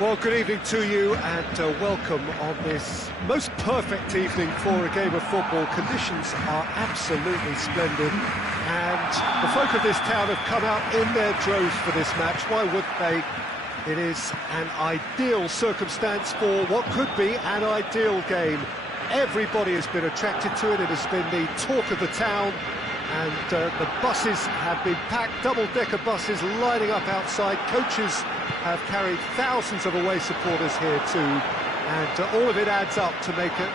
Well, good evening to you and welcome on this most perfect evening for a game of football. Conditions are absolutely splendid and the folk of this town have come out in their droves for this match. Why would they? It is an ideal circumstance for what could be an ideal game. Everybody has been attracted to it. It has been the talk of the town. And the buses have been packed, double-decker buses lining up outside. Coaches have carried thousands of away supporters here too. And all of it adds up to make a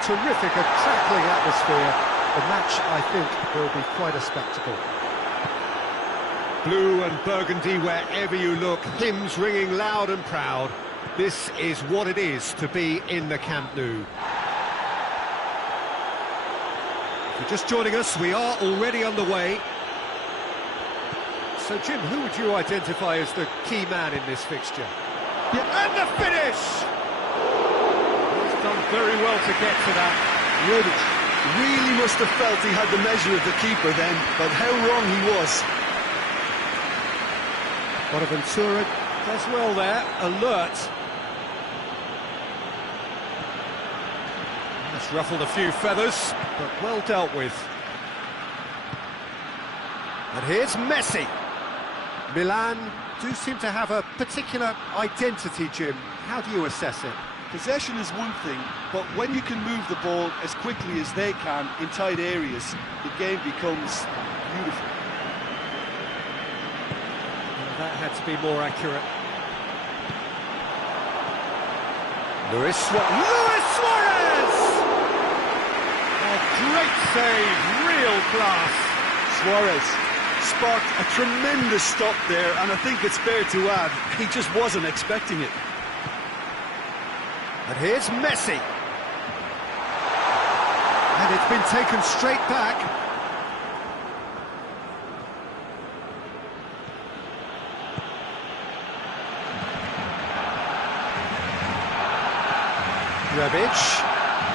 terrific, a crackling atmosphere. The match, I think, will be quite a spectacle. Blue and burgundy wherever you look, hymns ringing loud and proud. This is what it is to be in the Camp Nou. If you're just joining us, we are already underway. So, Jim, who would you identify as the key man in this fixture? Yeah, and the finish! He's done very well to get to that. Rubich really must have felt he had the measure of the keeper then, but how wrong he was. Bonaventura does well there, alert. That's ruffled a few feathers, but well dealt with. And here's Messi. Milan do seem to have a particular identity, Jim. How do you assess it? Possession is one thing, but when you can move the ball as quickly as they can in tight areas, the game becomes beautiful. Well, that had to be more accurate. Luis Suarez! A great save, real class. Suarez sparked a tremendous stop there, and I think it's fair to add, he just wasn't expecting it. And here's Messi. And it's been taken straight back. Rebic,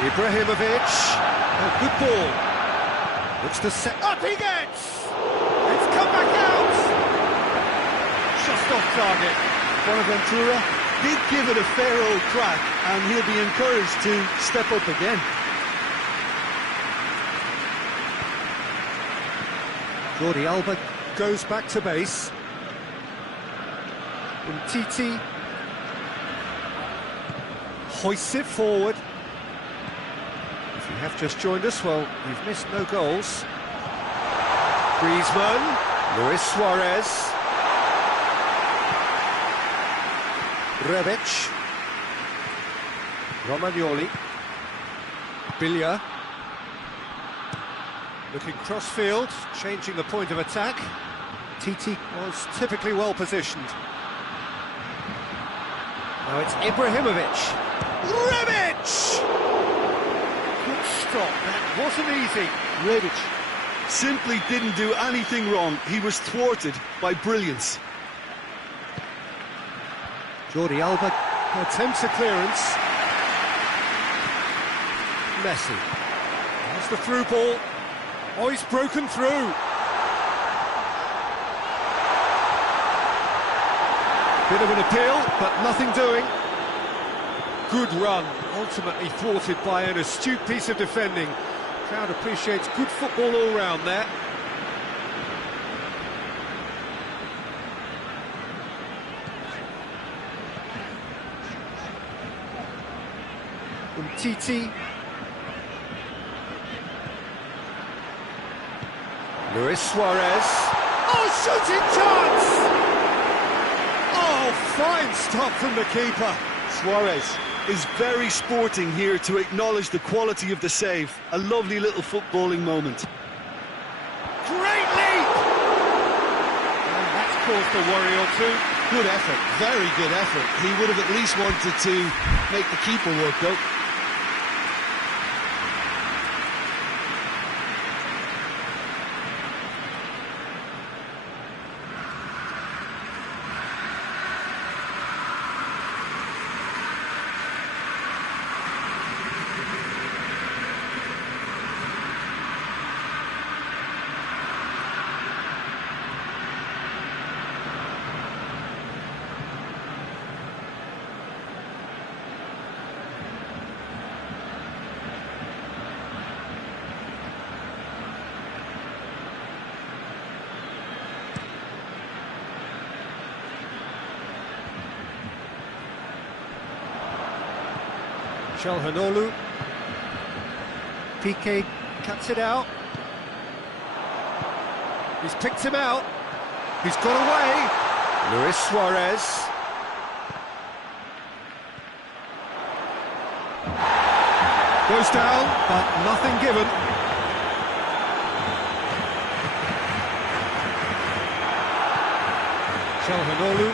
Ibrahimovic, oh, good ball. Looks to set up, he gets! It's come back out! Just off target. Bonaventura did give it a fair old crack, and he'll be encouraged to step up again. Jordi Alba goes back to base. Umtiti hoists it forward. If you have just joined us, well, you've missed no goals. Griezmann, Luis Suarez, Rebic, Romagnoli, Billia, looking cross-field, changing the point of attack. Titi was typically well positioned. Now it's Ibrahimovic. Rebic! Good stop, that wasn't easy. Rebic simply didn't do anything wrong. He was thwarted by brilliance. Jordi Alba attempts a clearance. Messi. That's the through ball. Oh, he's broken through. Bit of an appeal, but nothing doing. Good run, ultimately thwarted by an astute piece of defending. Crowd appreciates good football all round there. Umtiti. Luis Suarez. Oh, shooting chance! Oh, fine stop from the keeper. Suarez is very sporting here to acknowledge the quality of the save. A lovely little footballing moment. Great leap! And that's caused a worry or two. Good effort, very good effort. He would have at least wanted to make the keeper work though. Çalhanoğlu. Piqué cuts it out. He's picked him out. He's got away. Luis Suarez. Goes down, but nothing given. Çalhanoğlu.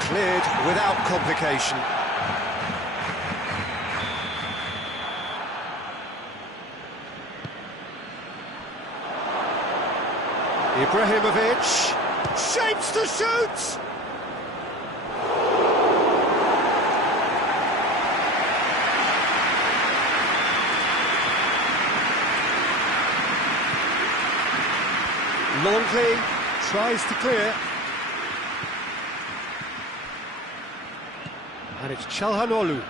Cleared without complication. Ibrahimovic. Shapes to shoot! Longley tries to clear. And it's Çalhanoğlu.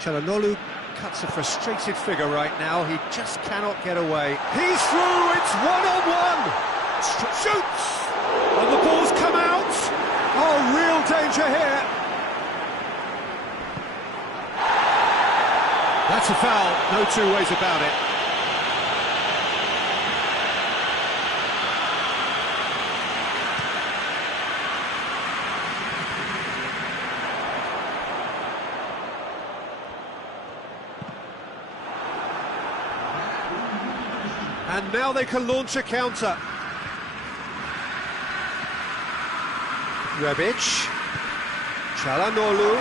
Çalhanoğlu cuts a frustrated figure right now. He just cannot get away. He's through, it's one-on-one! Shoots! And the ball's come out! Oh, real danger here! That's a foul, no two ways about it. And now they can launch a counter. Rebic. Çalhanoğlu.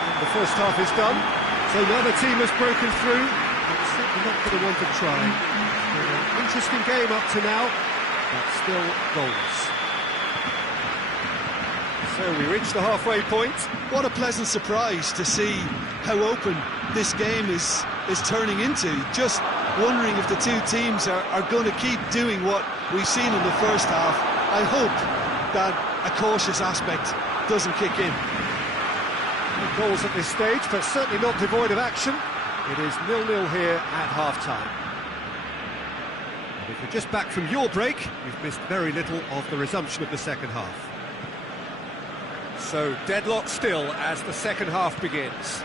And the first half is done. So now the team has broken through. It's certainly not for the want of trying. It's been an interesting game up to now, but still goals. So we reach the halfway point. What a pleasant surprise to see how open this game is turning into. Just wondering if the two teams are going to keep doing what we've seen in the first half. I hope that a cautious aspect doesn't kick in. No goals at this stage, but certainly not devoid of action. It is 0-0 here at half-time. And if you're just back from your break, you've missed very little of the resumption of the second half. So, deadlock still as the second half begins.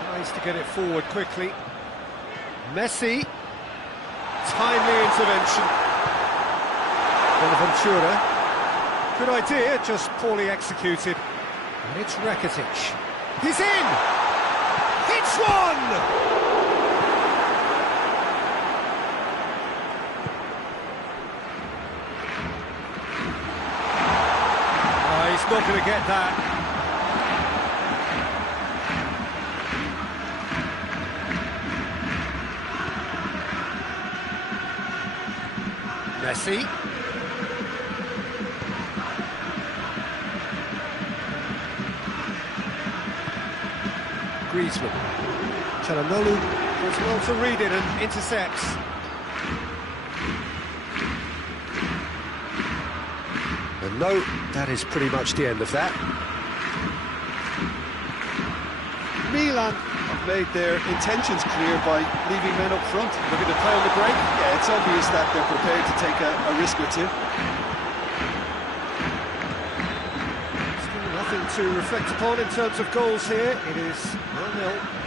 Tries to get it forward quickly. Messi. Timely intervention. Bonaventura. Good idea, just poorly executed. And it's Rakitic. He's in! Hits one! He's not going to get that. Messi. Griezmann. Çalhanoğlu does well to read it and intercepts. And no, that is pretty much the end of that. Milan have made their intentions clear by leaving men up front. Looking to play on the break. Yeah, it's obvious that they're prepared to take a risk or two. Still nothing to reflect upon in terms of goals here. It is 0-0.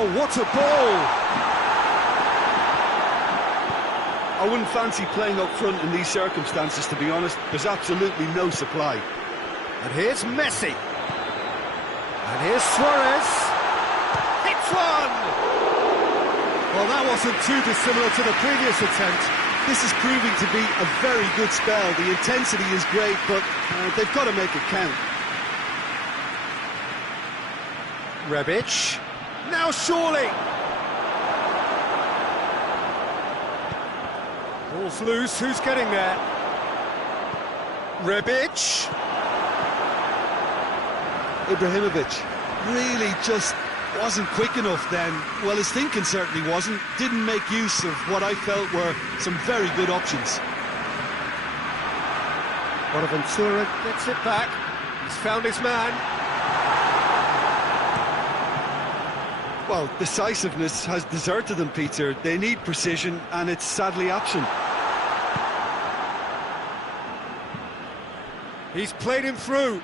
Oh, what a ball! I wouldn't fancy playing up front in these circumstances, to be honest. There's absolutely no supply. And here's Messi. And here's Suarez. Hits one! Well, that wasn't too dissimilar to the previous attempt. This is proving to be a very good spell. The intensity is great, but they've got to make it count. Rebic. Now surely! Ball's loose, who's getting there? Rebic. Ibrahimovic really just wasn't quick enough then. Well, his thinking certainly wasn't. Didn't make use of what I felt were some very good options. Bonaventura gets it back. He's found his man. Well, decisiveness has deserted them, Peter. They need precision, and it's sadly absent. He's played him through.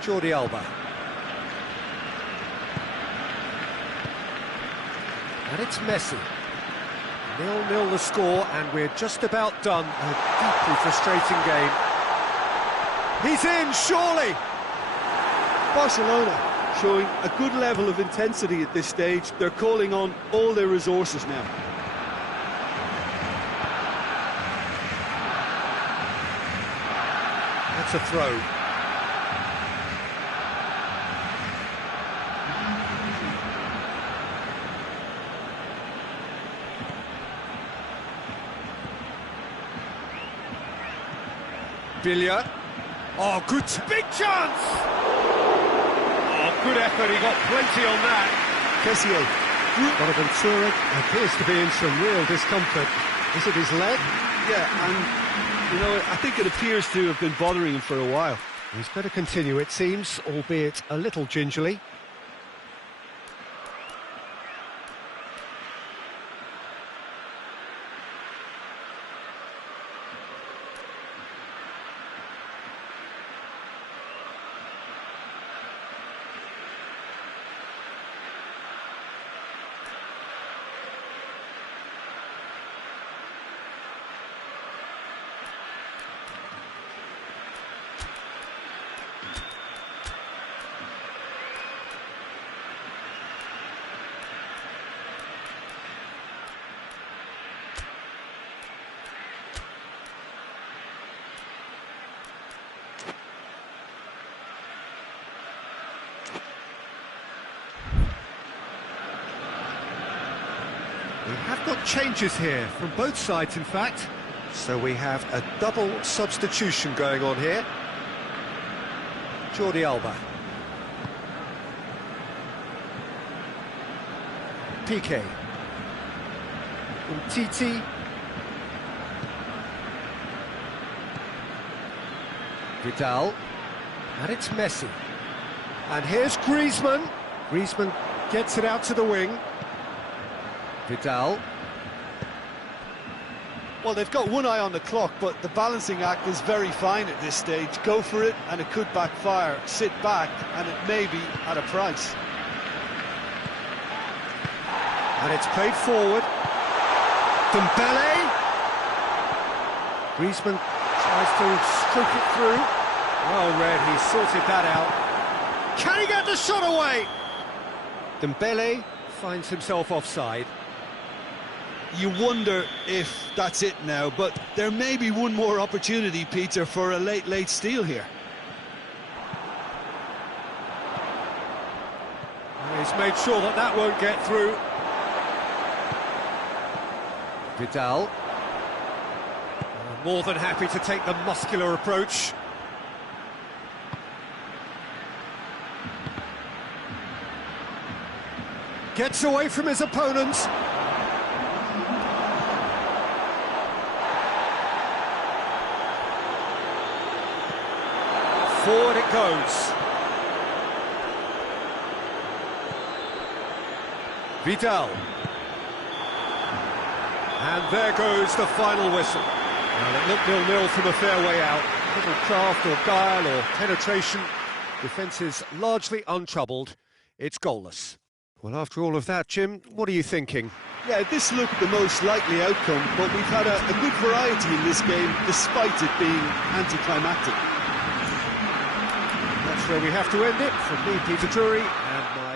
Jordi Alba. And it's Messi. 0-0 the score, and we're just about done. A deeply frustrating game. He's in, surely! Barcelona showing a good level of intensity at this stage. They're calling on all their resources now. That's a throw. Biglia. Oh, good, big chance! Oh, good effort, he got plenty on that. Kessié. Bonaventura appears to be in some real discomfort. Is it his leg? Yeah, and, you know, I think it appears to have been bothering him for a while. He's better continue, it seems, albeit a little gingerly. We have got changes here, from both sides in fact. So we have a double substitution going on here. Jordi Alba. Piqué. Umtiti. Vidal. And it's Messi. And here's Griezmann. Griezmann gets it out to the wing. Vidal. Well, they've got one eye on the clock, but the balancing act is very fine at this stage. Go for it, and it could backfire. Sit back, and it may be at a price. And it's played forward. Dembele. Griezmann tries to stroke it through. Well read, he sorted that out. Can he get the shot away? Dembele finds himself offside. You wonder if that's it now, but there may be one more opportunity, Peter, for a late steal here. He's made sure that that won't get through. Vidal. More than happy to take the muscular approach. Gets away from his opponents. Forward it goes. Vidal. And there goes the final whistle. Well, it looked 0-0 from a fair way out. Little craft or guile or penetration. Defence is largely untroubled. It's goalless. Well, after all of that, Jim, what are you thinking? Yeah, this looked the most likely outcome, but we've had a good variety in this game, despite it being anticlimactic. That's where we have to end it. From me, Peter Drury, and my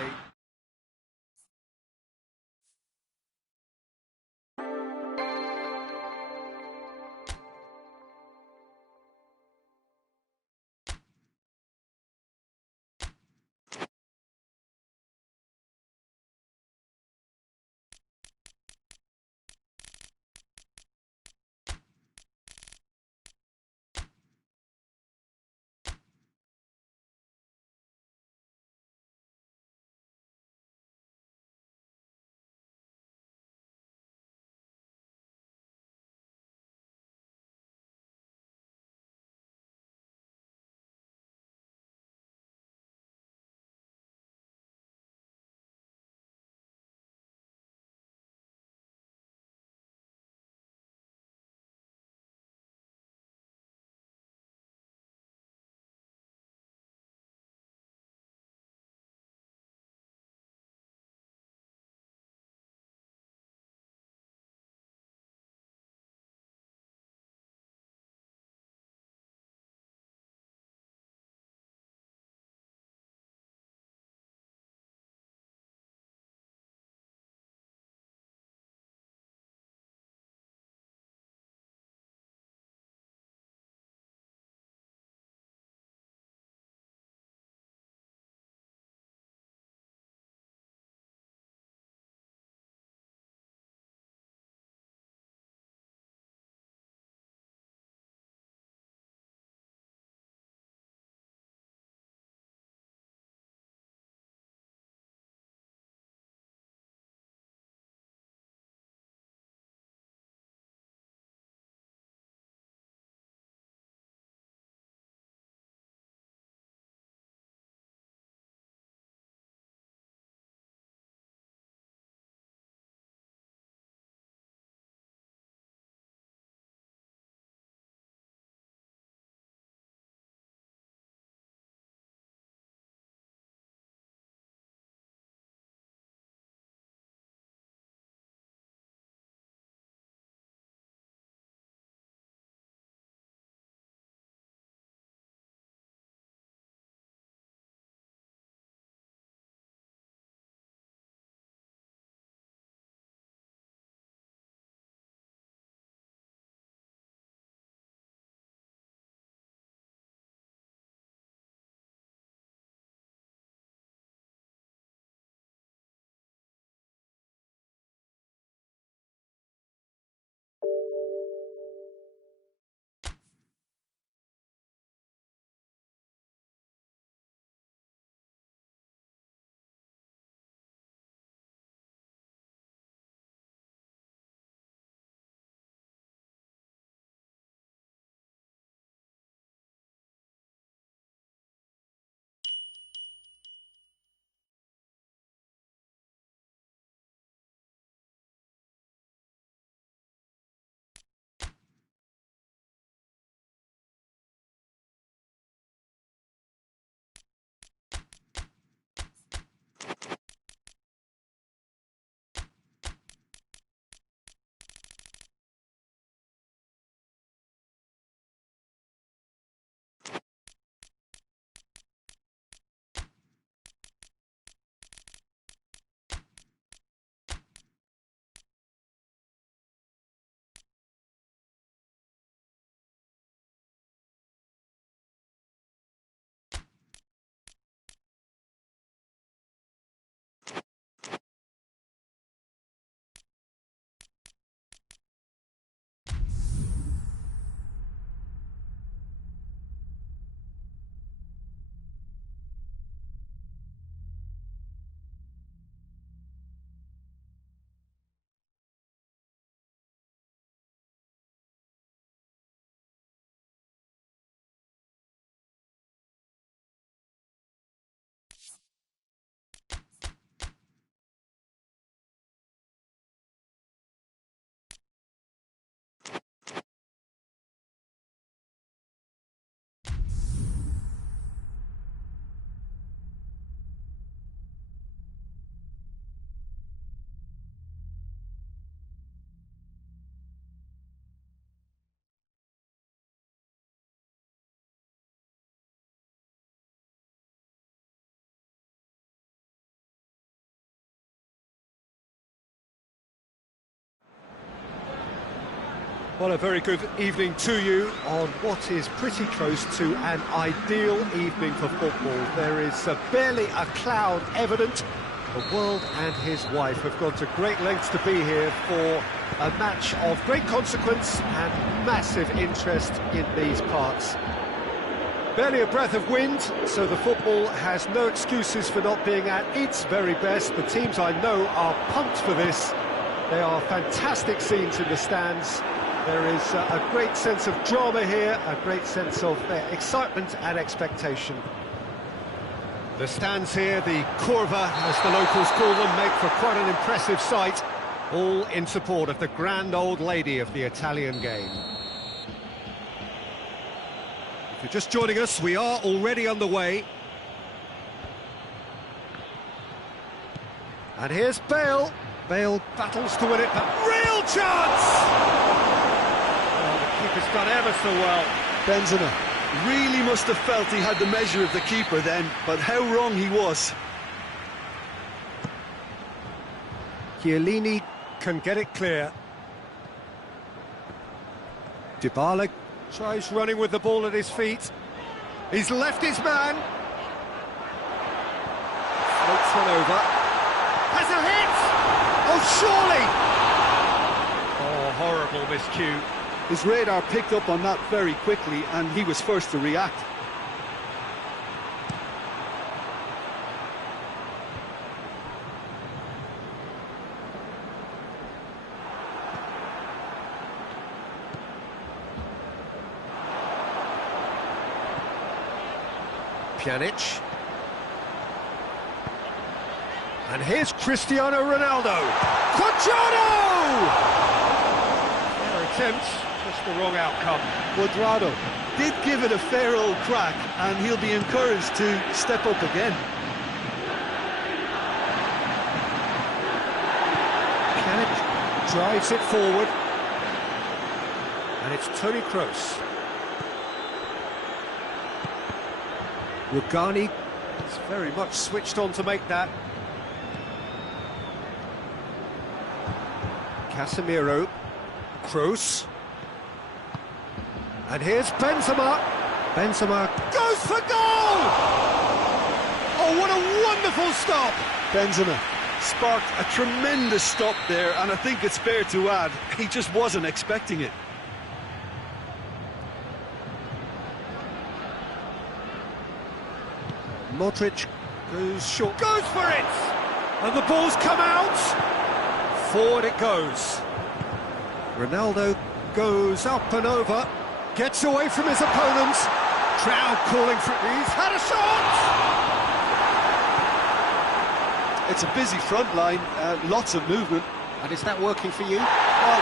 Well, a very good evening to you on what is pretty close to an ideal evening for football. There is barely a cloud evident. The world and his wife have gone to great lengths to be here for a match of great consequence and massive interest in these parts. Barely a breath of wind, so the football has no excuses for not being at its very best. The teams I know are pumped for this. They are fantastic scenes in the stands. There is a great sense of drama here, a great sense of excitement and expectation. The stands here, the curva, as the locals call them, make for quite an impressive sight, all in support of the grand old lady of the Italian game. If you're just joining us, we are already underway. And here's Bale. Bale battles to win it, but real chance! Keeper's done ever so well. Benzema really must have felt he had the measure of the keeper then, but how wrong he was. Chiellini can get it clear. Dybala tries running with the ball at his feet. He's left his man. Floats one over. Has a hit! Oh, surely! Oh, horrible miscue. His radar picked up on that very quickly, and he was first to react. Pjanic. And here's Cristiano Ronaldo. Cuadrado! Fair attempt. Just the wrong outcome. Cuadrado did give it a fair old crack, and he'll be encouraged to step up again. Pjanic drives it forward. And it's Toni Kroos. Rugani is very much switched on to make that. Casemiro. Kroos. And here's Benzema. Benzema goes for goal! Oh, what a wonderful stop! Benzema sparked a tremendous stop there, and I think it's fair to add, he just wasn't expecting it. Modric goes short, goes for it! And the ball's come out! Forward it goes. Ronaldo goes up and over. Gets away from his opponents. Crowd calling for it. He's had a shot! It's a busy front line, lots of movement. And is that working for you? Well,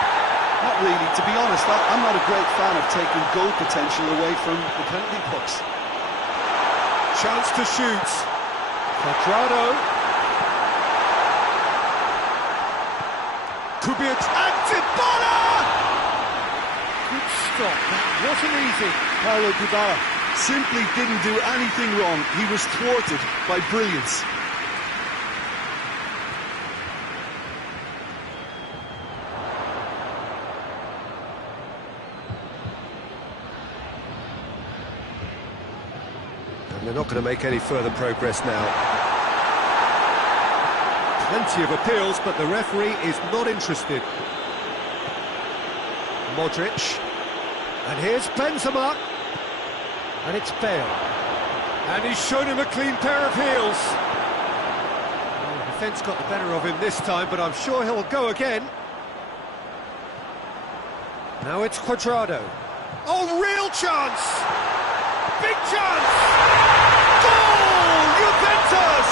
not really. To be honest, I'm not a great fan of taking goal potential away from the penalty box. Chance to shoot. Cuadrado. Could be a... And Dybala! Good stop, that wasn't easy. Paulo Dybala simply didn't do anything wrong. He was thwarted by brilliance. And they're not going to make any further progress now. Plenty of appeals, but the referee is not interested. Modric. And here's Benzema. And it's Bale. And he's shown him a clean pair of heels. Well, the defence got the better of him this time, but I'm sure he'll go again. Now it's Cuadrado. Oh, real chance! Big chance! Goal! Juventus!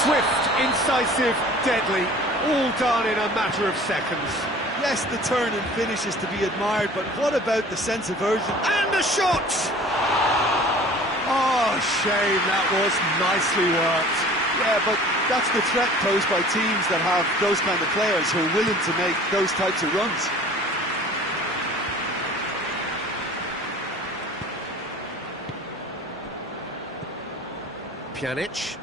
Swift, incisive, deadly, all done in a matter of seconds. Yes, the turn and finish is to be admired, but what about the sense of urgency? And a shot! Oh, shame, that was nicely worked. Yeah, but that's the threat posed by teams that have those kind of players who are willing to make those types of runs. Pjanic.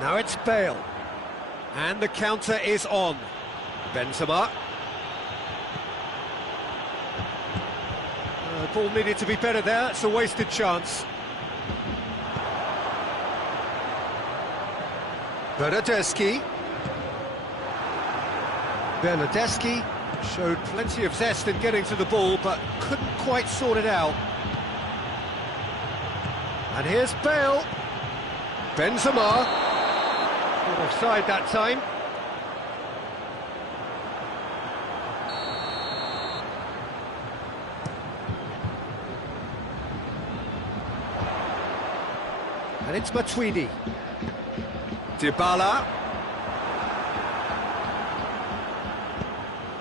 Now it's Bale. And the counter is on. Benzema. The ball needed to be better there, it's a wasted chance. Bernardeschi showed plenty of zest in getting to the ball, but couldn't quite sort it out. And here's Bale. Benzema. Not offside that time. And it's Matuidi. Dybala.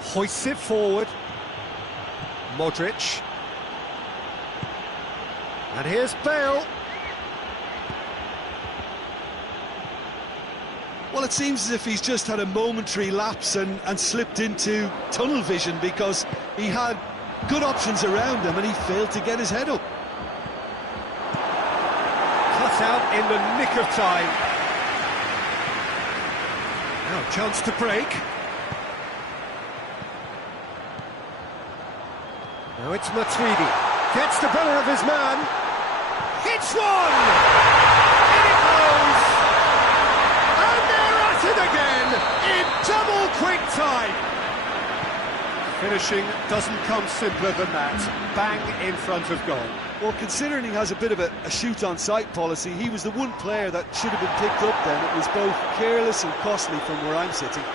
Hoists it forward. Modric. And here's Bale. Well, it seems as if he's just had a momentary lapse and slipped into tunnel vision, because he had good options around him and he failed to get his head up. Cut out in the nick of time. Now, chance to break. Now it's Matuidi. Gets the better of his man. Hits one! In it goes! And they're at it again in double quick time. Finishing doesn't come simpler than that. Bang in front of goal. Well, considering he has a bit of a shoot-on-sight policy, he was the one player that should have been picked up then. It was both careless and costly from where I'm sitting.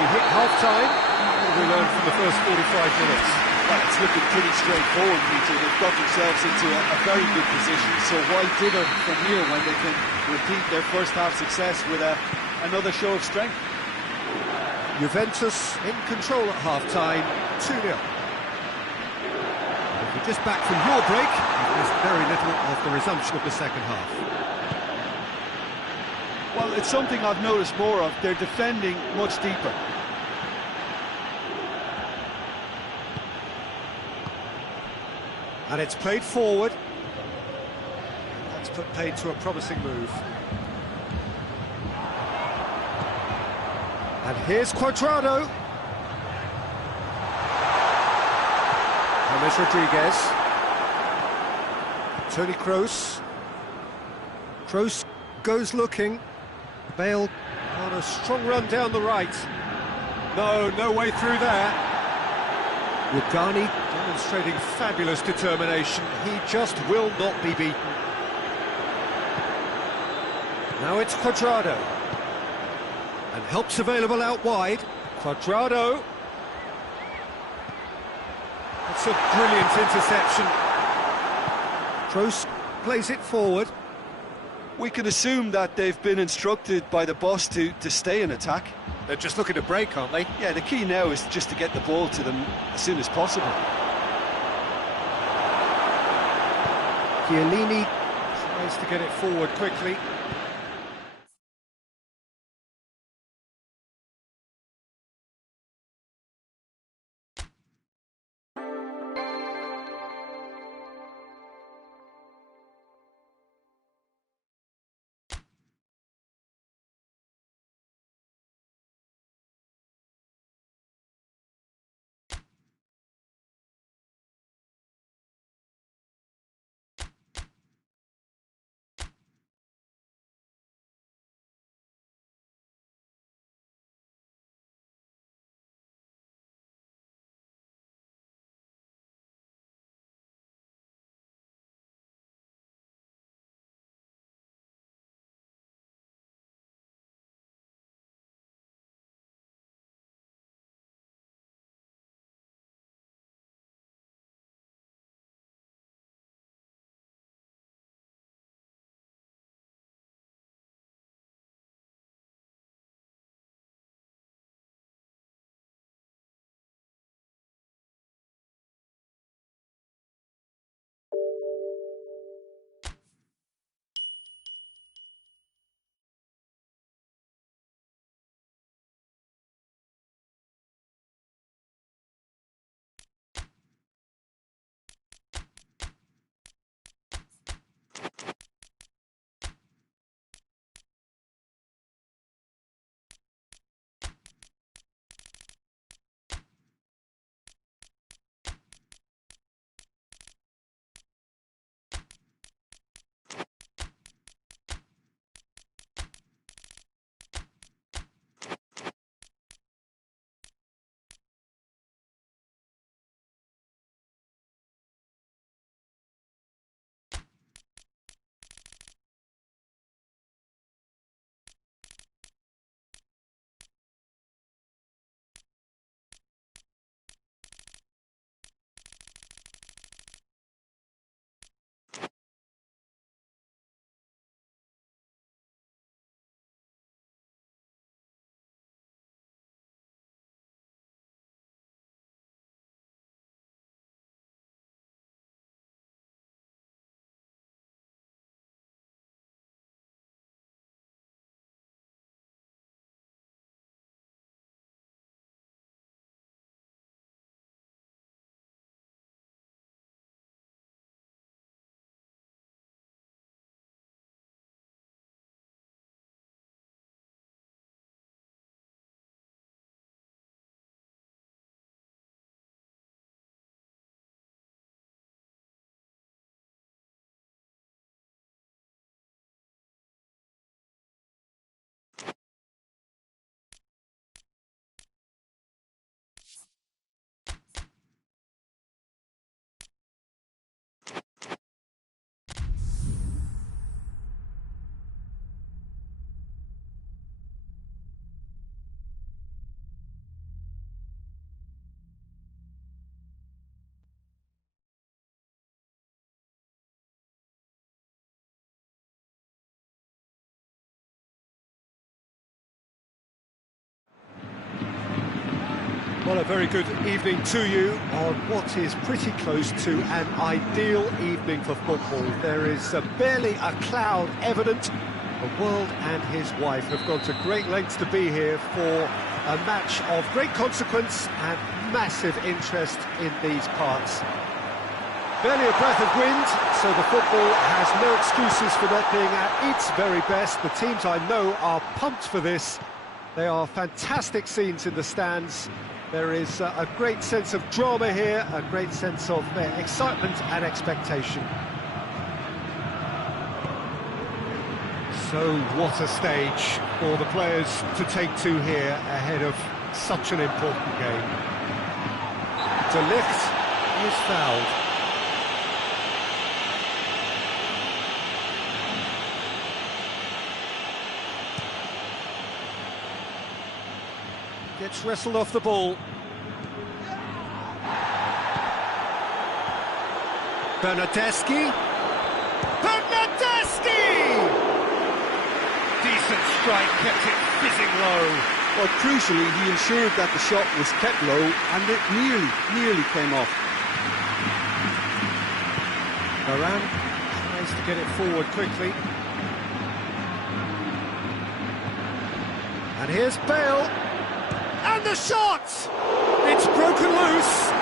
He hit half-time. What have we learned from the first 45 minutes? Well, it's looking pretty straightforward, Peter. They've got themselves into a very good position, so why dither from here when they can repeat their first-half success with another show of strength? Juventus in control at half-time, 2-0. If you're just back from your break, you've missed very little of the resumption of the second half. Well, it's something I've noticed more of. They're defending much deeper. And it's played forward. That's put paid to a promising move. And here's Cuadrado. James Rodriguez. Toni Kroos. Kroos goes looking. Bale on a strong run down the right. No way through there. Rugani demonstrating fabulous determination. He just will not be beaten. Now it's Cuadrado. And help's available out wide. Cuadrado. That's a brilliant interception. Kroos plays it forward. We can assume that they've been instructed by the boss to stay in attack. They're just looking to break, aren't they? Yeah, the key now is just to get the ball to them as soon as possible. Chiellini tries to get it forward quickly. Well, a very good evening to you on what is pretty close to an ideal evening for football. There is barely a cloud evident. The world and his wife have gone to great lengths to be here for a match of great consequence and massive interest in these parts. Barely a breath of wind, so the football has no excuses for not being at its very best. The teams I know are pumped for this. They are fantastic scenes in the stands. There is a great sense of drama here, a great sense of excitement and expectation. So what a stage for the players to take to here ahead of such an important game. De Ligt is fouled. Gets wrestled off the ball. Bernardeschi. Bernardeschi! Decent strike, kept it fizzing low. Well, crucially, he ensured that the shot was kept low and it nearly came off. Varane tries to get it forward quickly. And here's Bale. And the shot! It's broken loose.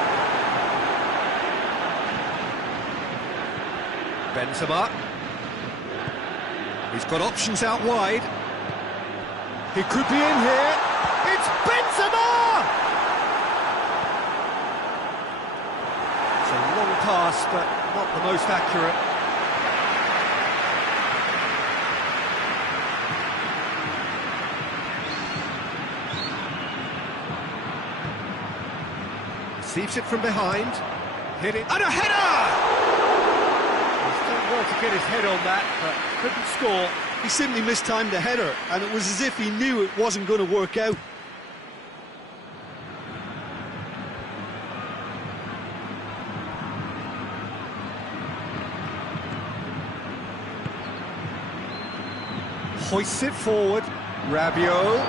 Benzema. He's got options out wide. He could be in here. It's Benzema! It's a long pass, but not the most accurate. Receives it from behind, hit it, and a header! He's done well to get his head on that, but couldn't score. He simply mistimed the header, and it was as if he knew it wasn't going to work out. Hoists it forward, Rabiot.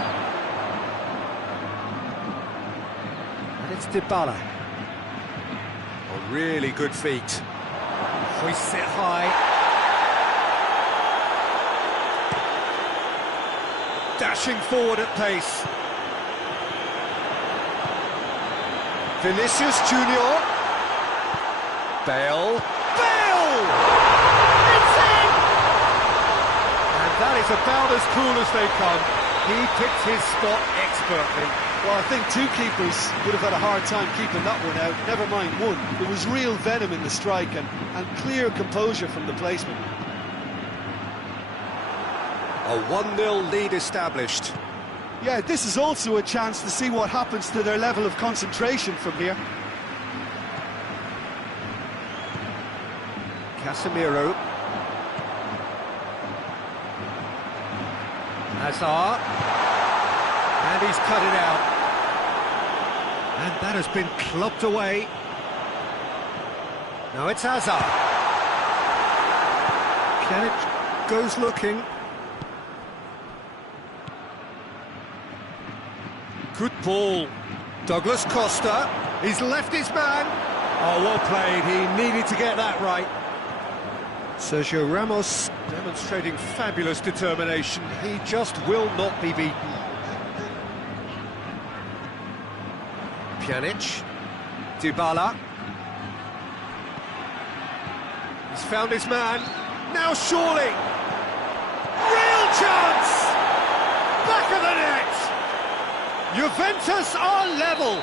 And it's Dybala. Oh, really good feet. Hoists it high. Dashing forward at pace. Vinicius Junior. Bale. Bale! It's in! And that is about as cool as they come. He picked his spot expertly. Well, I think two keepers would have had a hard time keeping that one out, never mind one. There was real venom in the strike and clear composure from the placement. A 1-0 lead established. Yeah, this is also a chance to see what happens to their level of concentration from here. Casemiro. Hazard. And he's cut it out. And that has been clubbed away. Now it's Hazard. Pjanic goes looking. Good ball. Douglas Costa. He's left his man. Oh, well played. He needed to get that right. Sergio Ramos demonstrating fabulous determination. He just will not be beaten. Pjanic. Dybala. He's found his man. Now surely. Real chance! Back of the net! Juventus are level.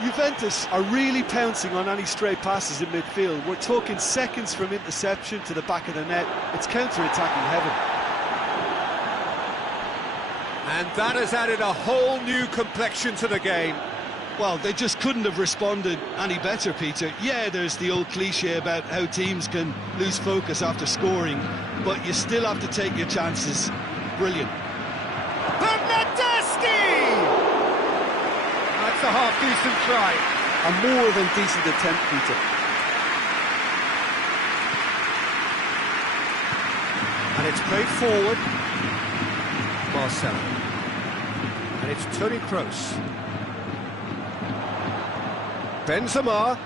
Juventus are really pouncing on any stray passes in midfield. We're talking seconds from interception to the back of the net. It's counter-attacking heaven. And that has added a whole new complexion to the game. Well, they just couldn't have responded any better, Peter. Yeah, there's the old cliche about how teams can lose focus after scoring, but you still have to take your chances. Brilliant. Bernardeschi! That's a half-decent try. A more than decent attempt, Peter. And it's played forward. Marcelo. And it's Toni Kroos. Benzema.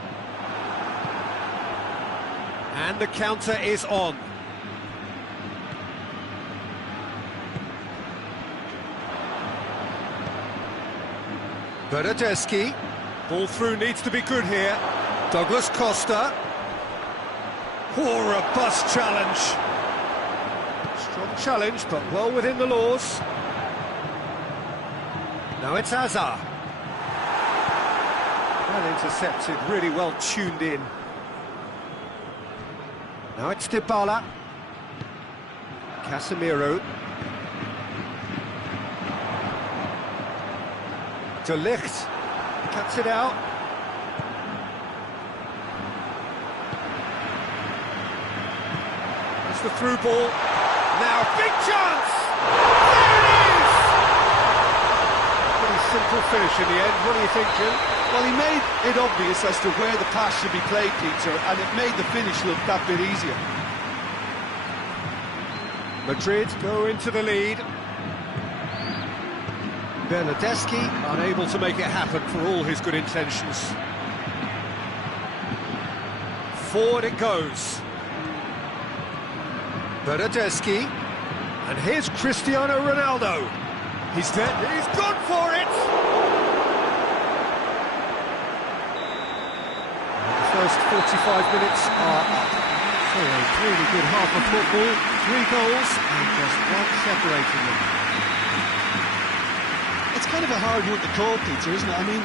And the counter is on. Bernardeschi. Ball through needs to be good here. Douglas Costa. Oh, robust challenge. Strong challenge, but well within the laws. Now it's Hazard. Well intercepted, really well tuned in. Now it's Dybala. Casemiro. De Ligt. Cuts it out. That's the through ball. Now a big chance! There it is! Pretty simple finish in the end. What do you think, Jim? Well, he made it obvious as to where the pass should be played, Peter, and it made the finish look that bit easier. Madrid go into the lead. Bernardeschi unable to make it happen for all his good intentions. Forward it goes. Bernardeschi. And here's Cristiano Ronaldo. He's there. He's gone for it! The first 45 minutes are up. So a really good half of football. 3 goals and just one separating them. It's kind of a hard one to call, Peter, isn't it? I mean,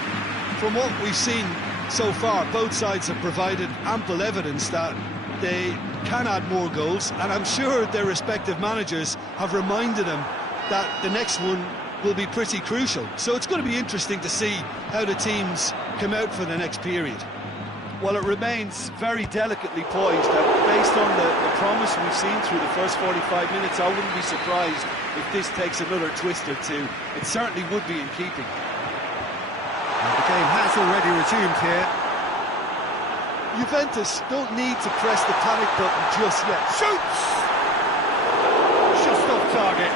from what we've seen so far, both sides have provided ample evidence that they can add more goals, and I'm sure their respective managers have reminded them that the next one will be pretty crucial. So it's going to be interesting to see how the teams come out for the next period. Well, it remains very delicately poised, and based on the promise we've seen through the first 45 minutes, I wouldn't be surprised if this takes another twist or two. It certainly would be in keeping. And the game has already resumed here. Juventus don't need to press the panic button just yet. Shoots! Just off target.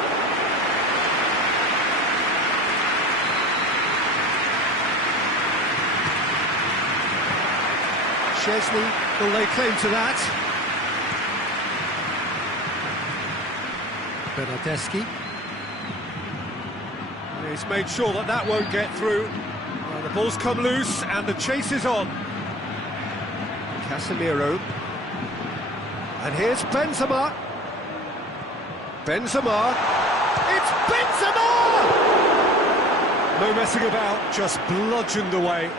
Chesney, will lay claim to that? Bernardeschi. He's made sure that that won't get through. Well, the ball's come loose and the chase is on. Casemiro. And here's Benzema. Benzema. It's Benzema! No messing about, just bludgeoned away.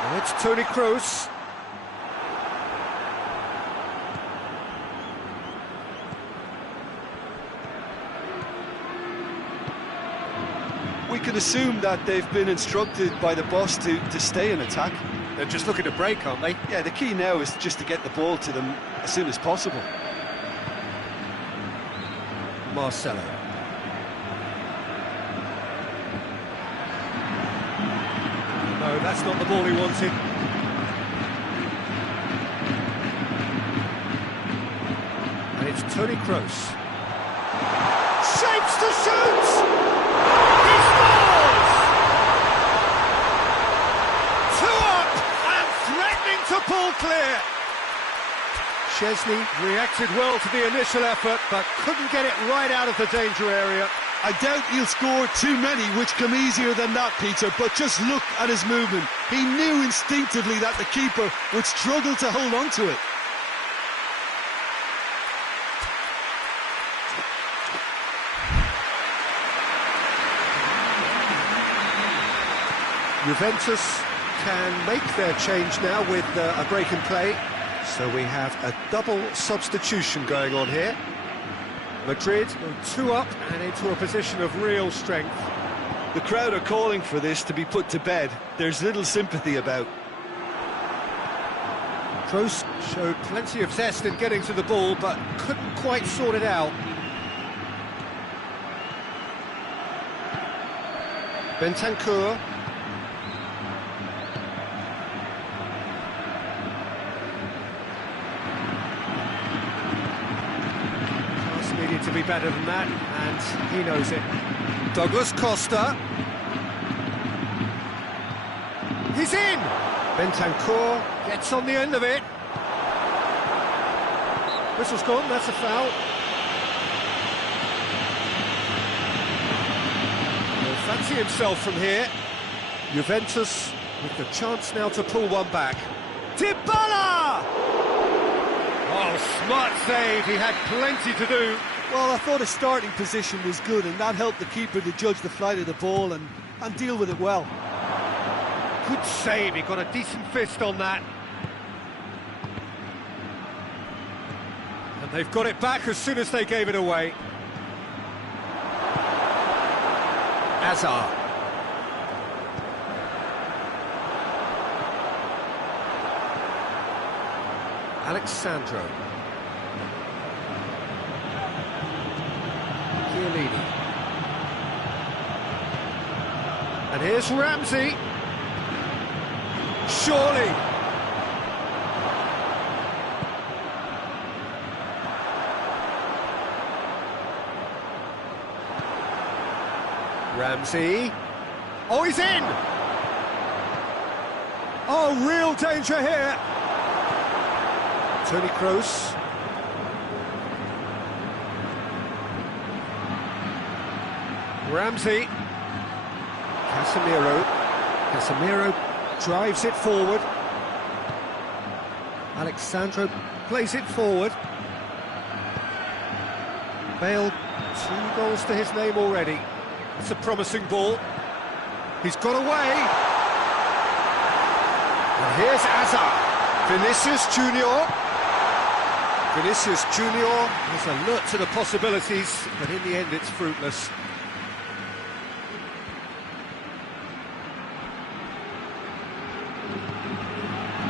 Now it's Toni Kroos. We can assume that they've been instructed by the boss to stay in attack. They're just looking to break, aren't they? Yeah, the key now is just to get the ball to them as soon as possible. Marcelo. No, that's not the ball he wanted. And it's Toni Kroos. Shapes to shoot! He scores! 2 up and threatening to pull clear. Chesney reacted well to the initial effort, but couldn't get it right out of the danger area. I doubt he'll score too many, which come easier than that, Peter, but just look at his movement. He knew instinctively that the keeper would struggle to hold on to it. Juventus can make their change now with a break in play. So we have a double substitution going on here. Madrid go 2 up and into a position of real strength. The crowd are calling for this to be put to bed. There's little sympathy about. Kroos showed plenty of zest in getting to the ball, but couldn't quite sort it out. Bentancur. To be better than that, and he knows it. Douglas Costa. He's in! Bentancur gets on the end of it. Whistle's gone, that's a foul. He'll fancy himself from here. Juventus with the chance now to pull one back. Dybala! Oh, smart save, he had plenty to do. Well, I thought his starting position was good, and that helped the keeper to judge the flight of the ball and deal with it well. Good save, he got a decent fist on that. And they've got it back as soon as they gave it away. Hazard. Alexandro. Chiellini. And here's Ramsey. Surely. Ramsey. Oh, he's in! Oh, real danger here. Toni Kroos. Ramsey. Casemiro drives it forward. Alexandro plays it forward. Bale, 2 goals to his name already. It's a promising ball. He's got away. And here's Hazard. Vinicius Junior. Vinicius Junior is alert to the possibilities, but in the end it's fruitless.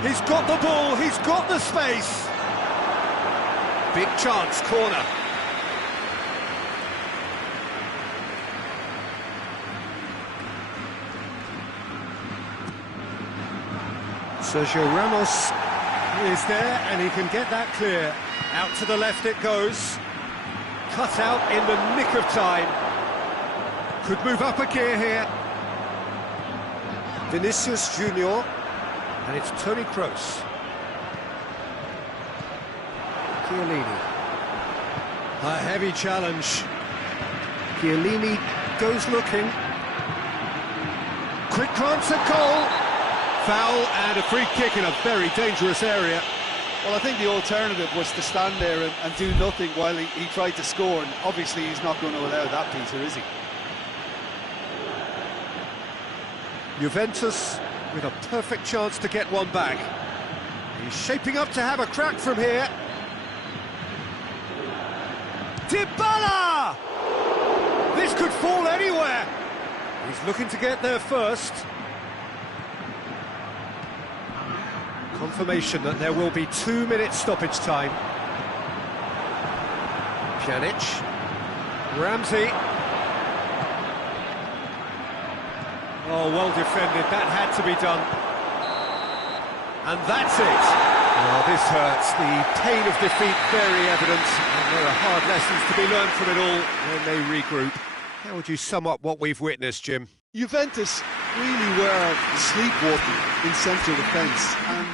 He's got the ball, he's got the space. Big chance, corner. Sergio Ramos is there, and he can get that clear. Out to the left it goes. Cut out in the nick of time. Could move up a gear here. Vinicius Junior. And it's Toni Kroos. Chiellini. A heavy challenge. Chiellini goes looking. Quick glance at goal. Foul and a free kick in a very dangerous area. Well, I think the alternative was to stand there and do nothing while he tried to score, and obviously he's not going to allow that, Peter, is he? Juventus with a perfect chance to get one back. He's shaping up to have a crack from here. Dybala! This could fall anywhere. He's looking to get there first. Confirmation that there will be 2 minutes stoppage time. Pjanic. Ramsey. Oh, well defended, that had to be done. And that's it. Oh, this hurts, the pain of defeat very evident, and there are hard lessons to be learned from it all when they regroup. How would you sum up what we've witnessed, Jim? Juventus really were sleepwalking in central defence, and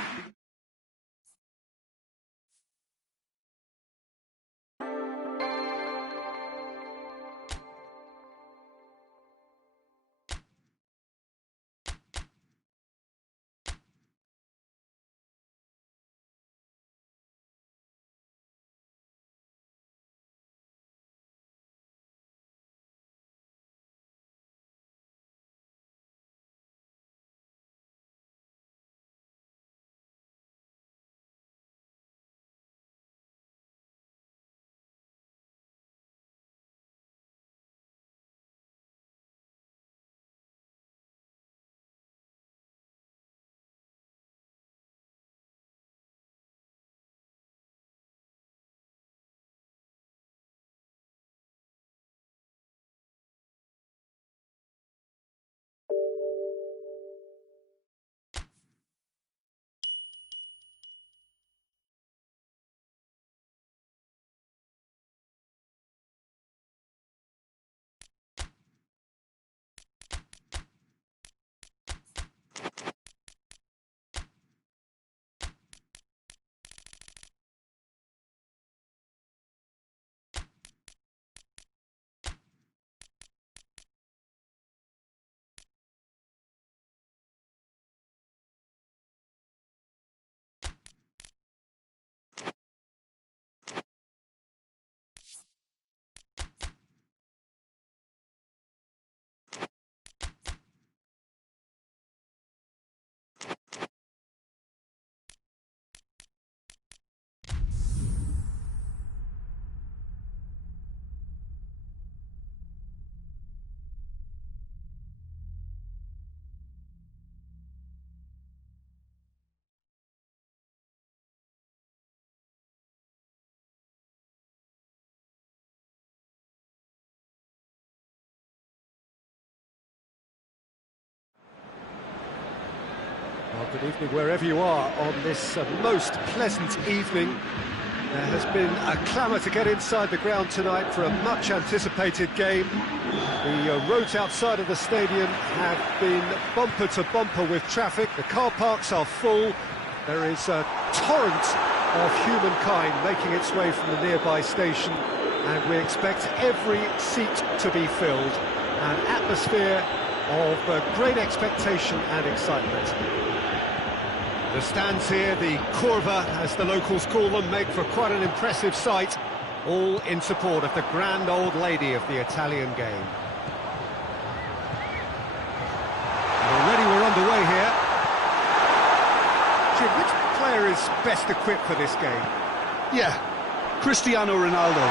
Good evening wherever you are on this most pleasant evening. There has been a clamour to get inside the ground tonight for a much-anticipated game. The roads outside of the stadium have been bumper to bumper with traffic. The car parks are full. There is a torrent of humankind making its way from the nearby station, and we expect every seat to be filled. An atmosphere of great expectation and excitement. The stands here, the curva, as the locals call them, make for quite an impressive sight, all in support of the grand old lady of the Italian game. And already we're underway here. Jim, which player is best equipped for this game? Yeah, Cristiano Ronaldo.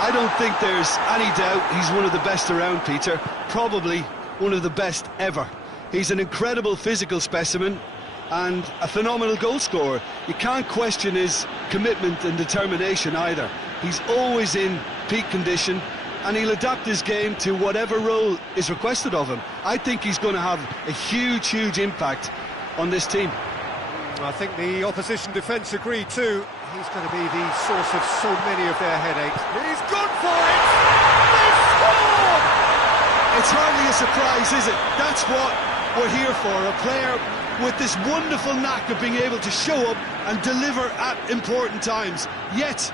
I don't think there's any doubt he's one of the best around, Peter. Probably one of the best ever. He's an incredible physical specimen and a phenomenal goal scorer. You can't question his commitment and determination either. He's always in peak condition, and he'll adapt his game to whatever role is requested of him. I think he's going to have a huge impact on this team. I think the opposition defence agree too. He's going to be the source of so many of their headaches. He's gone for it! They've scored! It's hardly a surprise, is it? That's what we're here for, a player with this wonderful knack of being able to show up and deliver at important times. Yet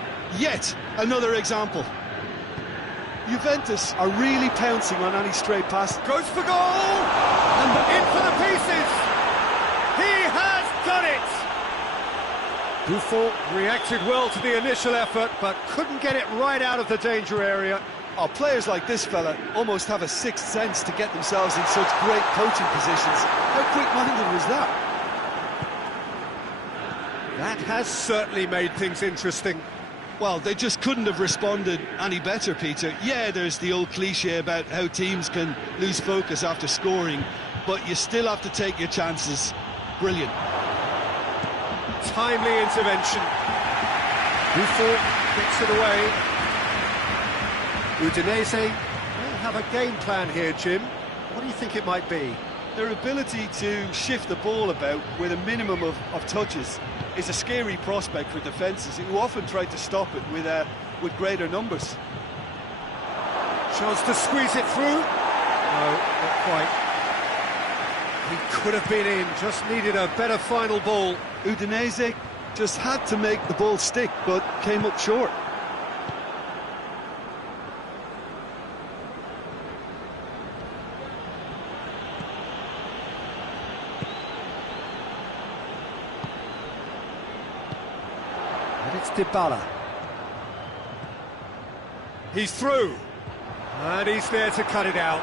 another example. Juventus are really pouncing on any stray pass. Goes for goal! And in for the pieces! He has done it! Buffon reacted well to the initial effort, but couldn't get it right out of the danger area. Oh, players like this fella almost have a sixth sense to get themselves in such great coaching positions. How quick-minded was that? That has certainly made things interesting. Well, they just couldn't have responded any better, Peter. Yeah, there's the old cliche about how teams can lose focus after scoring, but you still have to take your chances. Brilliant. Timely intervention. Buffon gets it away. Udinese will have a game plan here, Jim. What do you think it might be? Their ability to shift the ball about with a minimum of touches is a scary prospect for defences who often try to stop it with greater numbers. Chance to squeeze it through. No, not quite. He could have been in, just needed a better final ball. Udinese just had to make the ball stick, but came up short. And it's Dybala. He's through. And he's there to cut it out.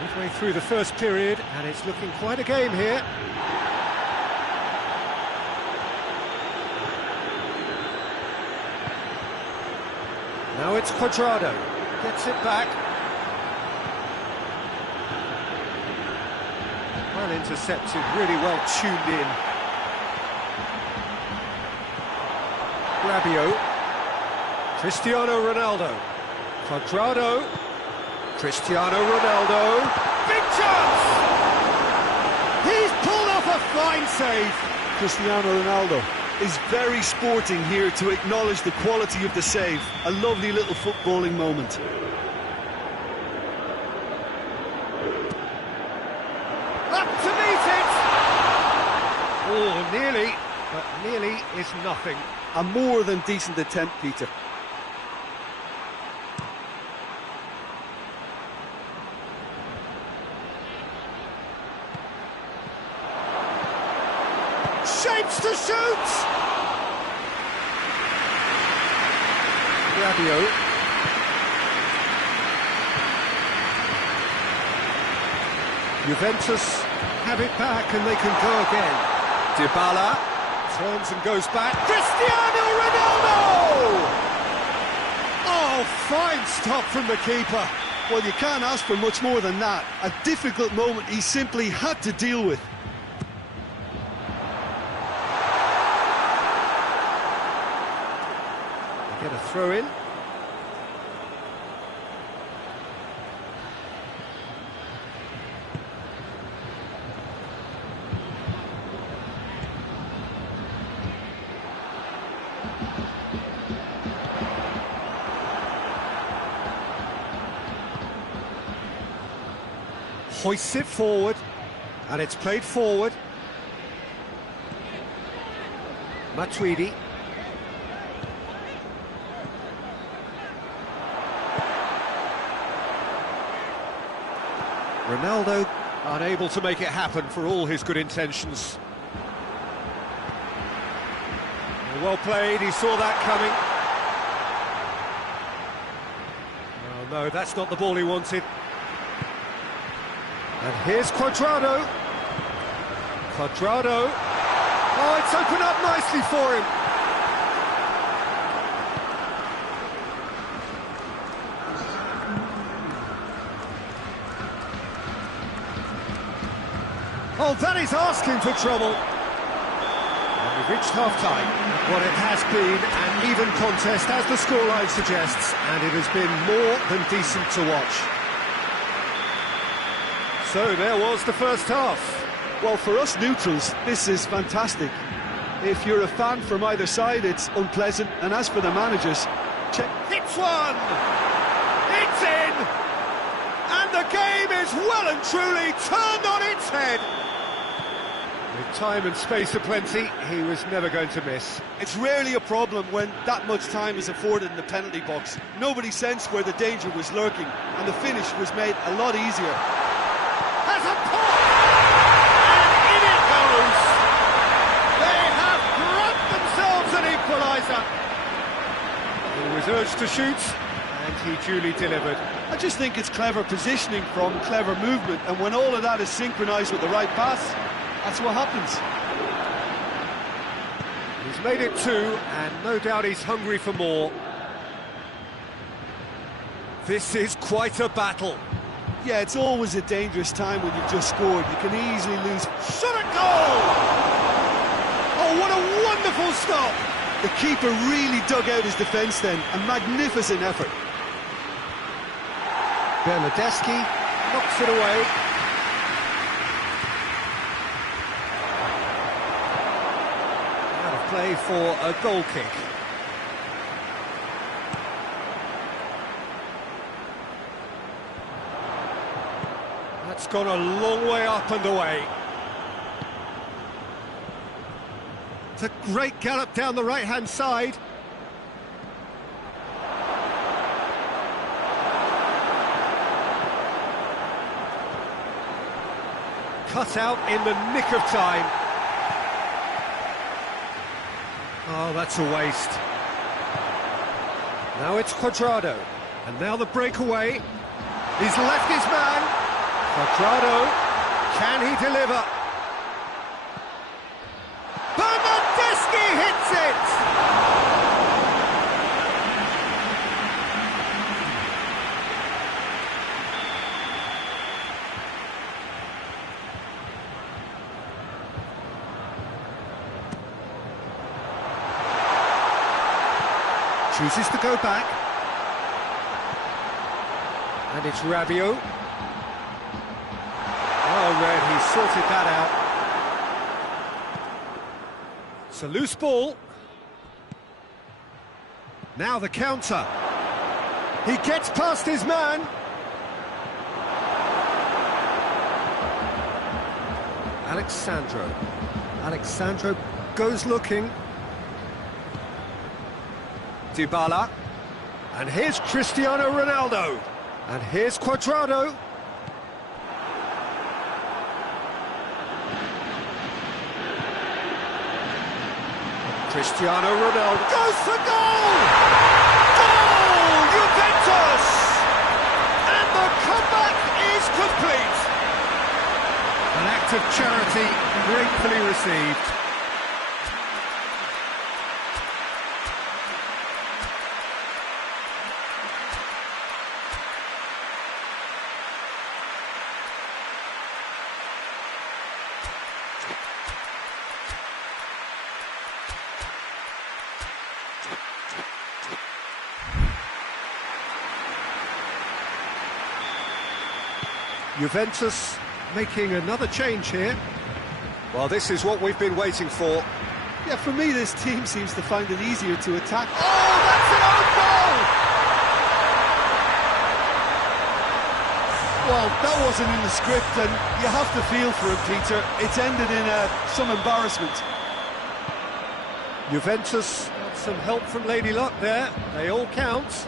Midway through the first period, and it's looking quite a game here. Now it's Cuadrado, gets it back. Well intercepted, really well tuned in. Rabiot, Cristiano Ronaldo, Cuadrado, Cristiano Ronaldo, big chance! He's pulled off a fine save. Cristiano Ronaldo is very sporting here to acknowledge the quality of the save. A lovely little footballing moment. Up to meet it! Oh, nearly, but nearly is nothing. A more than decent attempt, Peter. Shapes to shoot! Rabiot. Juventus have it back and they can go again. Dybala turns and goes back. Cristiano Ronaldo! Oh, fine stop from the keeper. Well, you can't ask for much more than that. A difficult moment he simply had to deal with. throw in. Hoists it forward, and it's played forward. Matuidi. Ronaldo unable to make it happen for all his good intentions. Well played, he saw that coming. Oh no, that's not the ball he wanted. And here's Cuadrado. Cuadrado. Oh, it's opened up nicely for him. Oh, that is asking for trouble. And we've reached half-time. Well, it has been an even contest, as the scoreline suggests, and it has been more than decent to watch. So there was the first half. Well, for us neutrals, this is fantastic. If you're a fan from either side, it's unpleasant. And as for the managers, check. Hits one! It's in! And the game is well and truly turned on its head. With time and space aplenty, he was never going to miss. It's rarely a problem when that much time is afforded in the penalty box. Nobody sensed where the danger was lurking, and the finish was made a lot easier. Has a pop! And in it goes! They have grabbed themselves an equaliser. He was urged to shoot, and he duly delivered. I just think it's clever positioning from clever movement, and when all of that is synchronised with the right pass, that's what happens. He's made it 2, and no doubt he's hungry for more. This is quite a battle. Yeah, it's always a dangerous time when you've just scored. You can easily lose. Shot at goal! Oh, what a wonderful stop! The keeper really dug out his defence then. A magnificent effort. Bernardeschi knocks it away. Out of play for a goal kick. That's gone a long way up and away. It's a great gallop down the right-hand side. Cut out in the nick of time. Oh, that's a waste. Now it's Cuadrado. And now the breakaway. He's left his man. Cuadrado, can he deliver? Bernardeschi hits it! Chooses to go back. And it's Rabiot. Oh, Red, he sorted that out. It's a loose ball. Now the counter. He gets past his man. Alexandro goes looking. Dybala. And here's Cristiano Ronaldo. And here's Cuadrado. Cristiano Ronaldo goes for goal! Goal! Juventus! And the comeback is complete! An act of charity gratefully received. Juventus making another change here. Well, this is what we've been waiting for. Yeah, for me, this team seems to find it easier to attack. Oh, that's an own goal! Well, that wasn't in the script, and you have to feel for him, Peter. It's ended in some embarrassment. Juventus got some help from Lady Luck there. They all count.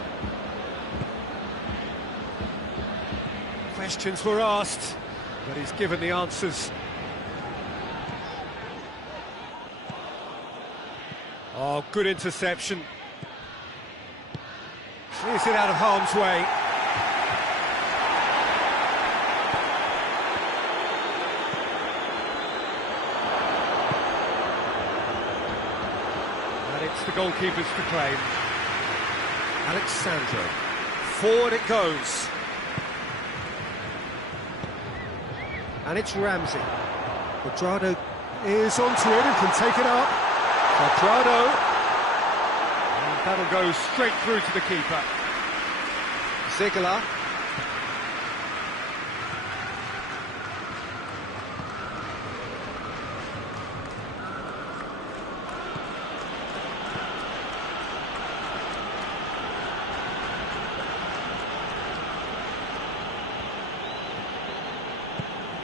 Questions were asked, but he's given the answers. Oh, good interception. Clears it out of harm's way. And it's the goalkeeper's to claim. Alexandro. Forward it goes. And it's Ramsey. Quadrado is onto it and can take it up. Quadrado. And that'll go straight through to the keeper. Ziegler.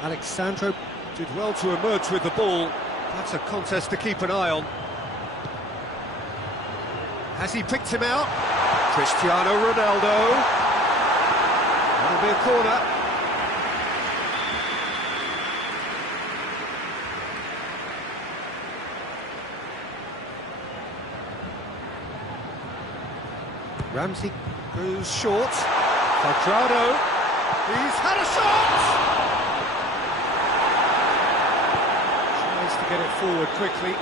Alexandro did well to emerge with the ball. That's a contest to keep an eye on. Has he picked him out? Cristiano Ronaldo. That'll be a corner. Ramsey goes short. Quadrado. He's had a shot! Get it forward quickly.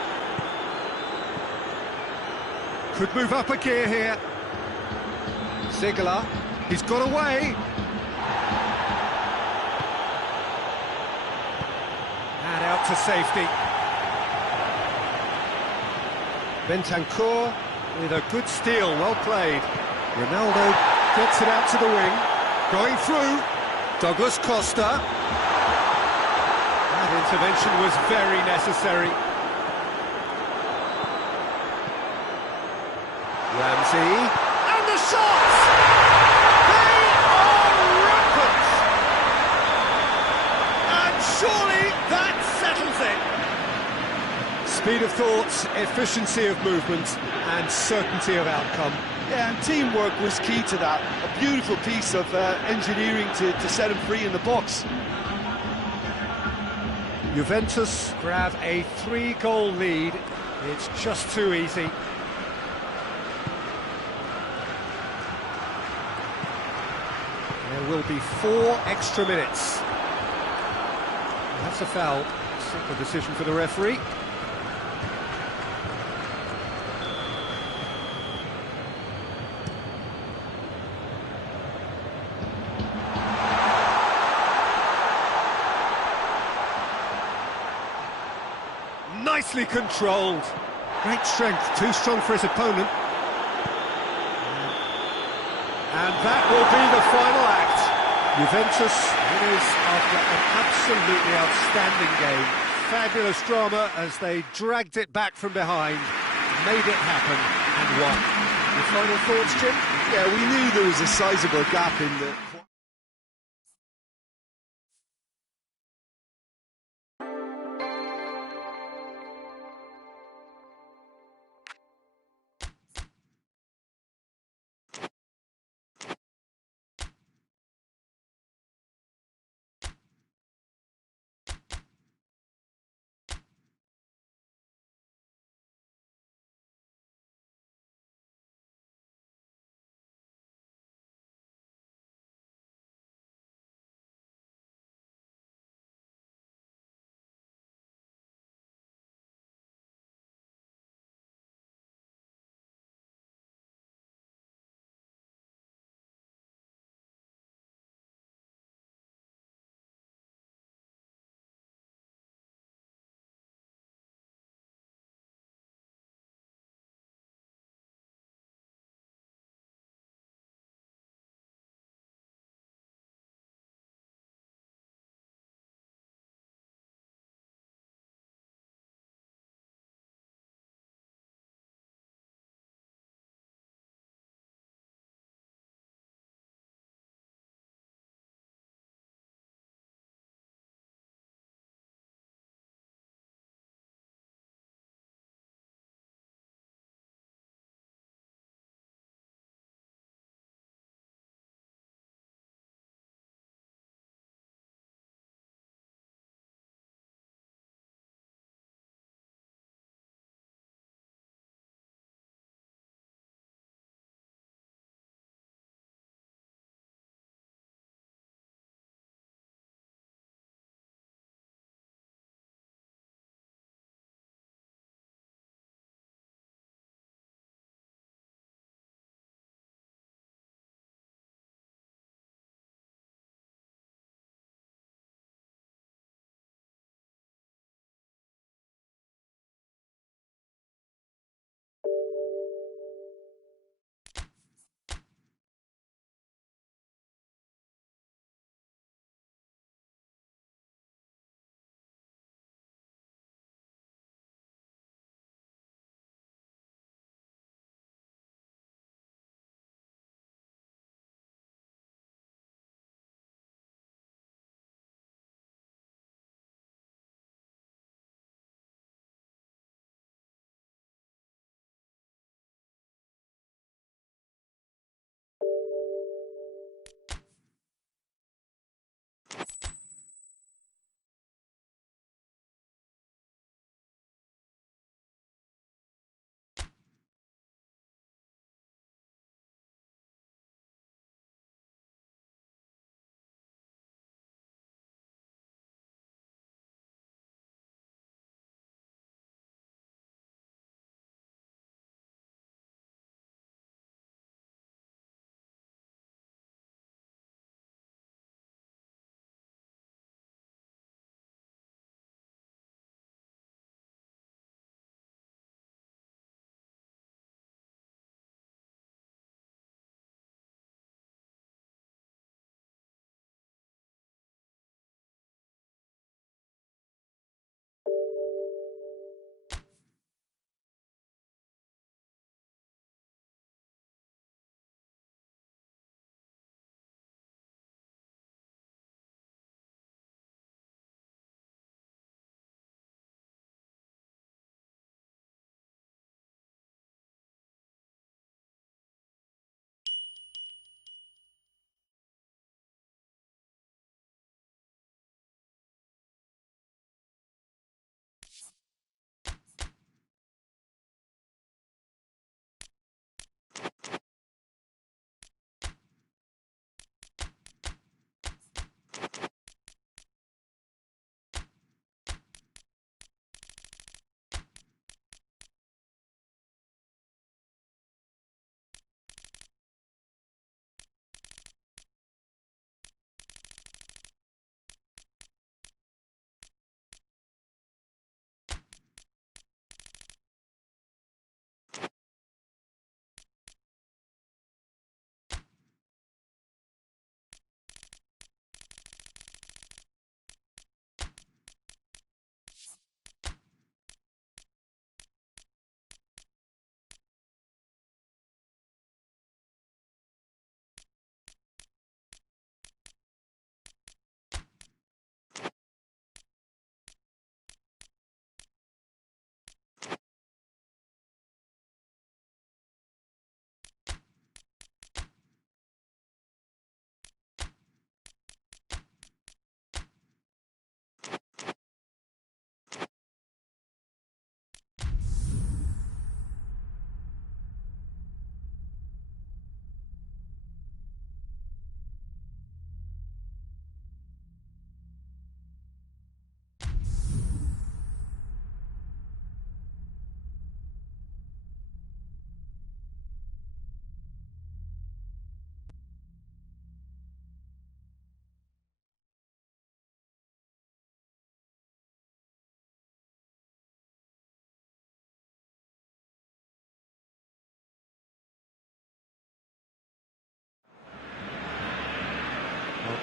Could move up a gear here. Ziegler, he's got away. And out to safety. Bentancur with a good steal, well played. Ronaldo gets it out to the wing. Going through. Douglas Costa. That intervention was very necessary. Ramsey, and the shots! They are rampant! And surely that settles it. Speed of thought, efficiency of movement, and certainty of outcome. Yeah, and teamwork was key to that. A beautiful piece of engineering to set him free in the box. Juventus grab a 3-goal lead. It's just too easy. There will be 4 extra minutes. That's a foul. Simple decision for the referee. Nicely controlled. Great strength, too strong for his opponent. And that will be the final act. Juventus winners after an absolutely outstanding game. Fabulous drama as they dragged it back from behind, made it happen and won. Your final thoughts, Jim? Yeah, we knew there was a sizable gap in the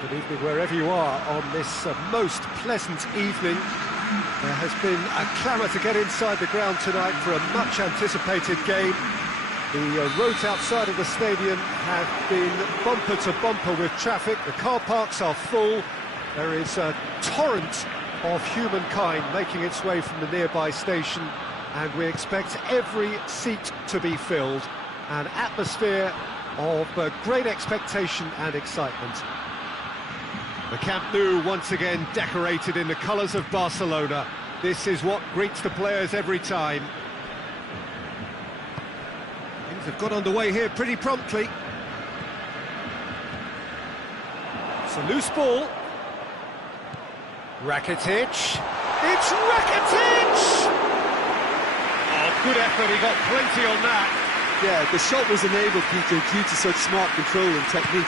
Good evening wherever you are on this most pleasant evening. There has been a clamour to get inside the ground tonight for a much-anticipated game. The roads outside of the stadium have been bumper to bumper with traffic. The car parks are full. There is a torrent of humankind making its way from the nearby station, and we expect every seat to be filled. An atmosphere of great expectation and excitement. The Camp Nou once again decorated in the colours of Barcelona. This is what greets the players every time. Things have got underway here pretty promptly. It's a loose ball. Rakitic. It's Rakitic! Oh, good effort, he got plenty on that. Yeah, the shot was enabled, Peter, due to such smart control and technique.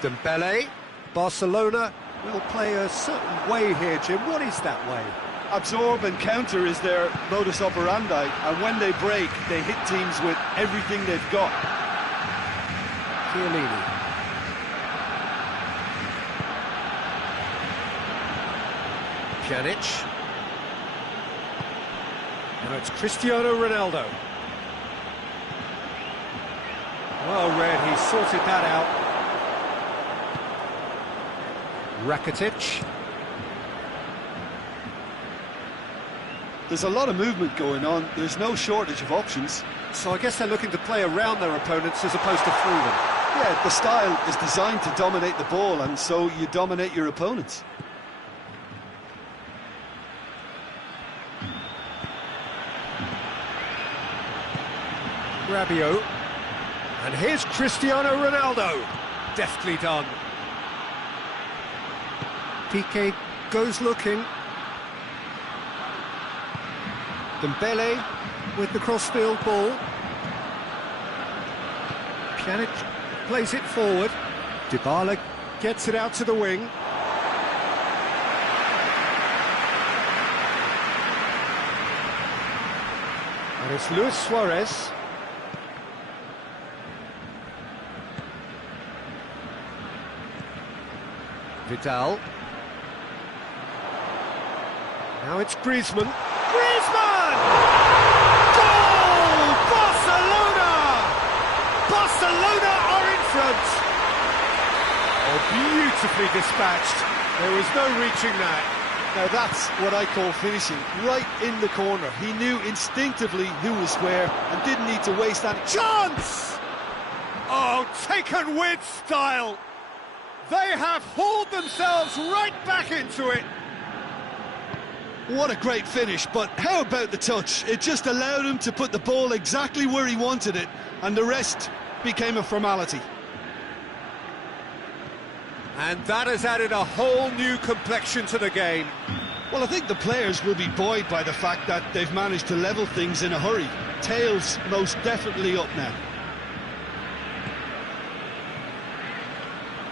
Dembele. Barcelona will play a certain way here, Jim. What is that way? Absorb and counter is their modus operandi, and when they break, they hit teams with everything they've got. Chiellini. Pjanic. Now it's Cristiano Ronaldo. Well read, he sorted that out. Rakitic. There's a lot of movement going on. There's no shortage of options. So I guess they're looking to play around their opponents as opposed to through them. Yeah, the style is designed to dominate the ball, and so you dominate your opponents. Rabiot. And here's Cristiano Ronaldo. Deftly done. Piqué goes looking. Dembele with the crossfield ball. Pjanic plays it forward. Dybala gets it out to the wing. And it's Luis Suarez. Vidal. Now it's Griezmann. Griezmann! Goal! Barcelona! Barcelona are in front. Oh, beautifully dispatched. There was no reaching that. Now that's what I call finishing, right in the corner. He knew instinctively who was where and didn't need to waste any chance! Oh, taken with style. They have hauled themselves right back into it. What a great finish, but how about the touch? It just allowed him to put the ball exactly where he wanted it, and the rest became a formality. And that has added a whole new complexion to the game. Well, I think the players will be buoyed by the fact that they've managed to level things in a hurry. Tails most definitely up now.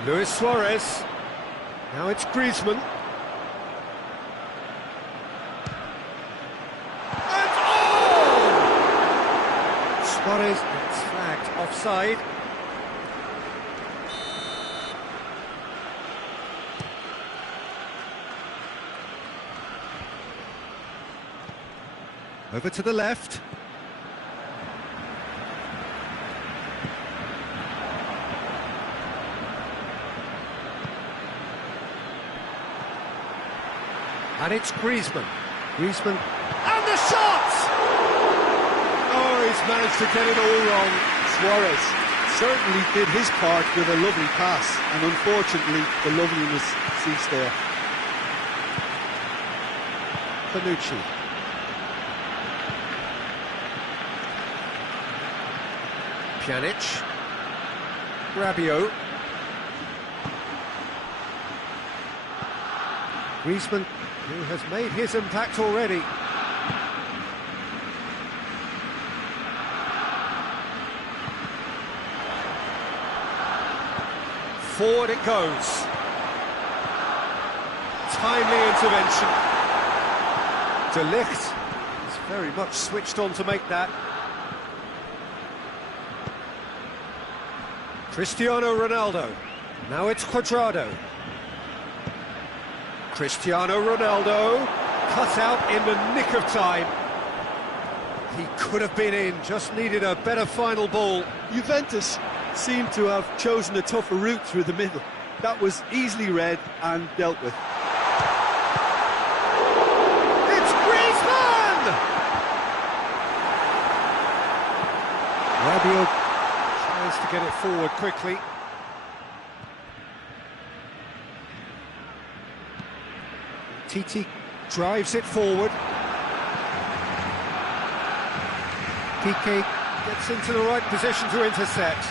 Luis Suarez. Now it's Griezmann. And oh! Suarez gets flagged offside. Over to the left. And it's Griezmann. Griezmann. And the shot! Oh, he's managed to get it all wrong. Suarez certainly did his part with a lovely pass, and unfortunately the loveliness ceased there. Panucci. Pjanic. Rabiot. Griezmann, who has made his impact already. Forward it goes. Timely intervention. De Ligt is very much switched on to make that. Cristiano Ronaldo. Now it's Cuadrado. Cristiano Ronaldo cut out in the nick of time. He could have been in, just needed a better final ball. Juventus seem to have chosen a tougher route through the middle. That was easily read and dealt with. It's Griezmann! Rabiot tries to get it forward quickly. Titi drives it forward. Piqué gets into the right position to intercept.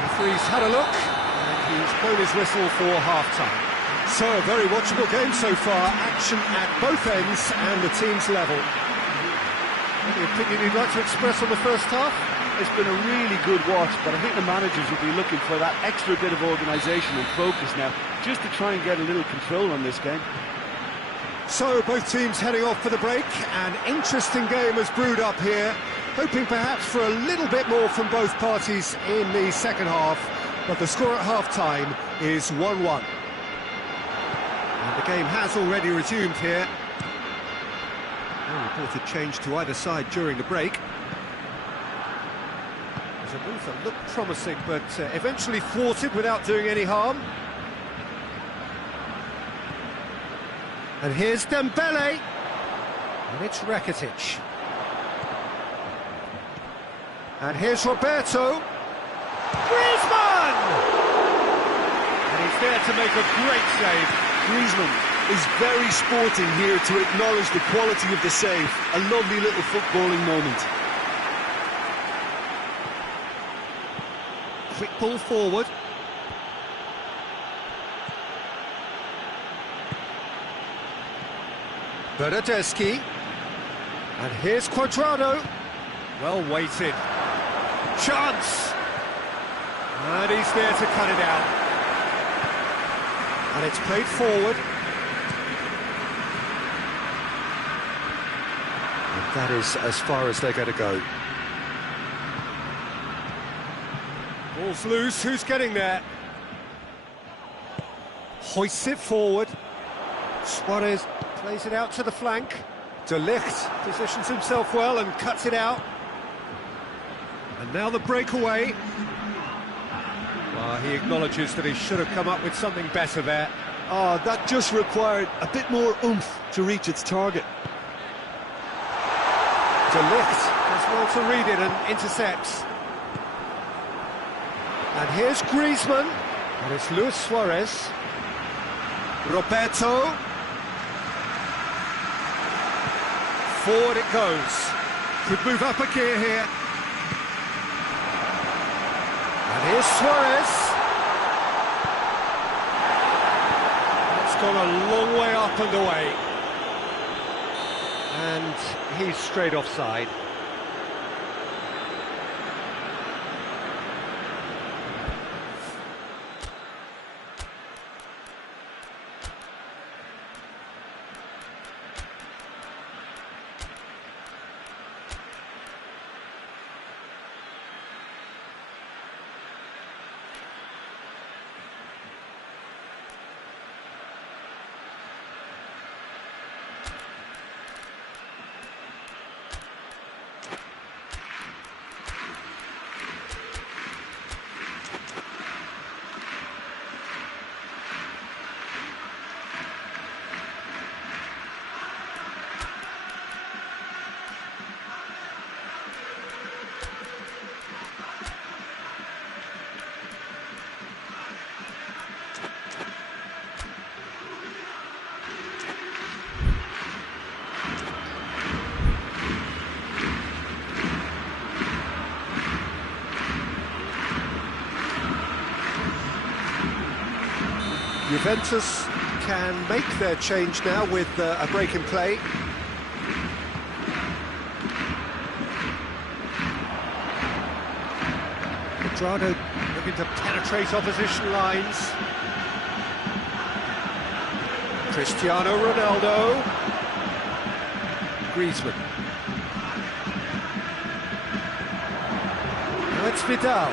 Referee's had a look, and he's blown his whistle for half-time. So, a very watchable game so far, action at both ends and the team's level. Any opinion you'd like to express on the first half? It's been a really good watch, but I think the managers will be looking for that extra bit of organisation and focus now, just to try and get a little control on this game. So, both teams heading off for the break. An interesting game has brewed up here, hoping perhaps for a little bit more from both parties in the second half, but the score at half-time is 1-1. And the game has already resumed here. No reported change to either side during the break. There's a move that looked promising, but eventually thwarted without doing any harm. And here's Dembele, and it's Rakitic. And here's Roberto. Griezmann! And he's there to make a great save. Griezmann is very sporting here to acknowledge the quality of the save. A lovely little footballing moment. Quick ball forward. Bernardeschi. And here's Cuadrado. Well weighted. Chance! And he's there to cut it out. And it's played forward. And that is as far as they're going to go. Ball's loose, who's getting there? Hoists it forward. Suarez plays it out to the flank. De Ligt positions himself well and cuts it out. And now the breakaway. Well, he acknowledges that he should have come up with something better there. Oh, that just required a bit more oomph to reach its target. De Ligt does well to read it and intercepts. And here's Griezmann. And it's Luis Suarez. Roberto. Forward it goes. Could move up a gear here. And here's Suarez. It's gone a long way up and away. And he's straight offside. Juventus can make their change now with a break in play. Cuadrado looking to penetrate opposition lines. Cristiano Ronaldo. Griezmann. it's Vidal.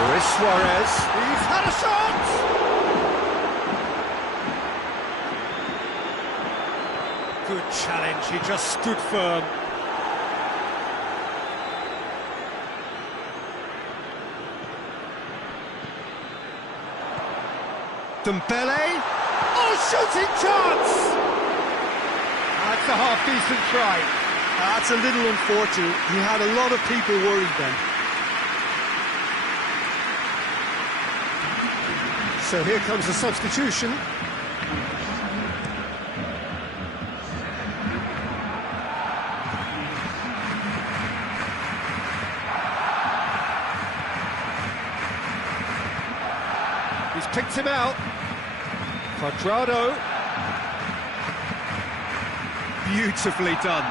Luis Suarez. He's had a shot! Good challenge, he just stood firm. Dembele. Oh, shooting chance! That's a half-decent try. That's a little unfortunate. He had a lot of people worried then. So here comes a substitution. He's picked him out. Cuadrado. Beautifully done.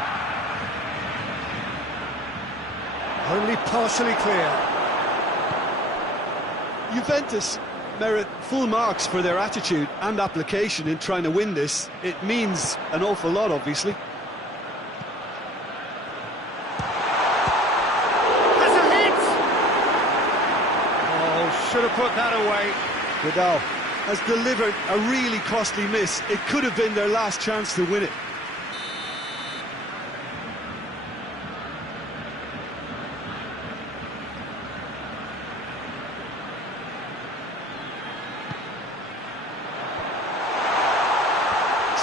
Only partially clear. Juventus merit full marks for their attitude and application in trying to win this. It means an awful lot, obviously. Has a hit! Oh, should have put that away. Vidal has delivered a really costly miss. It could have been their last chance to win it.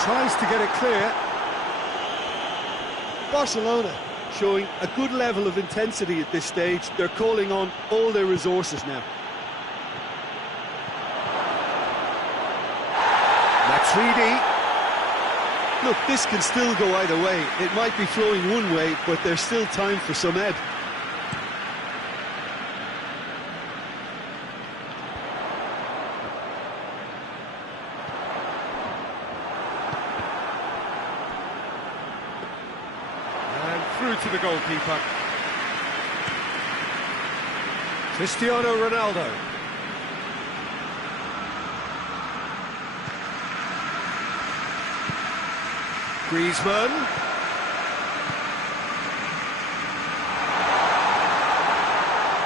Tries to get it clear. Barcelona showing a good level of intensity at this stage. They're calling on all their resources now. Matuidi. Look, this can still go either way. It might be flowing one way, but there's still time for some ebb. Through to the goalkeeper. Cristiano Ronaldo. Griezmann.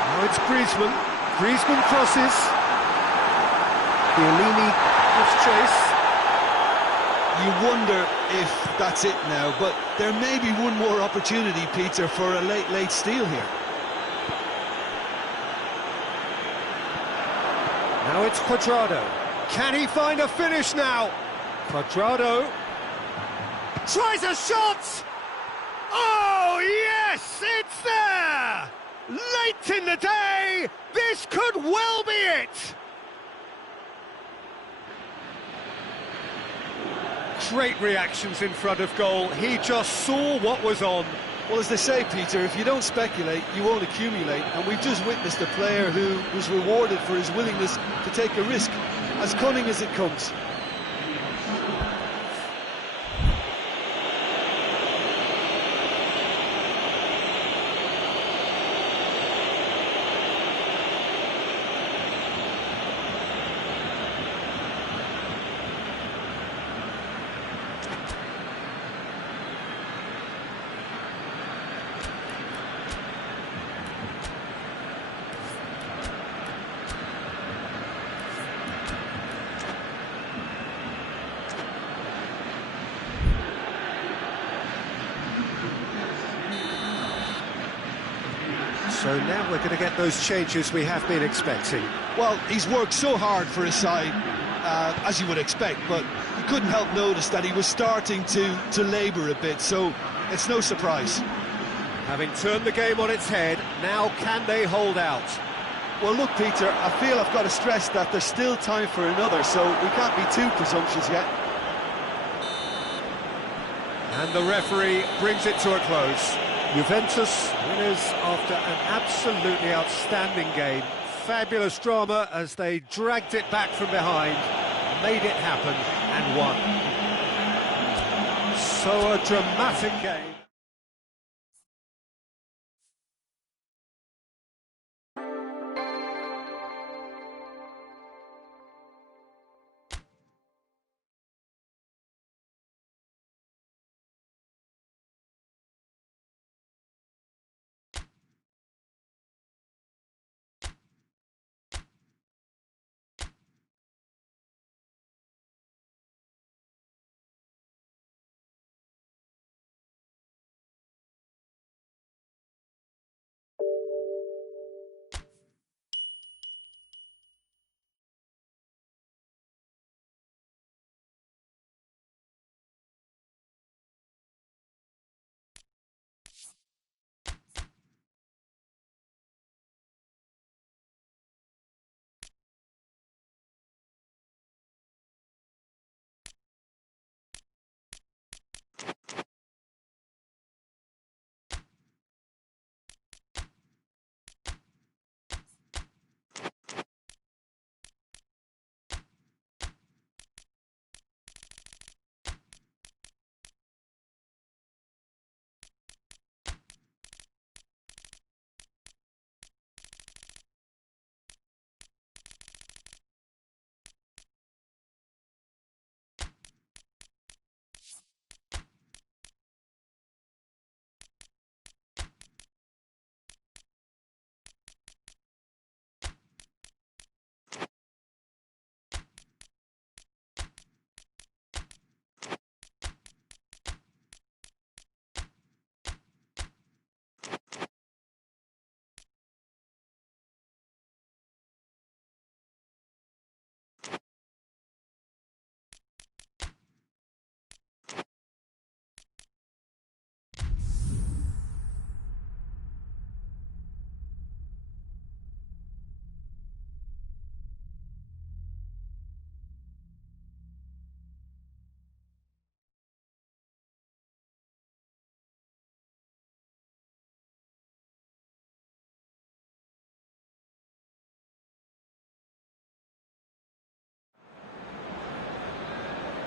Now it's Griezmann. Griezmann crosses. Chiellini gives chase. You wonder if that's it now, but there may be one more opportunity, Peter, for a late steal here. Now it's Cuadrado. Can he find a finish now? Cuadrado tries a shot! Oh, yes, it's there! Late in the day, this could well be it! Great reactions in front of goal. He just saw what was on. Well, as they say, Peter, if you don't speculate, you won't accumulate. And we've just witnessed a player who was rewarded for his willingness to take a risk, as cunning as it comes. So now we're going to get those changes we have been expecting. Well, he's worked so hard for his side, as you would expect, but you couldn't help notice that he was starting to labour a bit, so it's no surprise. Having turned the game on its head, now can they hold out? Well, look, Peter, I feel I've got to stress that there's still time for another, so we can't be too presumptuous yet. And the referee brings it to a close. Juventus winners after an absolutely outstanding game. Fabulous drama as they dragged it back from behind, made it happen and won. So a dramatic game.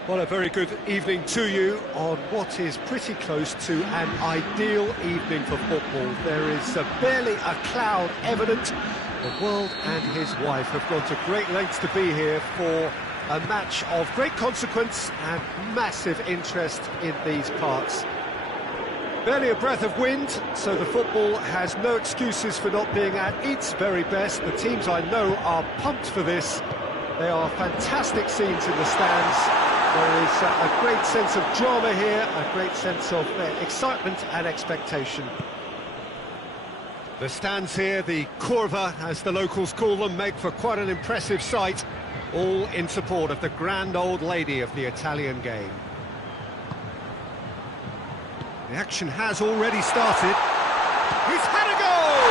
Well, a very good evening to you on what is pretty close to an ideal evening for football. There is barely a cloud evident. The world and his wife have gone to great lengths to be here for a match of great consequence and massive interest in these parts. Barely a breath of wind, so the football has no excuses for not being at its very best. The teams I know are pumped for this. They are fantastic scenes in the stands. There is a great sense of drama here, a great sense of excitement and expectation. The stands here, the curva, as the locals call them, make for quite an impressive sight, all in support of the grand old lady of the Italian game. The action has already started. He's had a goal!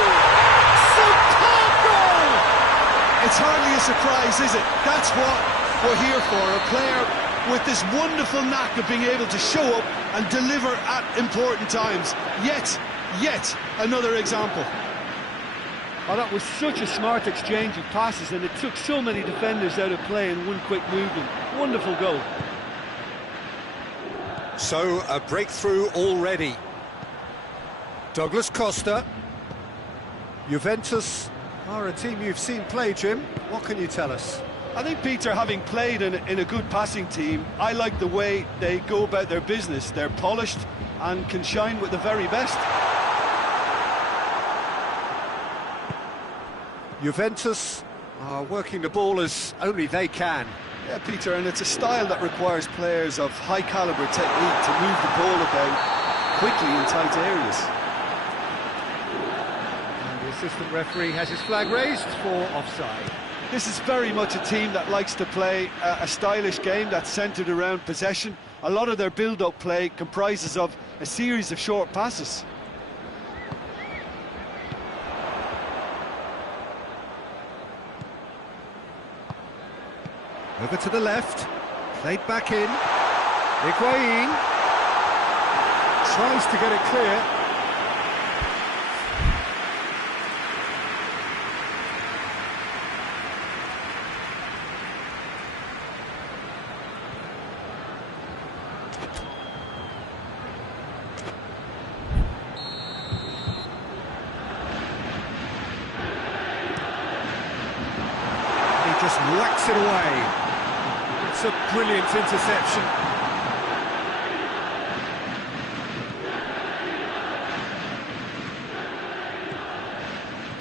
Superb goal! It's hardly a surprise, is it? That's what we're here for, a player with this wonderful knack of being able to show up and deliver at important times. Yet another example. Oh, that was such a smart exchange of passes, and it took so many defenders out of play in one quick movement. Wonderful goal. So, a breakthrough already. Douglas Costa. Juventus are a team you've seen play, Jim. What can you tell us? I think, Peter, having played in a good passing team, I like the way they go about their business. They're polished and can shine with the very best. Juventus are working the ball as only they can. Yeah, Peter, and it's a style that requires players of high calibre technique to move the ball about quickly in tight areas. And the assistant referee has his flag raised for offside. This is very much a team that likes to play a stylish game that's centred around possession. A lot of their build-up play comprises of a series of short passes. Over to the left, played back in. Higuain tries to get it clear. He just whacks it away. It's a brilliant interception.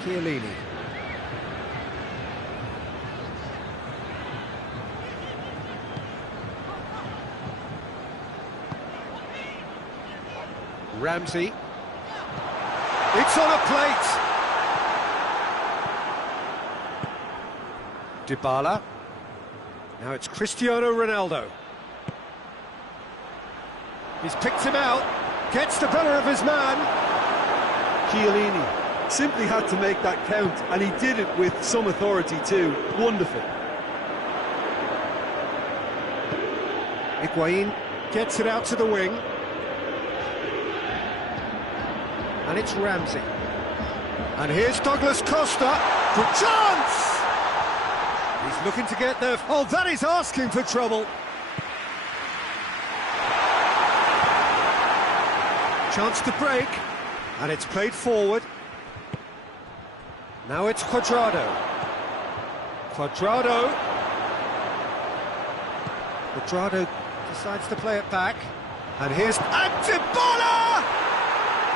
Chiellini. Ramsey. It's on a plate. Dybala. Now it's Cristiano Ronaldo. He's picked him out, gets the better of his man. Chiellini simply had to make that count, and he did it with some authority too. Wonderful. Higuain gets it out to the wing. And it's Ramsey. And here's Douglas Costa. Good chance! He's looking to get there. Oh, that is asking for trouble. Chance to break. And it's played forward. Now it's Cuadrado. Cuadrado decides to play it back. And here's Dybala!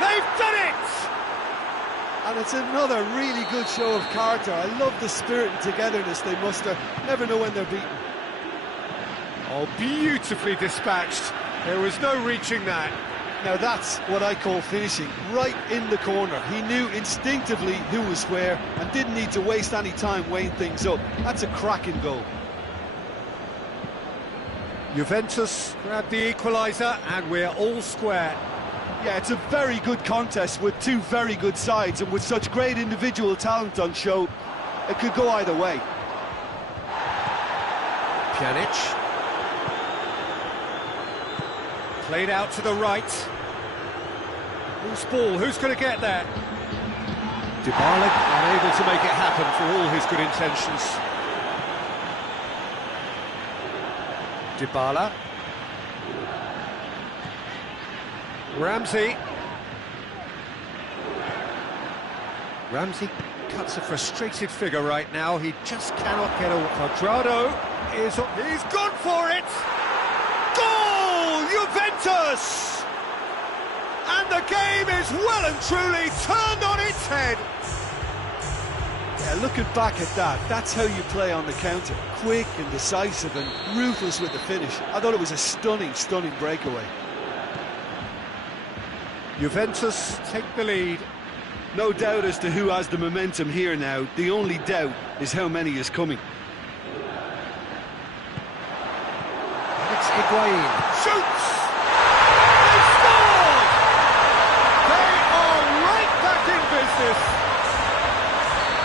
They've done it! And it's another really good show of character. I love the spirit and togetherness they muster. Never know when they're beaten. Oh, beautifully dispatched. There was no reaching that. Now that's what I call finishing, right in the corner. He knew instinctively who was where and didn't need to waste any time weighing things up. That's a cracking goal. Juventus grabbed the equaliser and we're all square. Yeah, it's a very good contest with two very good sides, and with such great individual talent on show, it could go either way. Pjanic. Played out to the right. Who's ball? Who's going to get there? Dybala unable to make it happen for all his good intentions. Dybala. Ramsey. Ramsey cuts a frustrated figure right now. He just cannot get away. Cuadrado is... He's gone for it! Goal! Juventus! And the game is well and truly turned on its head. Yeah, looking back at that, that's how you play on the counter. Quick and decisive and ruthless with the finish. I thought it was a stunning, stunning breakaway. Juventus take the lead. No doubt as to who has the momentum here now. The only doubt is how many is coming. It's Higuain. Shoots! They scored! They are right back in business.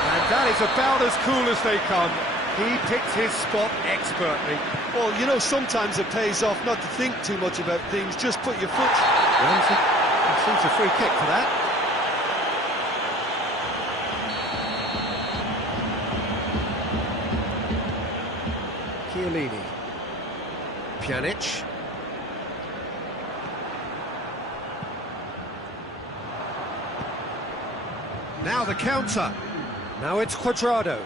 And that is about as cool as they come. He picked his spot expertly. Well, you know, sometimes it pays off not to think too much about things. Just put your foot... Ramsey seems a free kick for that. Chiellini. Pjanic. Now the counter. Now it's Cuadrado.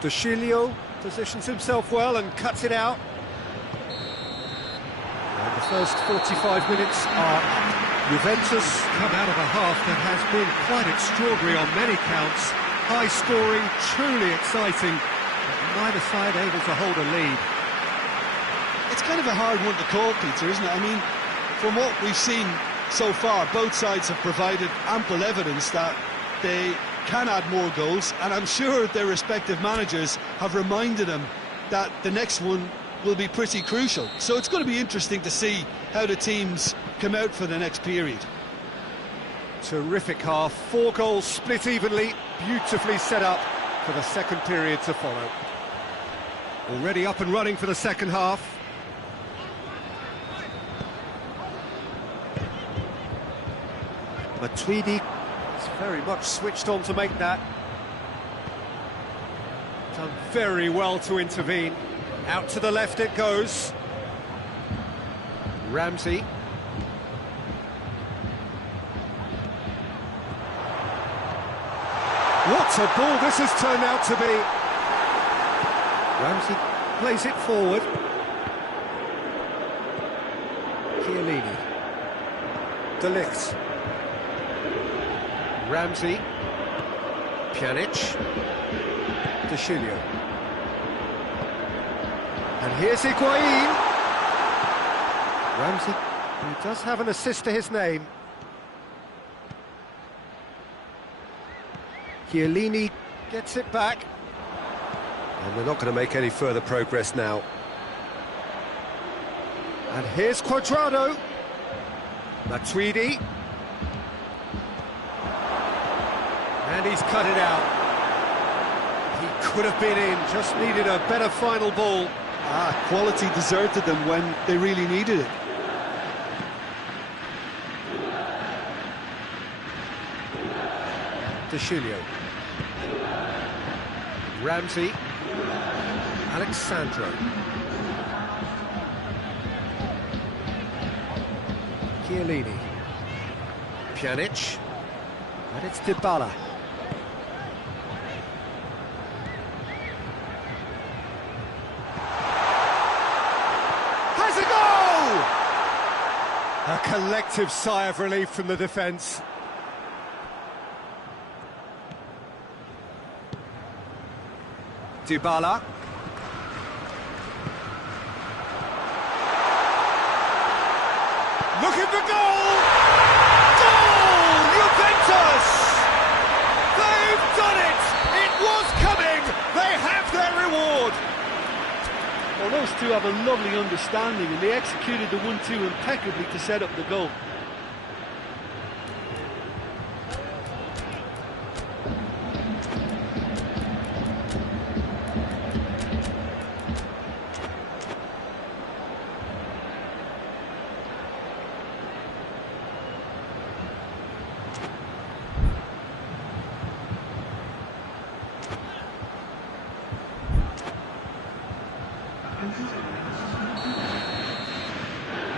De Sciglio positions himself well and cuts it out. And the first 45 minutes are up. Juventus come out of a half that has been quite extraordinary on many counts. High scoring, truly exciting. Neither side able to hold a lead. It's kind of a hard one to call, Peter, isn't it? I mean, from what we've seen so far, both sides have provided ample evidence that they can add more goals, and I'm sure their respective managers have reminded them that the next one will be pretty crucial. So it's going to be interesting to see how the teams come out for the next period. Terrific half, 4 goals split evenly, beautifully set up for the second period to follow. Already up and running for the second half. Matuidi is very much switched on to make that. Done very well to intervene. Out to the left it goes. Ramsey. What a ball this has turned out to be. Ramsey plays it forward. Chiellini. De Ligt. Ramsey. Pjanic. De Sciglio. And here's Higuain. Ramsey, who does have an assist to his name. Chiellini gets it back. And they're not going to make any further progress now. And here's Cuadrado. Matuidi. And he's cut it out. He could have been in, just needed a better final ball. Quality deserted them when they really needed it. De Sciglio. Ramsey. Alexandro. Chiellini. Pjanic. And it's Dybala. Has a goal! A collective sigh of relief from the defence. Dybala. Looking for goal! Goal! Juventus! They've done it! It was coming! They have their reward! Well, those two have a lovely understanding, and they executed the 1-2 impeccably to set up the goal.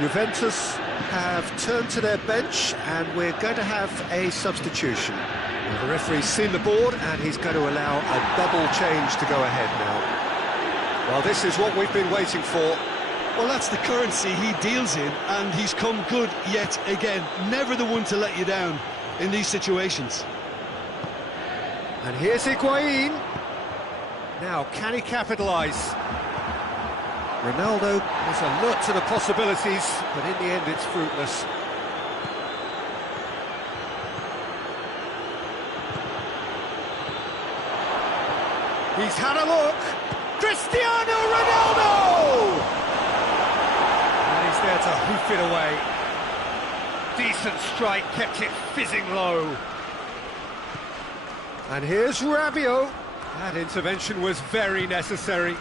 Juventus have turned to their bench, and we're going to have a substitution. Well, the referee's seen the board, and he's going to allow a double change to go ahead now. Well, this is what we've been waiting for. Well, that's the currency he deals in, and he's come good yet again. Never the one to let you down in these situations. And here's Higuain. Now, can he capitalise? Ronaldo is alert to the possibilities, but in the end it's fruitless. He's had a look. Cristiano Ronaldo! And he's there to hoof it away. Decent strike, kept it fizzing low. And here's Rabiot. That intervention was very necessary.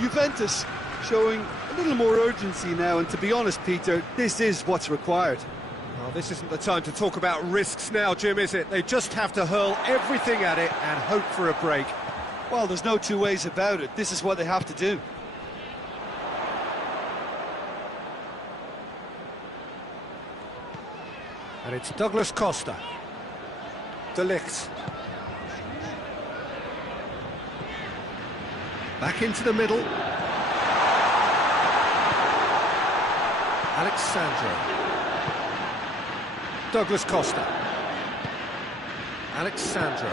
Juventus showing a little more urgency now, and to be honest, Peter, this is what's required. Well, this isn't the time to talk about risks now, Jim, is it? They just have to hurl everything at it and hope for a break. Well, there's no two ways about it. This is what they have to do. And it's Douglas Costa. De Ligt. Back into the middle. Alexandro. Douglas Costa. Alexandro.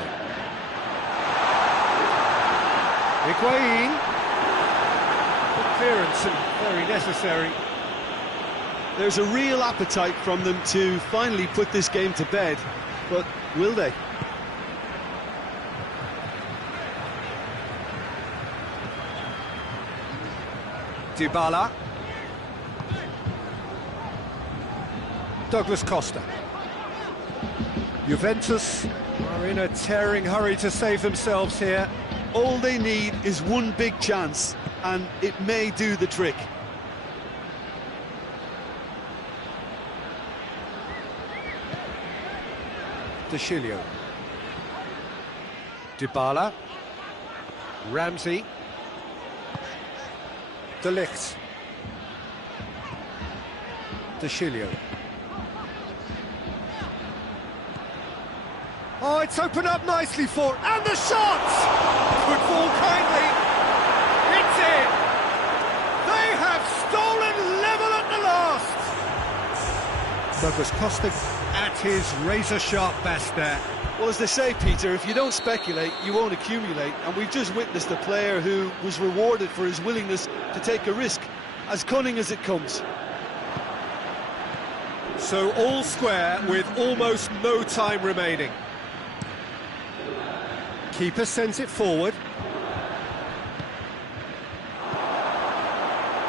Higuain. Good clearance and very necessary. There's a real appetite from them to finally put this game to bed, but will they? Dybala. Douglas Costa. Juventus are in a tearing hurry to save themselves here. All they need is one big chance, and it may do the trick. De Chilio. Dybala. Ramsey. De Ligt. De Chilio. Oh, it's opened up nicely for... And the shot! Good ball kindly. It's in. They have stolen level at the last. Douglas Costa at his razor-sharp best there. Well, as they say, Peter, if you don't speculate, you won't accumulate. And we've just witnessed a player who was rewarded for his willingness to take a risk, as cunning as it comes. So all square with almost no time remaining. Keeper sends it forward.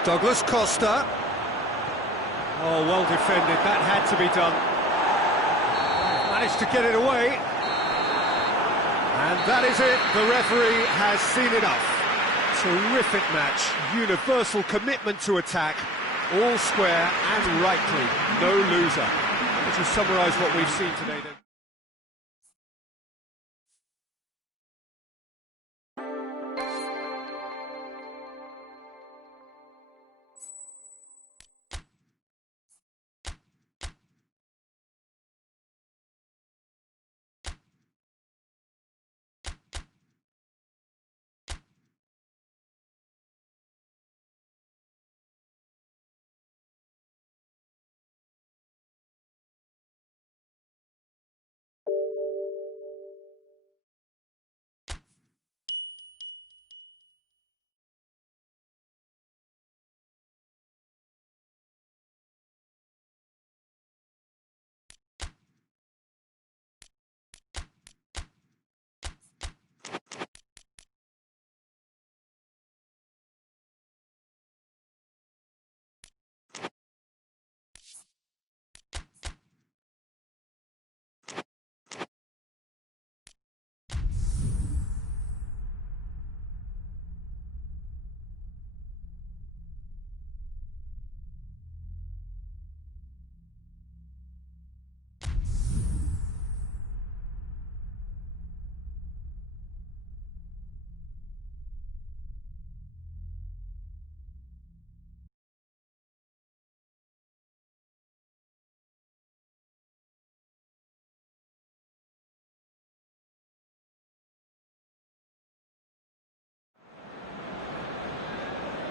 Douglas Costa. Oh, well defended. That had to be done. Managed to get it away. And that is it. The referee has seen enough. Terrific match. Universal commitment to attack. All square and rightly. No loser. Would you summarise what we've seen today then?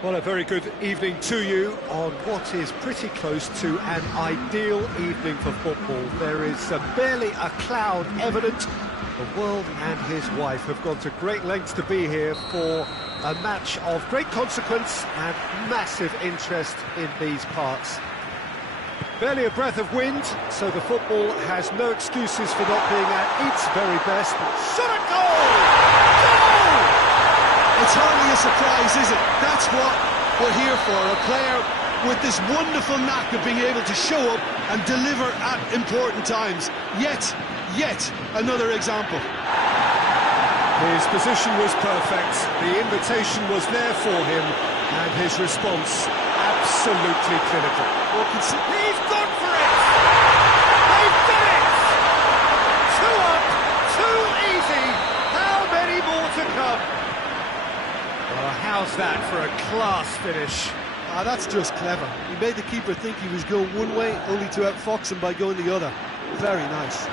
Well, a very good evening to you on what is pretty close to an ideal evening for football. There is barely a cloud evident. The world and his wife have gone to great lengths to be here for a match of great consequence and massive interest in these parts. Barely a breath of wind, so the football has no excuses for not being at its very best. Shot a goal! Goal! It's hardly a surprise, is it? That's what we're here for, a player with this wonderful knack of being able to show up and deliver at important times. Yet another example. His position was perfect, the invitation was there for him, and his response absolutely clinical. He's gone for it! They've done it! 2 up, 2 easy. How many more to come? Well, how's that for a class finish? That's just clever. He made the keeper think he was going one way, only to outfox him by going the other. Very nice.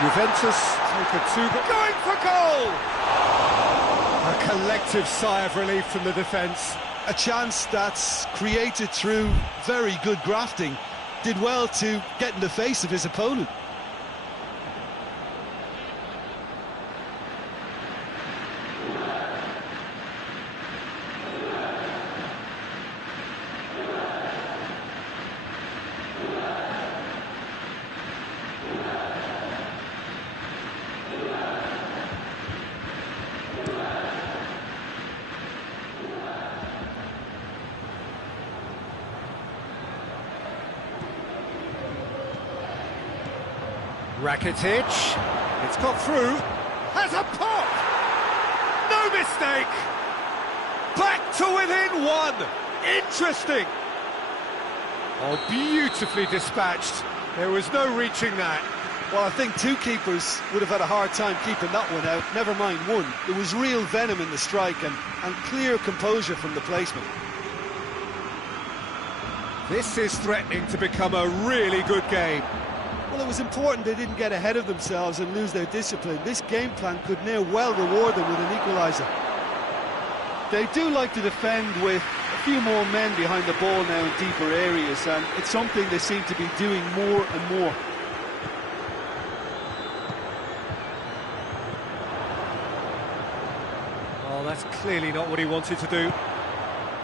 Juventus take a 2-goal. Going for goal! A collective sigh of relief from the defence. A chance that's created through very good grafting. Did well to get in the face of his opponent. Rakitic, it's got through, Has a pop! No mistake! Back to within 1! Interesting! oh, beautifully dispatched. There was no reaching that. Well, I think 2 keepers would have had a hard time keeping that one out, never mind 1. There was real venom in the strike and clear composure from the placement. This is threatening to become a really good game. Well, it was important they didn't get ahead of themselves and lose their discipline. This game plan could now well reward them with an equaliser. They do like to defend with a few more men behind the ball now in deeper areas, and it's something they seem to be doing more and more. Oh, that's clearly not what he wanted to do.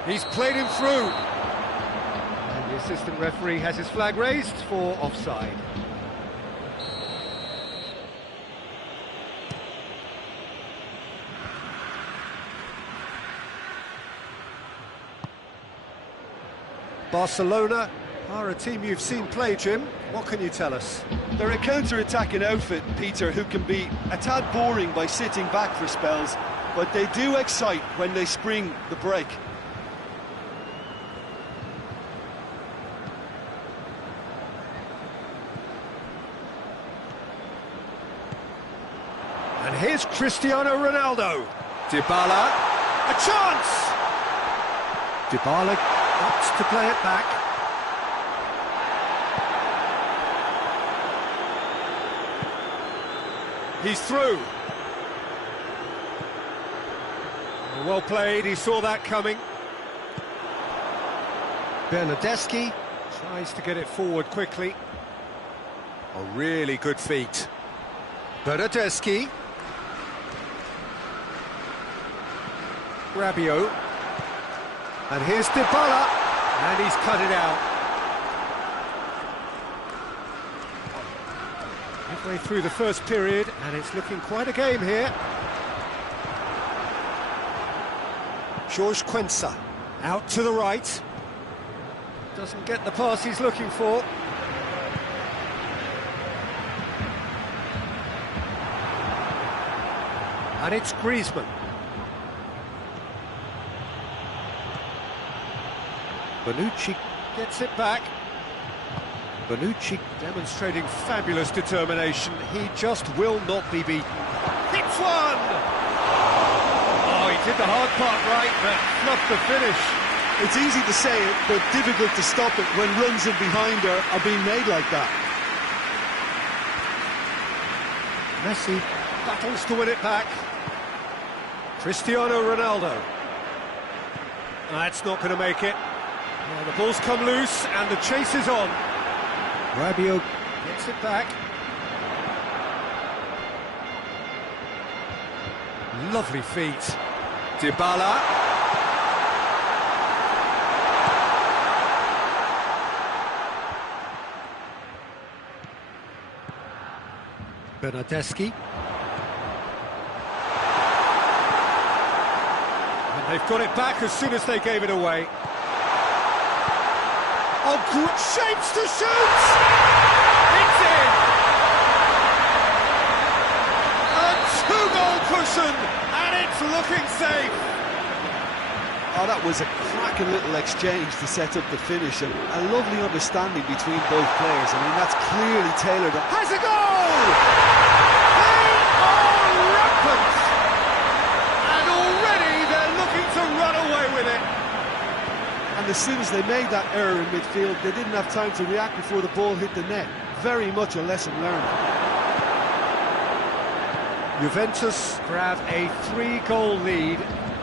He's played him through. And the assistant referee has his flag raised for offside. Barcelona are a team you've seen play, Jim. What can you tell us? They're a counter-attacking outfit, Peter, who can be a tad boring by sitting back for spells, but they do excite when they spring the break. And here's Cristiano Ronaldo. Dybala, a chance! Dybala opts to play it back. He's through. Well played, he saw that coming. Bernardeschi tries to get it forward quickly. A really good feat. Bernardeschi. Rabiot. And here's Dybala, and he's cut it out. Midway through the first period, and it's looking quite a game here. George Quensa, out to the right. Doesn't get the pass he's looking for. And it's Griezmann. Bonucci gets it back. Bonucci demonstrating fabulous determination. He just will not be beaten. Hits one! Oh, he did the hard part right, but not the finish. It's easy to say it, but difficult to stop it when runs in behind are being made like that. Messi battles to win it back. Cristiano Ronaldo. That's not going to make it. Well, the ball's come loose and the chase is on. Rabiot gets it back. Lovely feet. Dybala. Bernardeschi. And they've got it back as soon as they gave it away. Oh, good shapes to shoot! It's in! A two-goal cushion, and it's looking safe! Oh, that was a cracking little exchange to set up the finish, and a lovely understanding between both players. I mean, that's clearly tailored. Has a goal! They are rampant! And already they're looking to run away with it. And as soon as they made that error in midfield, they didn't have time to react before the ball hit the net. Very much a lesson learned. Juventus grab a 3-goal lead.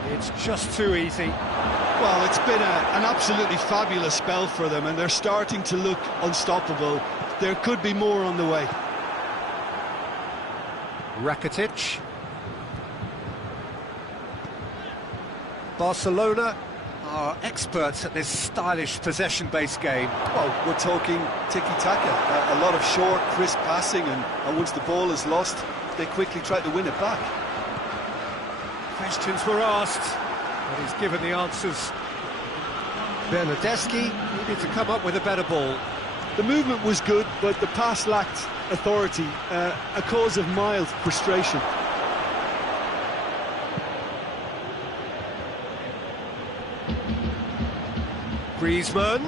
It's just too easy. Well, it's been an absolutely fabulous spell for them, and they're starting to look unstoppable. There could be more on the way. Rakitic. Barcelona are experts at this stylish possession-based game. Well, we're talking tiki-taka, a lot of short, crisp passing, and once the ball is lost, they quickly try to win it back. Questions were asked, but he's given the answers. Bernardeschi needed to come up with a better ball. The movement was good, but the pass lacked authority, a cause of mild frustration. Griezmann.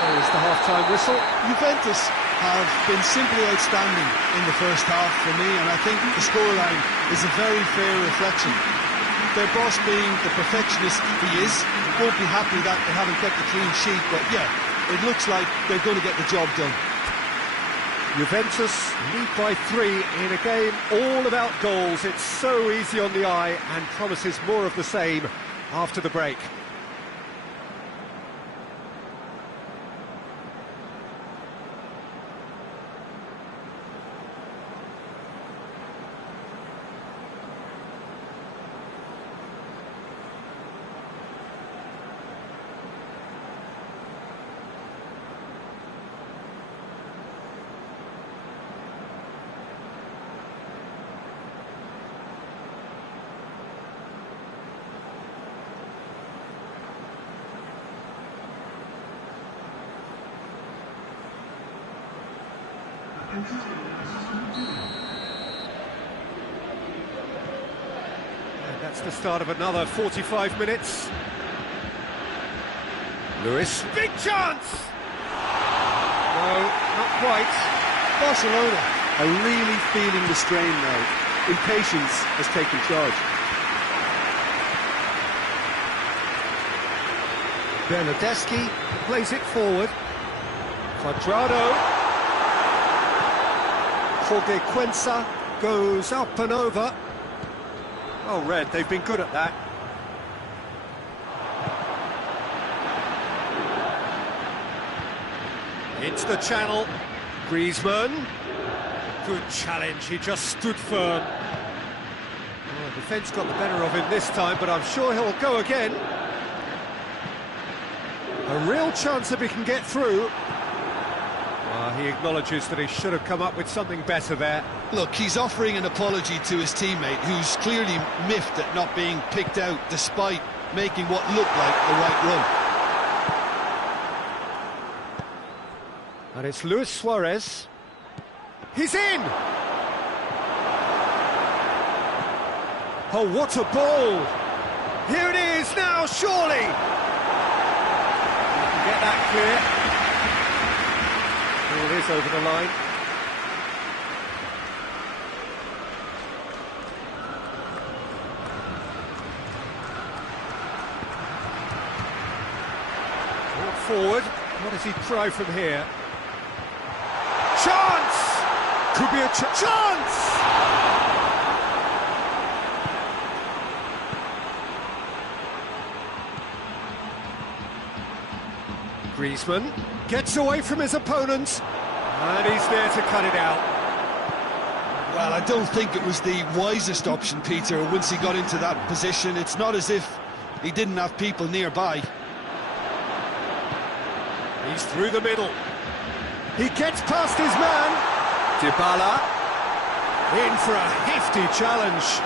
There's the half-time whistle. Juventus have been simply outstanding in the first half for me, and I think the scoreline is a very fair reflection. Their boss, being the perfectionist he is, won't be happy that they haven't kept a clean sheet, but yeah, it looks like they're going to get the job done. Juventus lead by 3 in a game all about goals. It's so easy on the eye and promises more of the same after the break. And that's the start of another 45 minutes. Lewis. Big chance! No, not quite. Barcelona are really feeling the strain now. Impatience has taken charge. Bernardeschi plays it forward. Quadrado. Jorge Cuenca goes up and over. Oh, Red, they've been good at that. Into the channel. Griezmann. Good challenge, he just stood firm. Oh, the defence got the better of him this time, but I'm sure he'll go again. A real chance if he can get through. He acknowledges that he should have come up with something better there. Look, he's offering an apology to his teammate, who's clearly miffed at not being picked out despite making what looked like the right run. And it's Luis Suarez. He's in! Oh, what a ball! Here it is now, surely! You can get that clear. Oh, it is over the line. Brought forward. What does he try from here? Chance! Could be a chance! Griezmann gets away from his opponent, and he's there to cut it out. Well, I don't think it was the wisest option, Peter, once he got into that position. It's not as if he didn't have people nearby. He's through the middle. He gets past his man. Dybala in for a hefty challenge.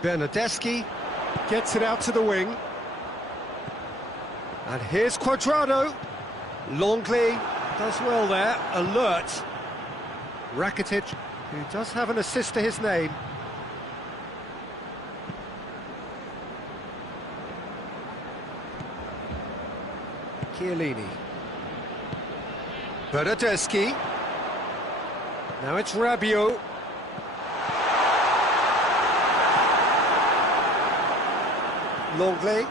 Bernardeschi gets it out to the wing. And here's Cuadrado. Longley does well there, alert. Rakitic, who does have an assist to his name. Chiellini. Bernardeschi. Now it's Rabiot. Longley.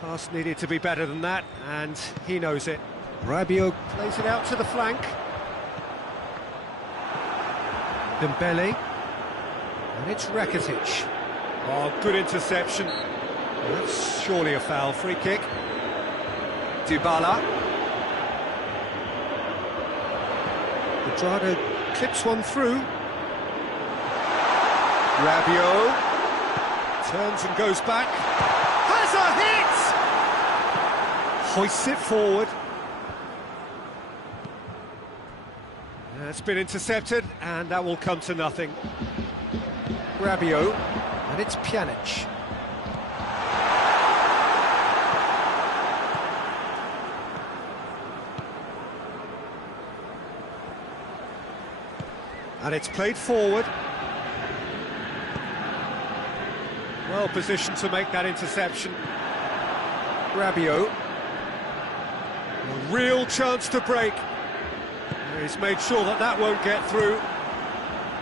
Pass needed to be better than that, and he knows it. Rabiot plays it out to the flank. Dembele. And it's Rakitic. Oh, good interception. That's surely a foul. Free kick. Dybala. Cuadrado clips one through. Rabiot turns and goes back. Has a hit! Hoists it forward. It's been intercepted, and that will come to nothing. Rabiot, and it's Pjanic. And it's played forward. Well positioned to make that interception. Rabiot. A real chance to break. He's made sure that that won't get through.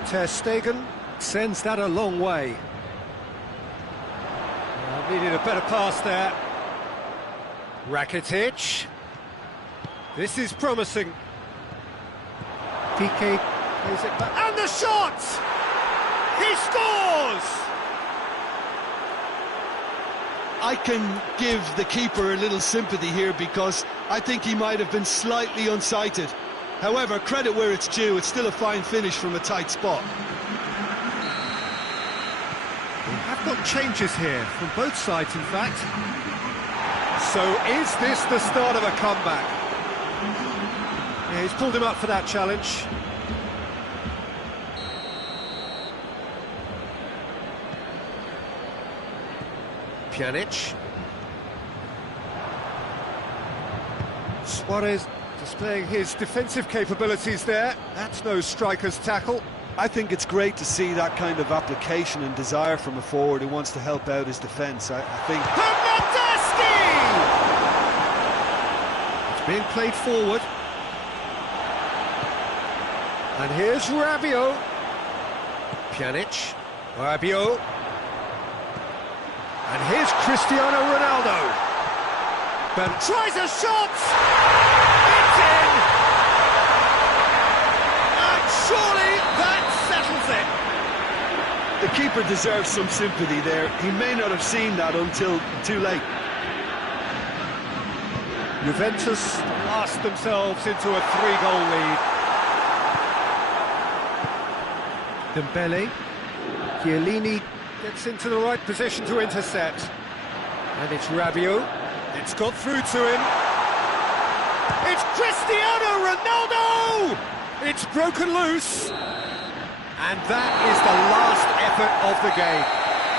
Ter Stegen sends that a long way. Needed a better pass there. Rakitic. This is promising. Piqué plays it back. And the shot! He scores! I can give the keeper a little sympathy here because I think he might have been slightly unsighted. However, credit where it's due, it's still a fine finish from a tight spot. We have got changes here from both sides, in fact. So is this the start of a comeback? Yeah, he's pulled him up for that challenge. Pjanic. Suarez displaying his defensive capabilities there. That's no striker's tackle. I think it's great to see that kind of application and desire from a forward who wants to help out his defence. I think... Bernardeschi! It's being played forward. And here's Rabiot. Pjanic. Rabiot. And here's Cristiano Ronaldo. But tries a shot! It's in! And surely that settles it. The keeper deserves some sympathy there. He may not have seen that until too late. Juventus blast themselves into a 3-goal lead. Dembele. Chiellini gets into the right position to intercept. And it's Rabiot. It's got through to him. It's Cristiano Ronaldo! It's broken loose. And that is the last effort of the game.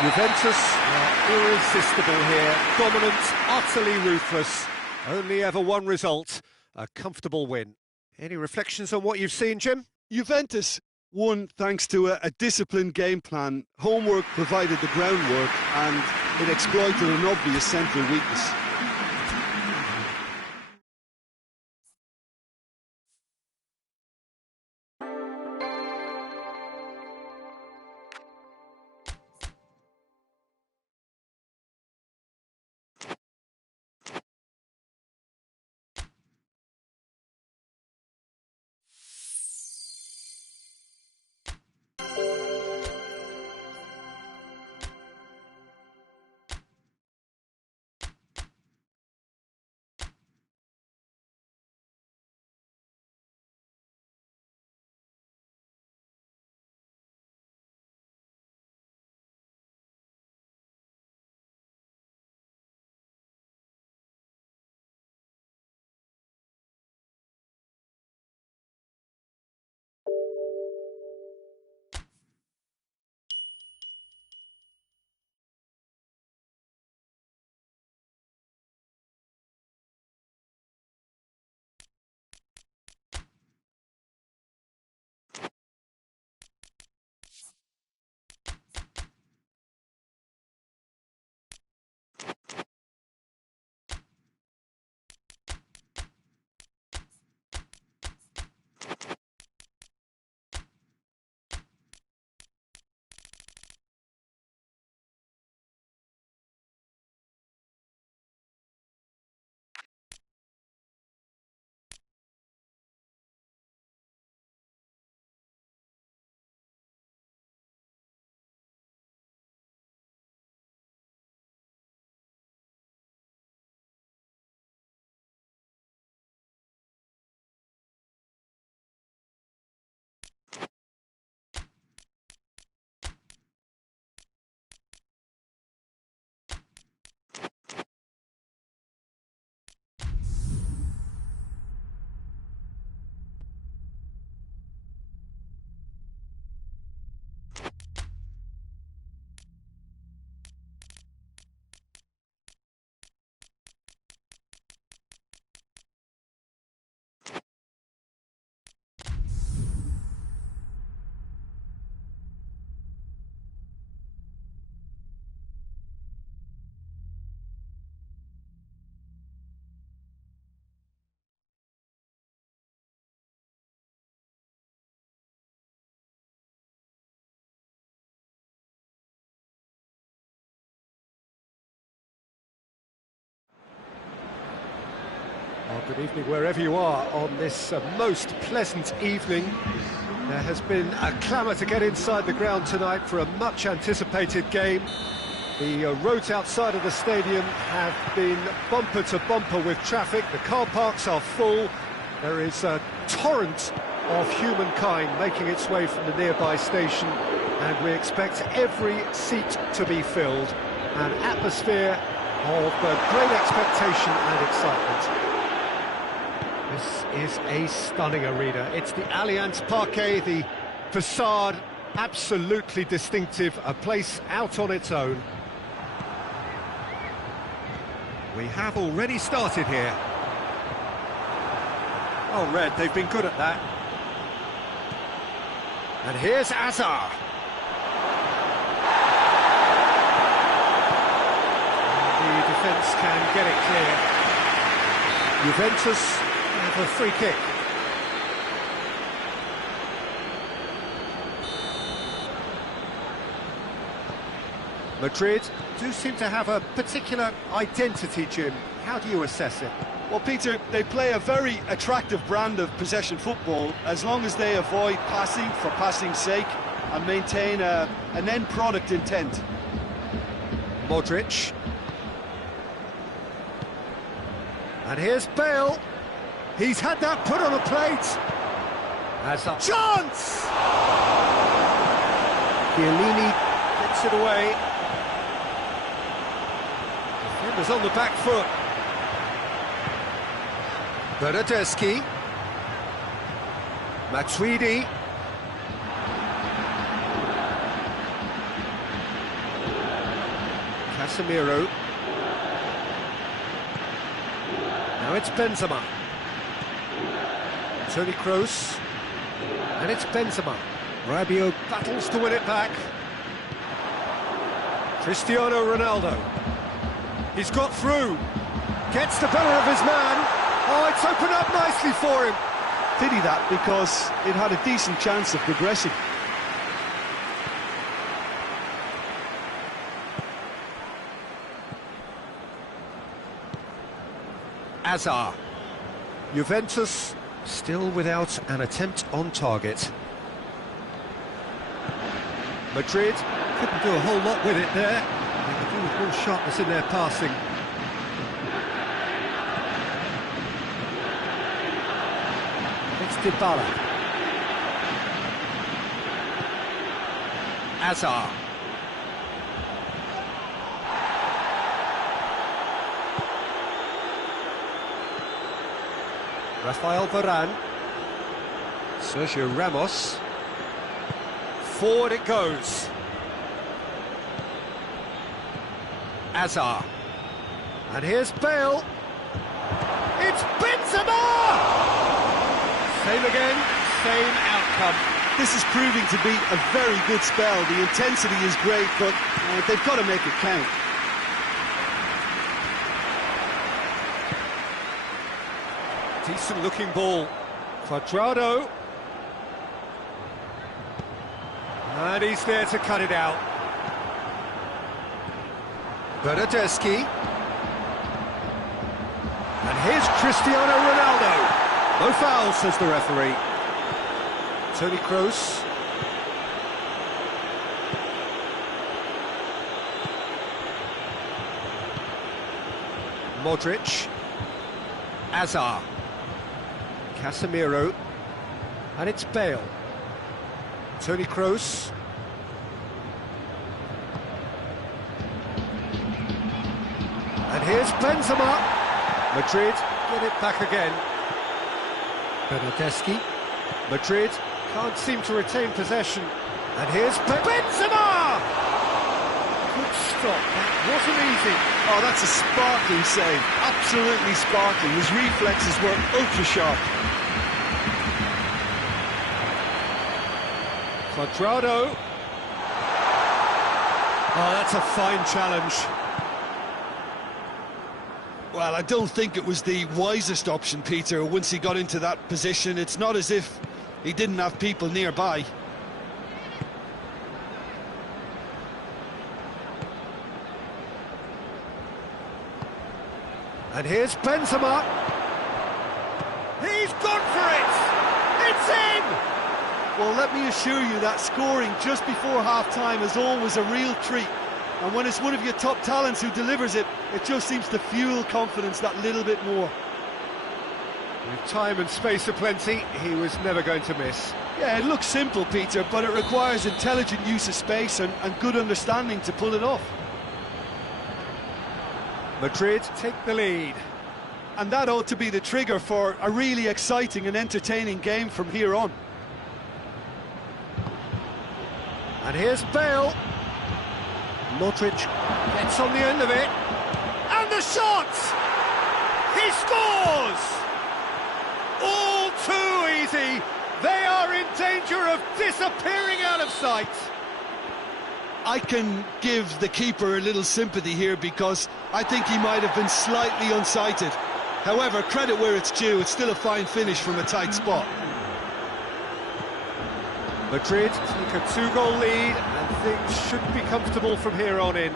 Juventus are irresistible here. Dominant, utterly ruthless. Only ever one result, a comfortable win. Any reflections on what you've seen, Jim? Juventus won thanks to a disciplined game plan. Homework provided the groundwork and it exploited an obvious central weakness. Good evening wherever you are on this most pleasant evening. There has been a clamour to get inside the ground tonight for a much anticipated game. The roads outside of the stadium have been bumper to bumper with traffic. The car parks are full. There is a torrent of humankind making its way from the nearby station, and we expect every seat to be filled. An atmosphere of great expectation and excitement. This is a stunning arena. It's the Allianz Parquet, the facade, absolutely distinctive, a place out on its own. We have already started here. Oh, Red, they've been good at that. And here's Azar. The defence can get it clear. Juventus have a free kick. Madrid do seem to have a particular identity, Jim. How do you assess it? Well, Peter, they play a very attractive brand of possession football as long as they avoid passing for passing's sake and maintain an end product intent. Modric. And here's Bale. He's had that put on a plate. As a chance! Chiellini gets it away. Defenders on the back foot. Bernardeschi. Matuidi. Casemiro. Now it's Benzema. Toni Kroos. And it's Benzema. Rabiot battles to win it back. Cristiano Ronaldo. He's got through. Gets the better of his man. Oh, it's opened up nicely for him. Pity that, because it had a decent chance of progressing. Azar. Juventus still without an attempt on target. Madrid couldn't do a whole lot with it there. They could do with more sharpness in their passing. It's Dybala. Azar. Rafael Varane. Sergio Ramos. Forward it goes. Azar. And here's Bale. It's Benzema! Same again, same outcome. This is proving to be a very good spell. The intensity is great, but they've got to make it count. Decent looking ball. Cuadrado. And he's there to cut it out. Bernardeschi. And here's Cristiano Ronaldo. No foul, says the referee. Toni Kroos. Modric. Azar. Casemiro. And it's Bale. Toni Kroos. And here's Benzema. Madrid get it back again. Bernardeschi. Madrid can't seem to retain possession. And here's Benzema! Good stop, that wasn't easy. Oh, that's a sparkling save. Absolutely sparkling. His reflexes were ultra-sharp. Cuadrado. Oh, that's a fine challenge. Well, I don't think it was the wisest option, Peter, once he got into that position. It's not as if he didn't have people nearby. And here's Benzema. gone for it! It's in! Well, let me assure you that scoring just before half-time is always a real treat. And when it's one of your top talents who delivers it, it just seems to fuel confidence that little bit more. With time and space aplenty, he was never going to miss. Yeah, it looks simple, Peter, but it requires intelligent use of space and good understanding to pull it off. Madrid take the lead. And that ought to be the trigger for a really exciting and entertaining game from here on. And here's Bale. Modric gets on the end of it. And the shot! He scores! All too easy. They are in danger of disappearing out of sight. I can give the keeper a little sympathy here because I think he might have been slightly unsighted. However, credit where it's due, it's still a fine finish from a tight spot. Madrid take a 2-goal lead and things should be comfortable from here on in.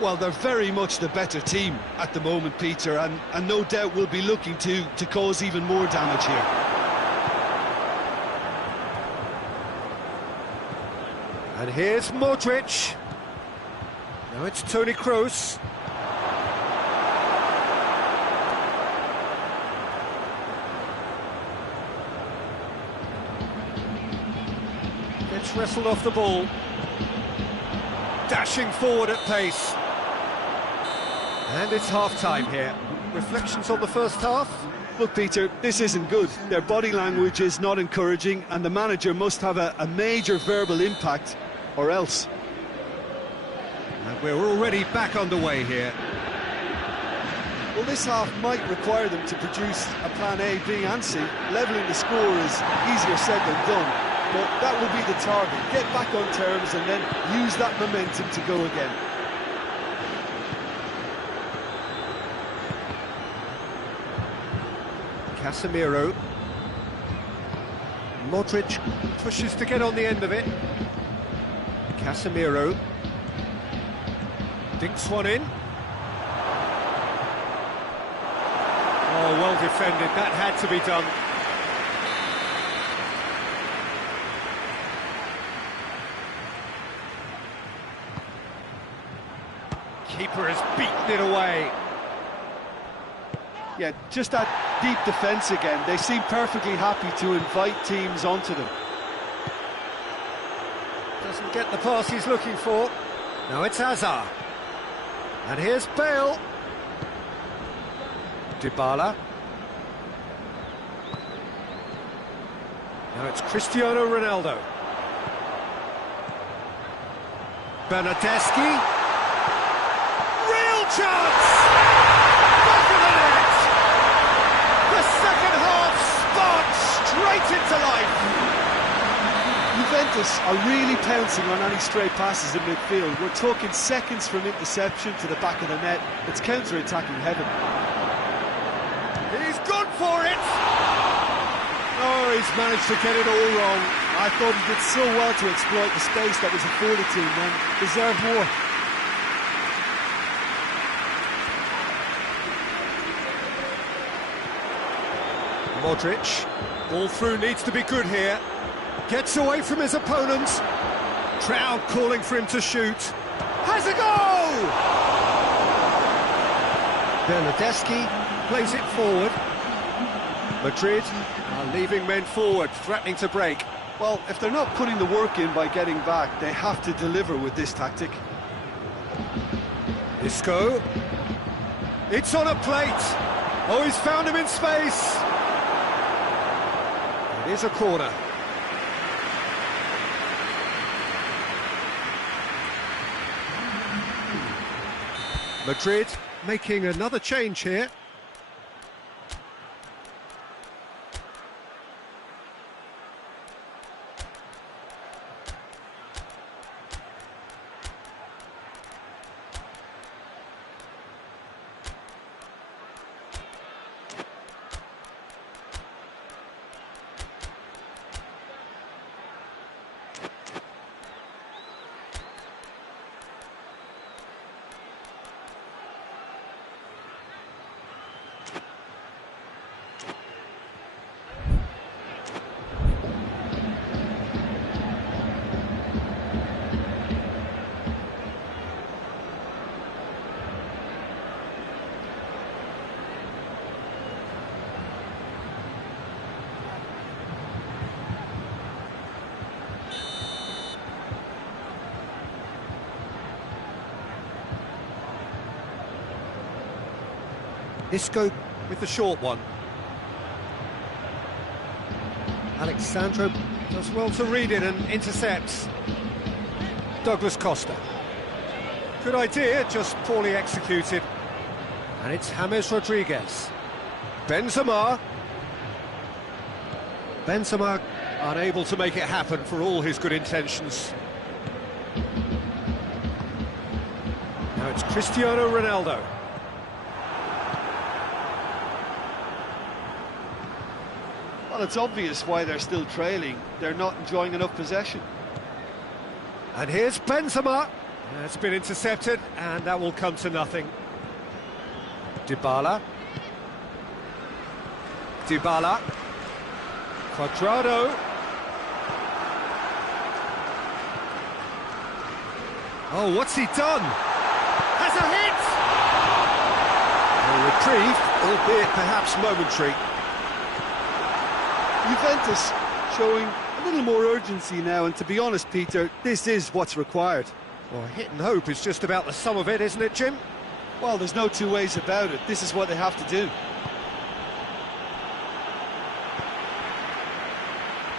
Well, they're very much the better team at the moment, Peter, and no doubt will be looking to cause even more damage here. And here's Modric. Now it's Toni Kroos. Gets wrestled off the ball. Dashing forward at pace. And it's half-time here. Reflections on the first half? Look, Peter, this isn't good. Their body language is not encouraging, and the manager must have a major verbal impact, or else. And we're already back underway here. Well, this half might require them to produce a plan A, B and C. Levelling the score is easier said than done, but that will be the target. Get back on terms and then use that momentum to go again. Casemiro. Modric pushes to get on the end of it. Casemiro dinks one in. Oh, well defended, that had to be done. Keeper has beaten it away. Yeah, just that deep defence again. They seem perfectly happy to invite teams onto them. Doesn't get the pass he's looking for. Now it's Hazard. And here's Bale. Dybala. Now it's Cristiano Ronaldo. Bernardeschi. Real chance! Back of the net! The second half sparks straight into life! Juventus are really pouncing on any stray passes in midfield. We're talking seconds from interception to the back of the net. It's counter-attacking heaven. He's gone for it! Oh, he's managed to get it all wrong. I thought he did so well to exploit the space that was afforded to him and deserved more. Modric, ball through needs to be good here. Gets away from his opponents. Crowd calling for him to shoot. Has a goal! Bernardeschi plays it forward. Madrid are leaving men forward, threatening to break. Well, if they're not putting the work in by getting back, they have to deliver with this tactic. Isco. It's on a plate. Oh, he's found him in space. It is a corner. Madrid making another change here. Isco with the short one. Alexandro does well to read it and intercepts. Douglas Costa. Good idea, just poorly executed. And it's James Rodriguez. Benzema. Benzema unable to make it happen for all his good intentions. Now it's Cristiano Ronaldo. Well, it's obvious why they're still trailing. They're not enjoying enough possession. And here's Benzema. It's been intercepted, and that will come to nothing. Dybala. Dybala. Cuadrado. Oh, what's he done? Has a hit! A reprieve, albeit perhaps momentary. Juventus showing a little more urgency now, and to be honest, Peter, this is what's required. Well, hit and hope is just about the sum of it, isn't it, Jim? Well, there's no two ways about it. This is what they have to do.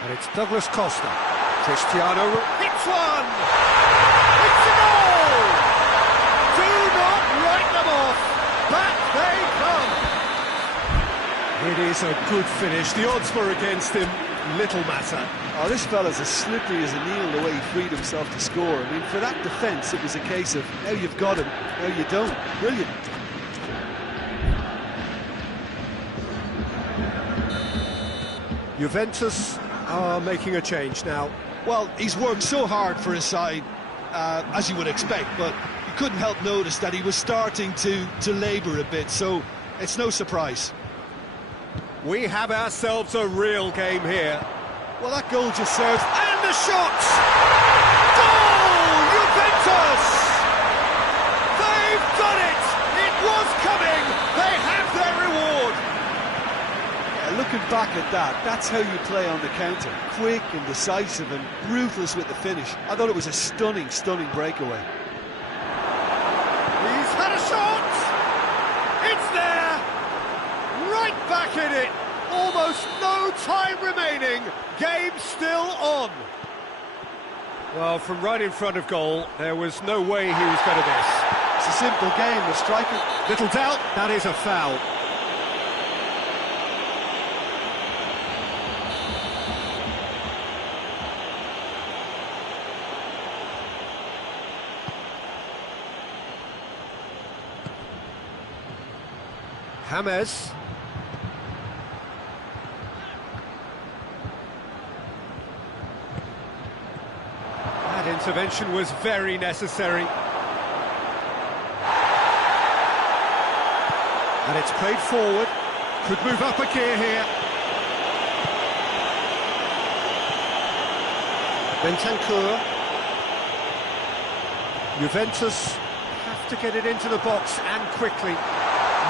And it's Douglas Costa. Cristiano Hits one! It's a goal! Do not write them off! Back they come! It is a good finish. The odds were against him. Little matter. Oh, this fella's as slippery as a needle the way he freed himself to score. I mean, for that defence, it was a case of now you've got him, now you don't. Brilliant. Juventus are making a change now. Well, he's worked so hard for his side, as you would expect, but you couldn't help notice that he was starting to labour a bit, so it's no surprise. We have ourselves a real game here. Well, that goal just serves... And the shot! Goal! Juventus! They've done it! It was coming! They have their reward! Yeah, looking back at that, that's how you play on the counter. Quick and decisive and ruthless with the finish. I thought it was a stunning, stunning breakaway. He's had a shot! It's there! Right back in it! Almost no time remaining. Game still on. Well, from right in front of goal, there was no way he was going to miss. It's a simple game. The striker... Little doubt, that is a foul. James. That intervention was very necessary. And it's played forward. Could move up a gear here. Bentancur. Juventus have to get it into the box and quickly.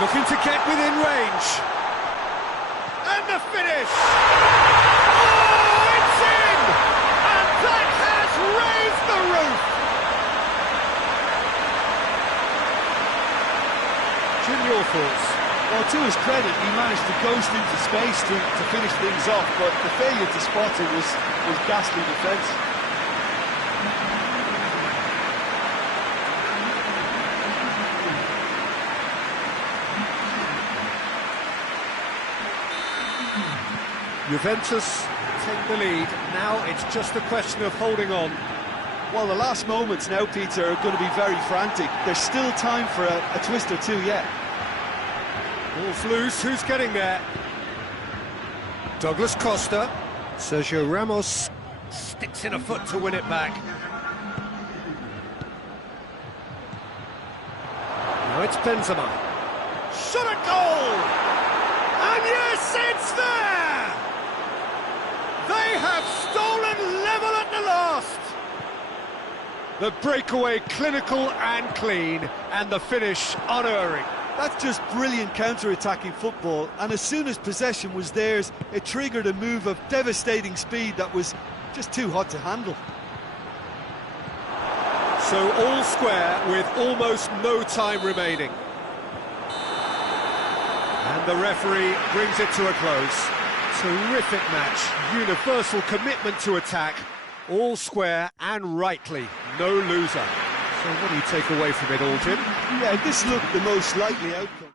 Looking to get within range. And the finish! Oh, it's in! And that has raised the roof! Jim, your thoughts? Well, to his credit, he managed to ghost into space to finish things off, but the failure to spot it was ghastly defence. Juventus take the lead. Now it's just a question of holding on. Well, the last moments now, Peter, are going to be very frantic. There's still time for a twist or two yet. Ball's loose, who's getting there? Douglas Costa. Sergio Ramos sticks in a foot to win it back. Now it's Benzema. Shot a goal! And yes, it's there! They have stolen level at the last! The breakaway clinical and clean, and the finish unerring. That's just brilliant counter-attacking football, and as soon as possession was theirs, it triggered a move of devastating speed that was just too hot to handle. So all square with almost no time remaining. the referee brings it to a close. Terrific match, universal commitment to attack, all square and rightly, no loser. So what do you take away from it all, Jim? Yeah, this looked the most likely outcome.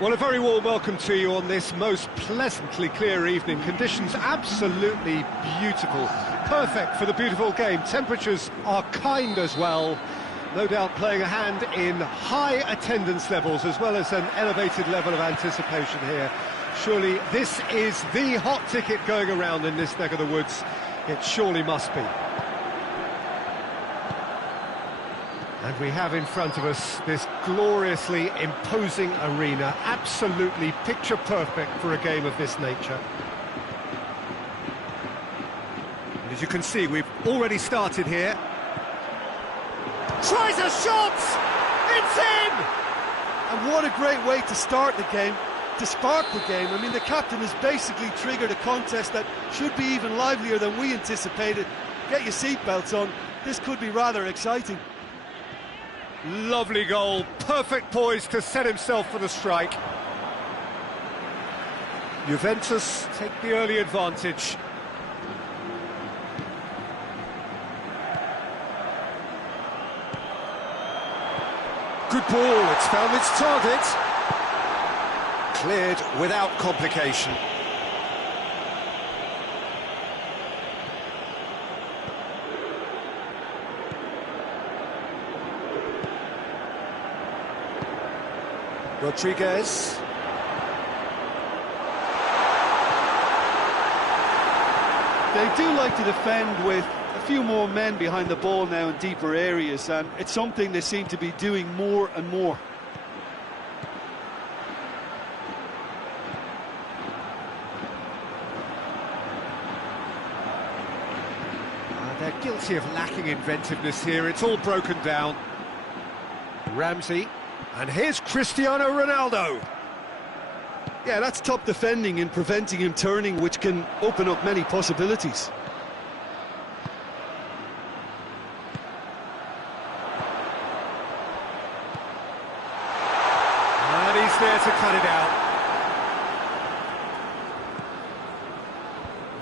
Well, a very warm welcome to you on this most pleasantly clear evening. Conditions absolutely beautiful. Perfect for the beautiful game. Temperatures are kind as well. No doubt playing a hand in high attendance levels as well as an elevated level of anticipation here. Surely this is the hot ticket going around in this neck of the woods. It surely must be. And we have in front of us this gloriously imposing arena, absolutely picture perfect for a game of this nature. And as you can see, we've already started here. Tries a shot! It's in! And what a great way to start the game, to spark the game. I mean, the captain has basically triggered a contest that should be even livelier than we anticipated. Get your seatbelts on, this could be rather exciting. Lovely goal, perfect poise to set himself for the strike. Juventus take the early advantage. Good ball, it's found its target. Cleared without complication. Rodriguez. They do like to defend with a few more men behind the ball now in deeper areas, and it's something they seem to be doing more and more. They're guilty of lacking inventiveness here. It's all broken down. Ramsey. And here's Cristiano Ronaldo. Yeah, that's top defending and preventing him turning, which can open up many possibilities. And he's there to cut it out.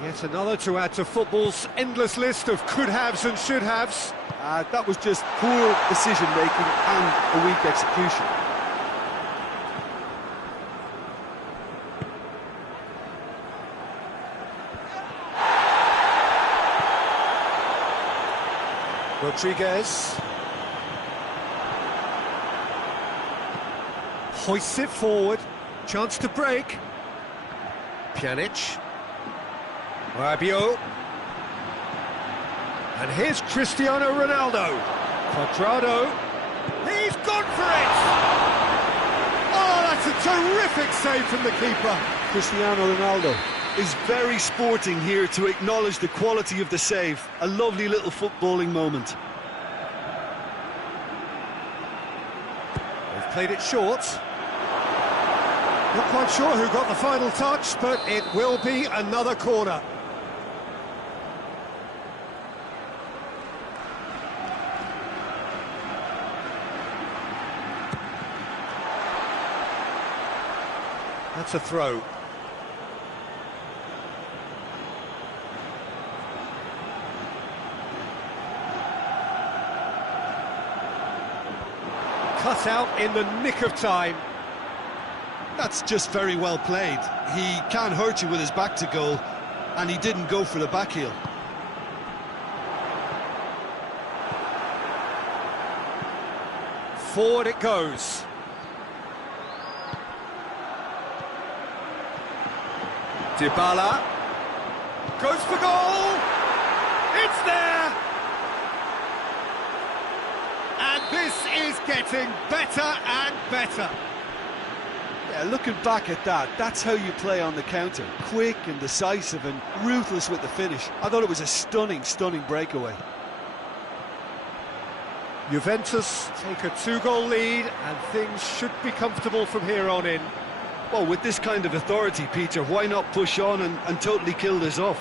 Yet another to add to football's endless list of could-haves and should-haves. That was just poor decision-making and a weak execution. Rodriguez. Hoists it forward. Chance to break. Pjanic. Rabiot. And here's Cristiano Ronaldo. Cuadrado. He's gone for it! Oh, that's a terrific save from the keeper. Cristiano Ronaldo is very sporting here to acknowledge the quality of the save. A lovely little footballing moment. They've played it short. Not quite sure who got the final touch, but it will be another corner. That's a throw. Cut out in the nick of time. That's just very well played. He can't hurt you with his back to goal, and he didn't go for the back heel. Forward it goes. Dybala goes for goal. It's there! And this is getting better and better. Yeah, looking back at that, that's how you play on the counter. Quick and decisive and ruthless with the finish. I thought it was a stunning, stunning breakaway. Juventus take a 2-goal lead and things should be comfortable from here on in. Well, with this kind of authority, Peter, why not push on and totally kill this off?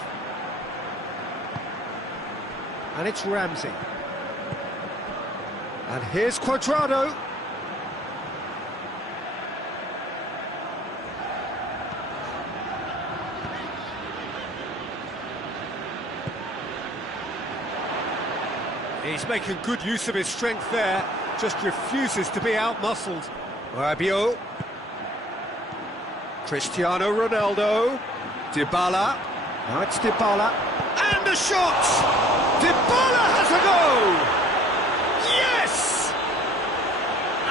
And it's Ramsey. And here's Cuadrado. He's making good use of his strength there, just refuses to be out-muscled. Rabiot. Cristiano Ronaldo. Dybala. Now it's Dybala. And a shot! Dybala has a go! Yes!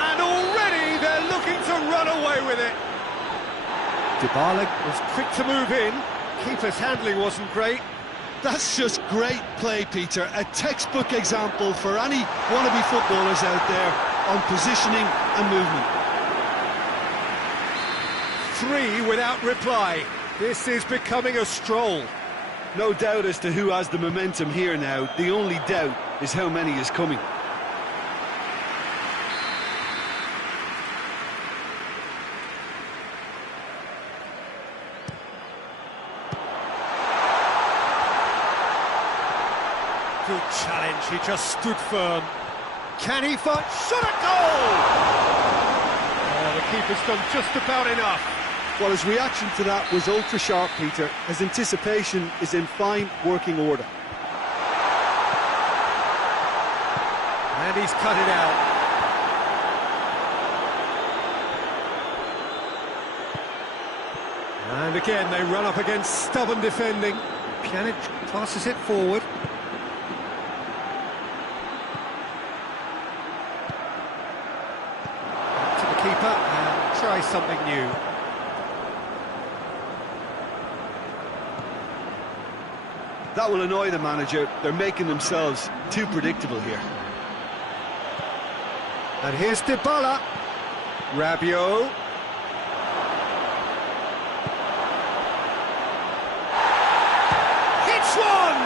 And already they're looking to run away with it. Dybala was quick to move in. Keeper's handling wasn't great. That's just great play, Peter. A textbook example for any wannabe footballers out there on positioning and movement. 3 without reply. This is becoming a stroll. No doubt as to who has the momentum here now. The only doubt is how many is coming. Good challenge, he just stood firm. Can he find... Shot at goal! Oh, the keeper's done just about enough. Well, his reaction to that was ultra-sharp, Peter. His anticipation is in fine working order. And he's cut it out. And again, they run up against stubborn defending. Pjanic passes it forward. Back to the keeper and try something new. That will annoy the manager. They're making themselves too predictable here. And here's Dybala. Rabiot. It's one!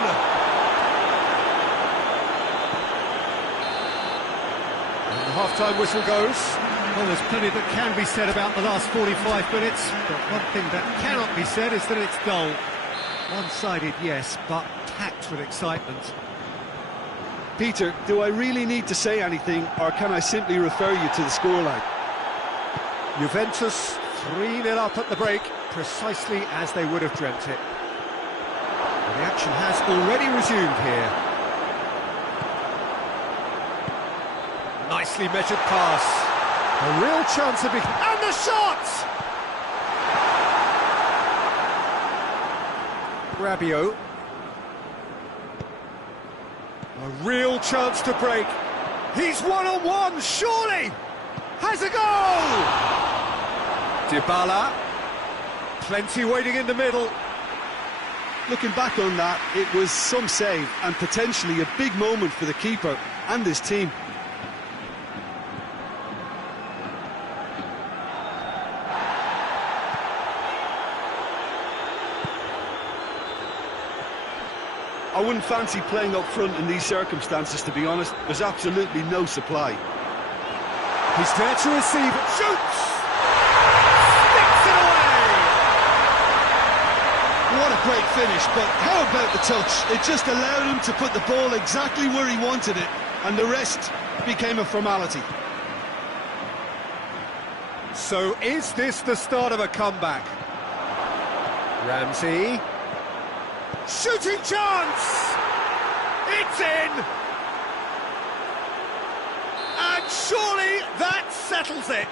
And the half-time whistle goes. Well, there's plenty that can be said about the last 45 minutes, but one thing that cannot be said is that it's dull. One-sided, yes, but packed with excitement. Peter, do I really need to say anything, or can I simply refer you to the scoreline? Juventus 3-0 up at the break, precisely as they would have dreamt it. And the action has already resumed here. Nicely measured pass. A real chance of... And the shot! Rabiot. A real chance to break. He's one-on-one, surely! Has a goal! Dybala, plenty waiting in the middle. Looking back on that, it was some save and potentially a big moment for the keeper and his team. I wouldn't fancy playing up front in these circumstances, to be honest. There's absolutely no supply. He's there to receive it. Shoots! Sticks it away! What a great finish, but how about the touch? It just allowed him to put the ball exactly where he wanted it, and the rest became a formality. So is this the start of a comeback? Ramsey. Shooting chance! It's in! And surely that settles it!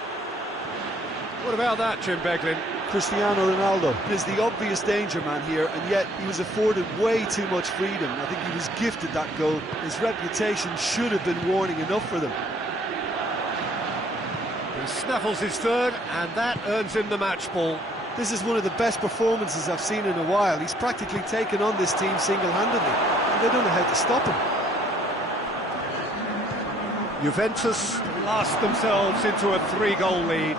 What about that, Jim Beglin? Cristiano Ronaldo is the obvious danger man here, and yet he was afforded way too much freedom. I think he was gifted that goal. His reputation should have been warning enough for them. He snaffles his third, and that earns him the match ball. This is one of the best performances I've seen in a while. He's practically taken on this team single-handedly, and they don't know how to stop him. Juventus last themselves into a 3-goal lead.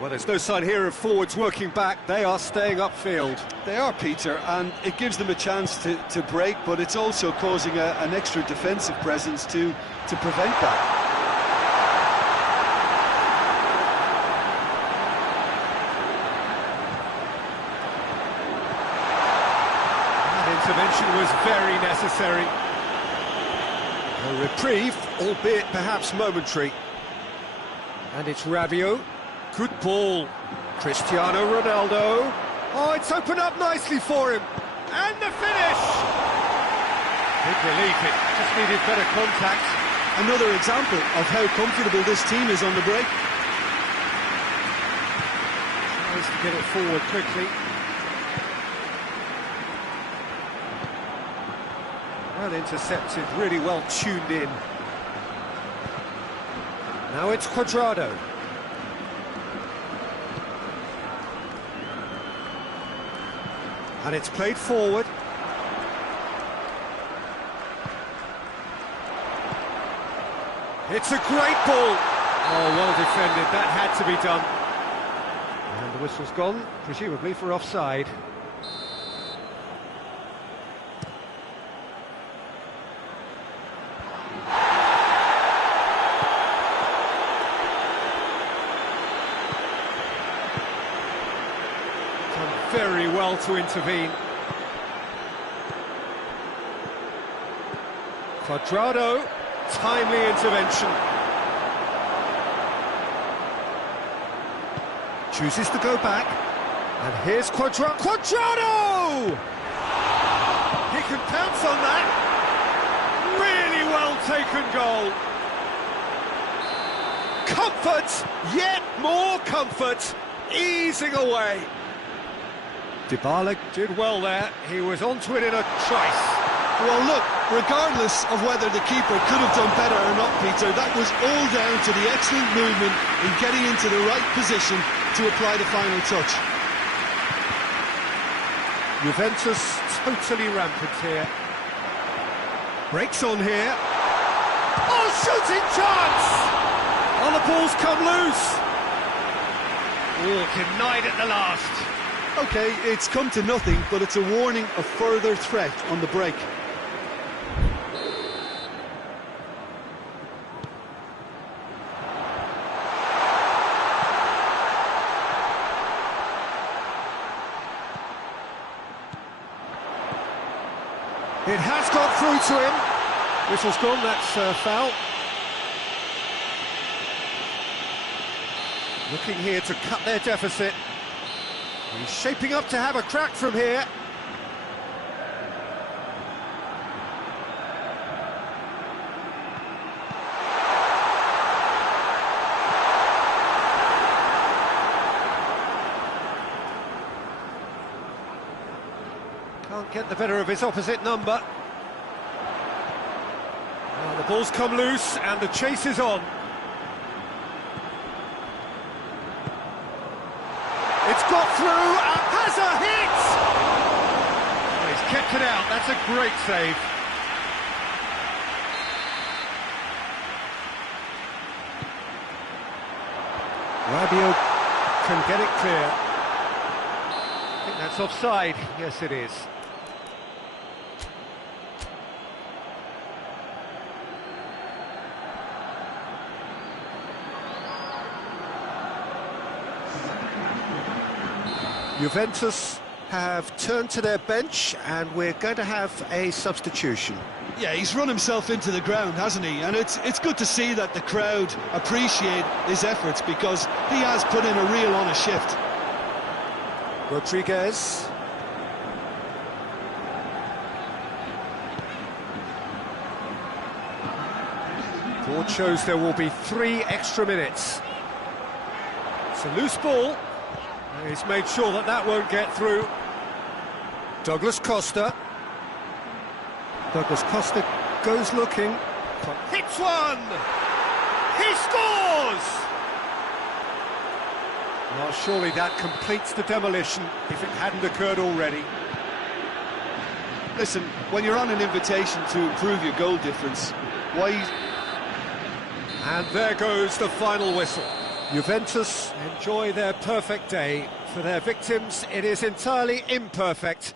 Well, there's no sign here of forwards working back. They are staying upfield. They are, Peter, and it gives them a chance to break, but it's also causing an extra defensive presence to prevent that. That intervention was very necessary. A reprieve, albeit perhaps momentary. And it's Rabiot. Good ball. Cristiano Ronaldo. Oh, it's opened up nicely for him. And the finish! Big relief, it just needed better contact. Another example of how comfortable this team is on the break. Tries to get it forward quickly. Well intercepted, really well tuned in. Now it's Cuadrado. And it's played forward. It's a great ball. Oh, well defended. That had to be done. And the whistle's gone, presumably for offside. Very well to intervene. Cuadrado, timely intervention. Chooses to go back. And here's Cuadrado. Cuadrado! He can pounce on that. Really well taken goal. Comfort, yet more comfort, easing away. Dybala did well there. He was onto it in a trice. Well, look, regardless of whether the keeper could have done better or not, Peter, that was all down to the excellent movement in getting into the right position to apply the final touch. Juventus totally rampant here. Breaks on here. Oh, shooting chance! Oh, the ball's come loose. Oh, denied at the last. OK, it's come to nothing, but it's a warning of further threat on the break. It has got through to him. Whistle's gone, that's foul. Looking here to cut their deficit. He's shaping up to have a crack from here. Can't get the better of his opposite number. Well, the ball's come loose and the chase is on. It's got through and has a hit! Oh, he's kept it out, that's a great save. Rabiot can get it clear. I think that's offside. Yes, it is. Juventus have turned to their bench and we're going to have a substitution. Yeah, he's run himself into the ground, hasn't he? And it's good to see that the crowd appreciate his efforts because he has put in a real honest shift. Rodriguez. Board shows there will be 3 extra minutes. It's a loose ball. He's made sure that that won't get through. Douglas Costa. Douglas Costa goes looking. Hits one! He scores! Well, surely that completes the demolition if it hadn't occurred already. Listen, when you're on an invitation to improve your goal difference, why... And there goes the final whistle. Juventus enjoy their perfect day. For their victims, it is entirely imperfect.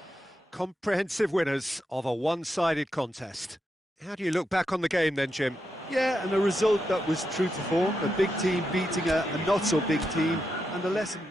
Comprehensive winners of a one-sided contest. How do you look back on the game then, Jim? Yeah, and a result that was true to form. A big team beating a not-so-big team, and the lesson...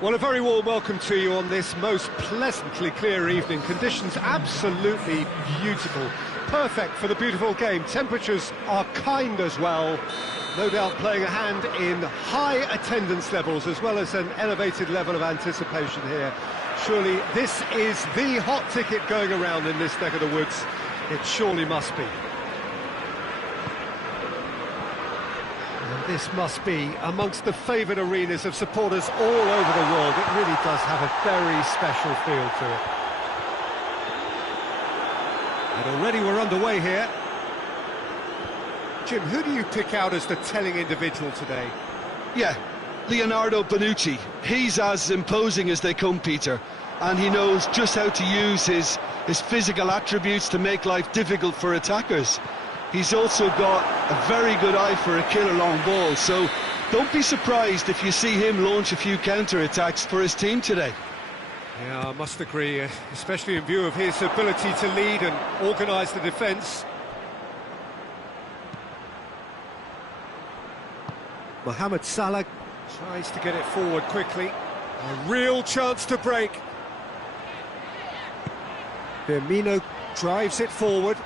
Well, a very warm welcome to you on this most pleasantly clear evening. Conditions absolutely beautiful. Perfect for the beautiful game. Temperatures are kind as well. No doubt playing a hand in high attendance levels as well as an elevated level of anticipation here. Surely this is the hot ticket going around in this neck of the woods. It surely must be. This must be amongst the favoured arenas of supporters all over the world. It really does have a very special feel to it. And already we're underway here. Jim, who do you pick out as the telling individual today? Yeah, Leonardo Bonucci. He's as imposing as they come, Peter. And he knows just how to use his physical attributes to make life difficult for attackers. He's also got a very good eye for a killer long ball, so Don't be surprised if you see him launch a few counter-attacks for his team today. Yeah, I must agree, especially in view of his ability to lead and organise the defence. Mohamed Salah tries to get it forward quickly. A real chance to break. Firmino drives it forward.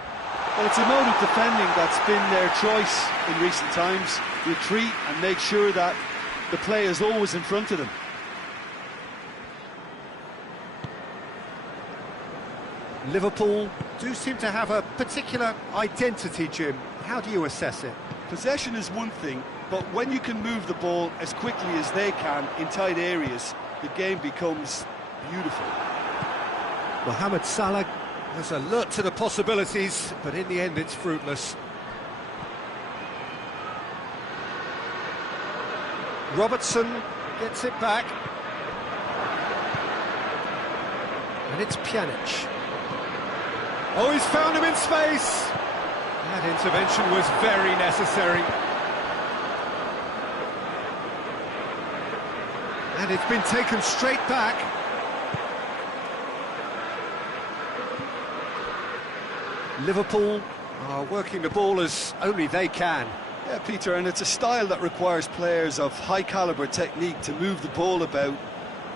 Well, it's a mode of defending that's been their choice in recent times. Retreat and make sure that the play is always in front of them. Liverpool do seem to have a particular identity, Jim. How do you assess it? Possession is one thing, but when you can move the ball as quickly as they can in tight areas, the game becomes beautiful. Mohamed Salah was alert to the possibilities, but in the end it's fruitless. Robertson gets it back. And it's Pjanic. Oh, he's found him in space! That intervention was very necessary. And it's been taken straight back. Liverpool are working the ball as only they can. Yeah, Peter, and it's a style that requires players of high-caliber technique to move the ball about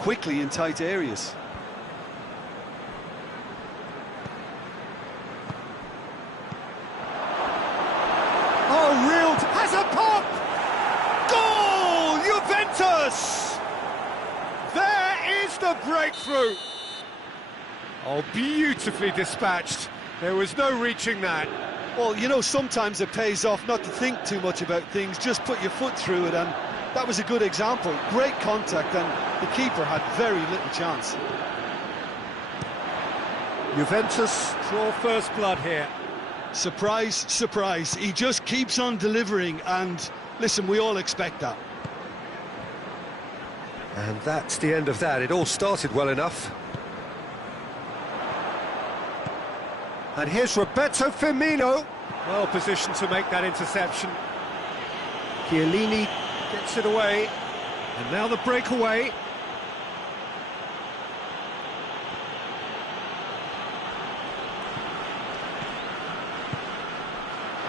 quickly in tight areas. Oh, real has a pop! Goal! Juventus! There is the breakthrough! Oh, beautifully dispatched. There was no reaching that. Well, you know, sometimes it pays off not to think too much about things, just put your foot through it, and that was a good example. Great contact, and the keeper had very little chance. Juventus draw first blood here. Surprise, surprise, he just keeps on delivering, and listen, we all expect that. And that's the end of that. It all started well enough. And here's Roberto Firmino. Well positioned to make that interception. Chiellini gets it away. And now the breakaway.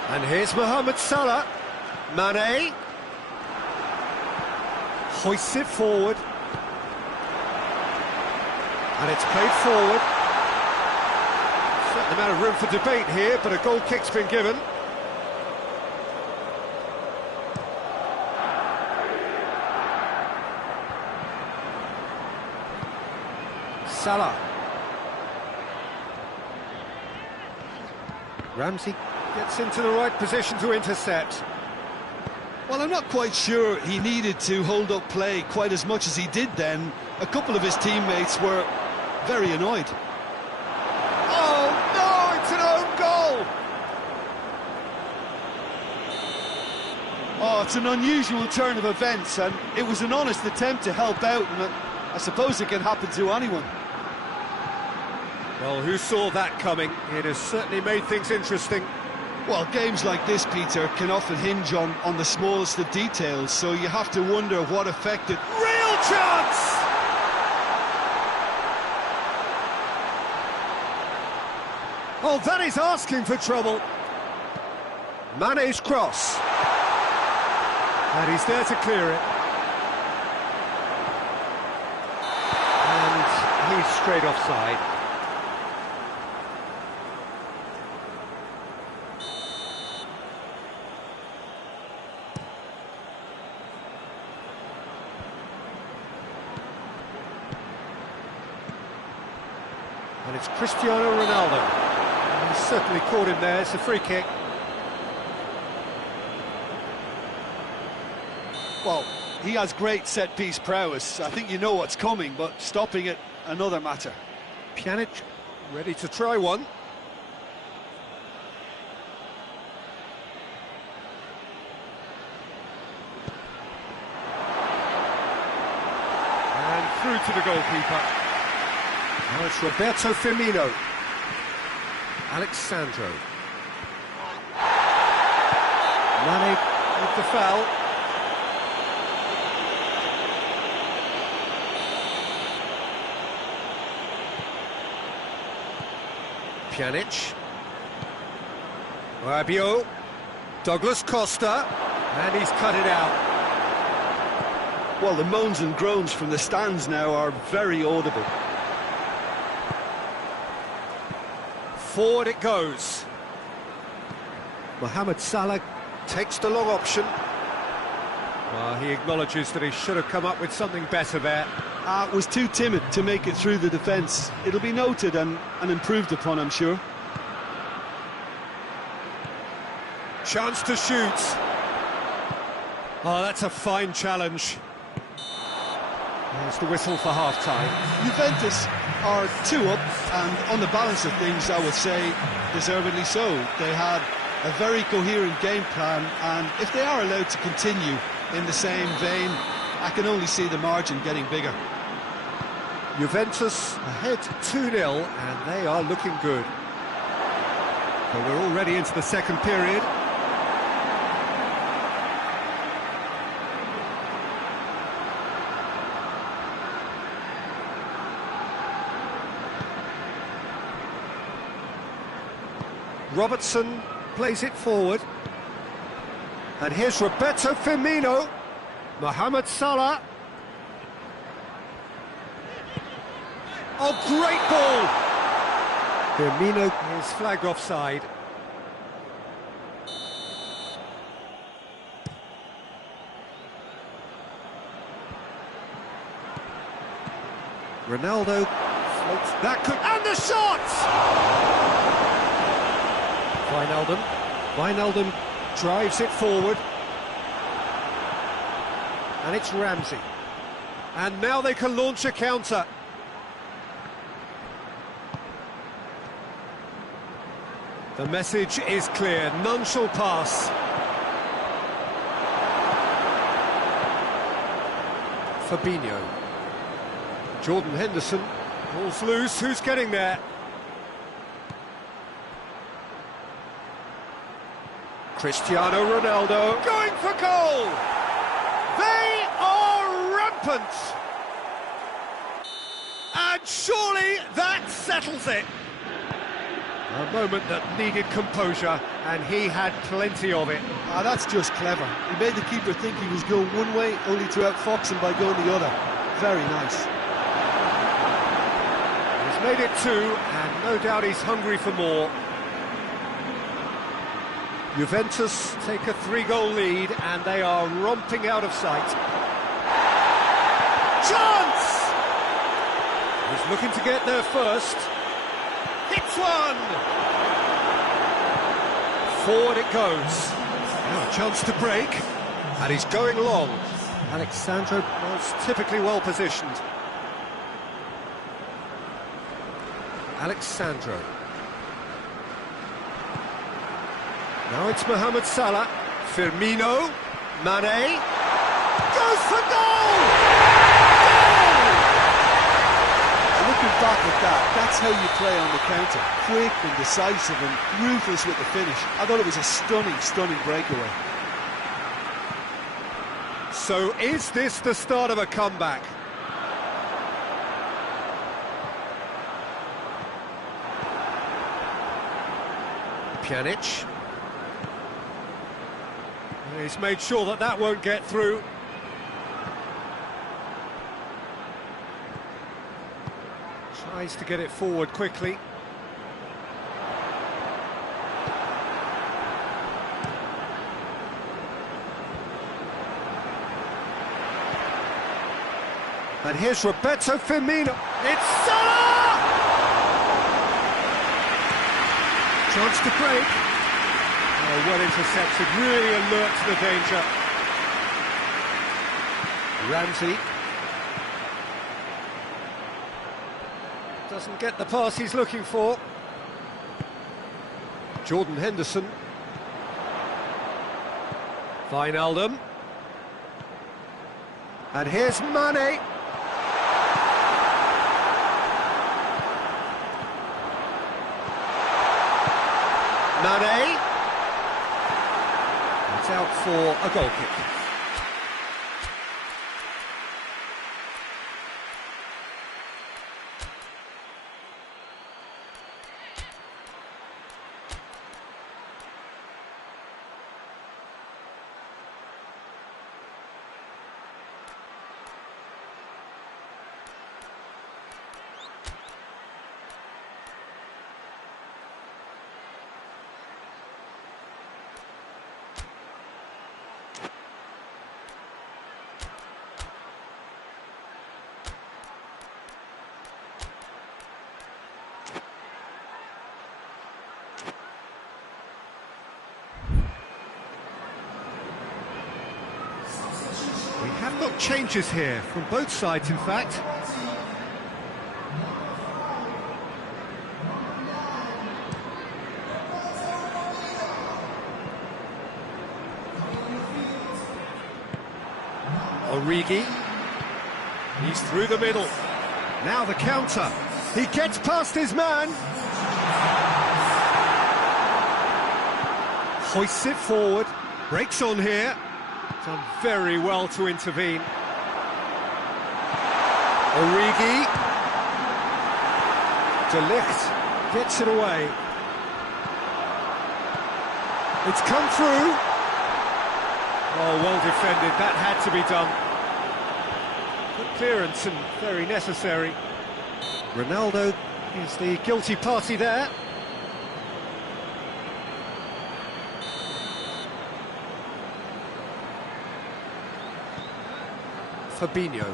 And here's Mohamed Salah. Mane. Hoists it forward. And it's played forward. Certain amount of room for debate here, but a goal kick's been given. Salah. Ramsey gets into the right position to intercept. Well, I'm not quite sure he needed to hold up play quite as much as he did then. A couple of his teammates were very annoyed. Oh no, it's an own goal! Oh, it's an unusual turn of events, and it was an honest attempt to help out, and I suppose it can happen to anyone. Well, who saw that coming? It has certainly made things interesting. Well, games like this, Peter, can often hinge on the smallest of details, so you have to wonder what affected. Real chance! Oh, that is asking for trouble. Mane's cross. And he's there to clear it. And he's straight offside. And it's Cristiano Ronaldo. He's certainly caught him there. It's a free kick. Well, he has great set-piece prowess. I think you know what's coming, but stopping it, another matter. Pjanic ready to try one. And through to the goalkeeper. Now it's Roberto Firmino. Alexandro. Mane with the foul. Pjanic. Rabiot. Douglas Costa. And he's cut it out. Well, the moans and groans from the stands now are very audible. Forward it goes. Mohamed Salah takes the long option. Well, he acknowledges that he should have come up with something better there. Was too timid to make it through the defence. It'll be noted and improved upon, I'm sure. Chance to shoot. Oh, that's a fine challenge. There's the whistle for half-time. Juventus are 2 up, and on the balance of things, I would say, deservedly so. They had a very coherent game plan, and if they are allowed to continue in the same vein, I can only see the margin getting bigger. Juventus ahead 2-0, and they are looking good. But we're already into the second period. Robertson plays it forward. And here's Roberto Firmino. Mohamed Salah. Oh, great ball! Firmino is flagged offside. Ronaldo floats. That could... And the shot! Wijnaldum drives it forward. And it's Ramsey. And now they can launch a counter. The message is clear, none shall pass. Fabinho. Jordan Henderson. Ball's loose, who's getting there? Cristiano Ronaldo. Going for goal! They are rampant! And surely that settles it. A moment that needed composure, and he had plenty of it. That's just clever. He made the keeper think he was going one way, only to outfox him by going the other. Very nice. He's made it 2, and no doubt he's hungry for more. Juventus take a 3-goal lead, and they are romping out of sight. Chance! He's looking to get there first. Hits one! Forward it goes. Now a chance to break, and he's going long. Alexandro was typically well positioned. Alexandro. Now it's Mohamed Salah. Firmino. Mane. Goes for goal! Goal! Looking back at that, that's how you play on the counter. Quick and decisive and ruthless with the finish. I thought it was a stunning, stunning breakaway. So is this the start of a comeback? Pjanic. He's made sure that that won't get through. Tries to get it forward quickly. And here's Roberto Firmino. It's Salah! Chance to break. Oh, well intercepted, really alert to the danger. Ramsey. Doesn't get the pass he's looking for. Jordan Henderson. Wijnaldum. And here's Mane. Mane. It's out for a goal kick. changes here from both sides, in fact. Origi. He's through the middle. Now the counter. He gets past his man. Hoists it forward. Breaks on here. Done very well to intervene. Origi. De Ligt gets it away. It's come through. Oh, well defended. That had to be done. Good clearance and very necessary. Ronaldo is the guilty party there. Fabinho.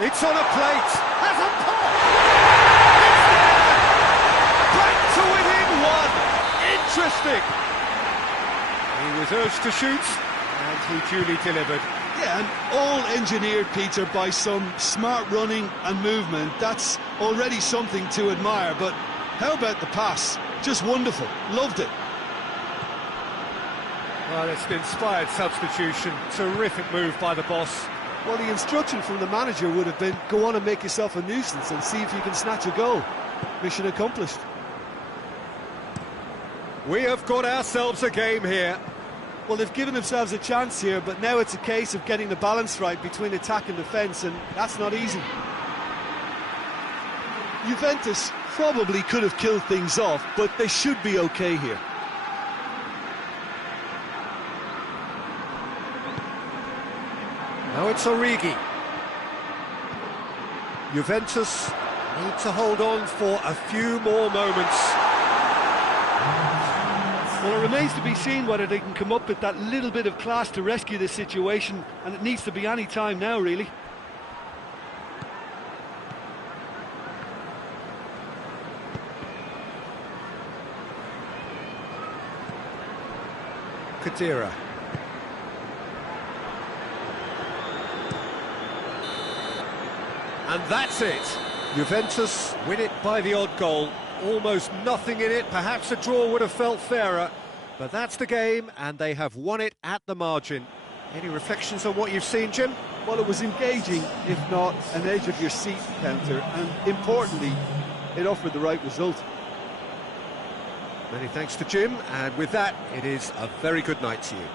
It's on a plate. Has a pop. It's there. Back to within one. Interesting. He was urged to shoot, and he duly delivered. Yeah, and all engineered, Peter, by some smart running and movement. That's already something to admire, but how about the pass? Just wonderful. Loved it. Well, it's an inspired substitution. Terrific move by the boss. Well, the instruction from the manager would have been, go on and make yourself a nuisance and see if you can snatch a goal. Mission accomplished. We have got ourselves a game here. Well, they've given themselves a chance here, but now it's a case of getting the balance right between attack and defence, and that's not easy. Juventus probably could have killed things off, but they should be okay here. Now it's Origi. Juventus need to hold on for a few more moments. Well, it remains to be seen whether they can come up with that little bit of class to rescue this situation, and it needs to be any time now, really. Kadira. And that's it. Juventus win it by the odd goal. Almost nothing in it. Perhaps a draw would have felt fairer. But that's the game, and they have won it at the margin. Any reflections on what you've seen, Jim? Well, it was engaging, if not an edge-of-your-seat counter, and importantly, it offered the right result. Many thanks to Jim, and with that, it is a very good night to you.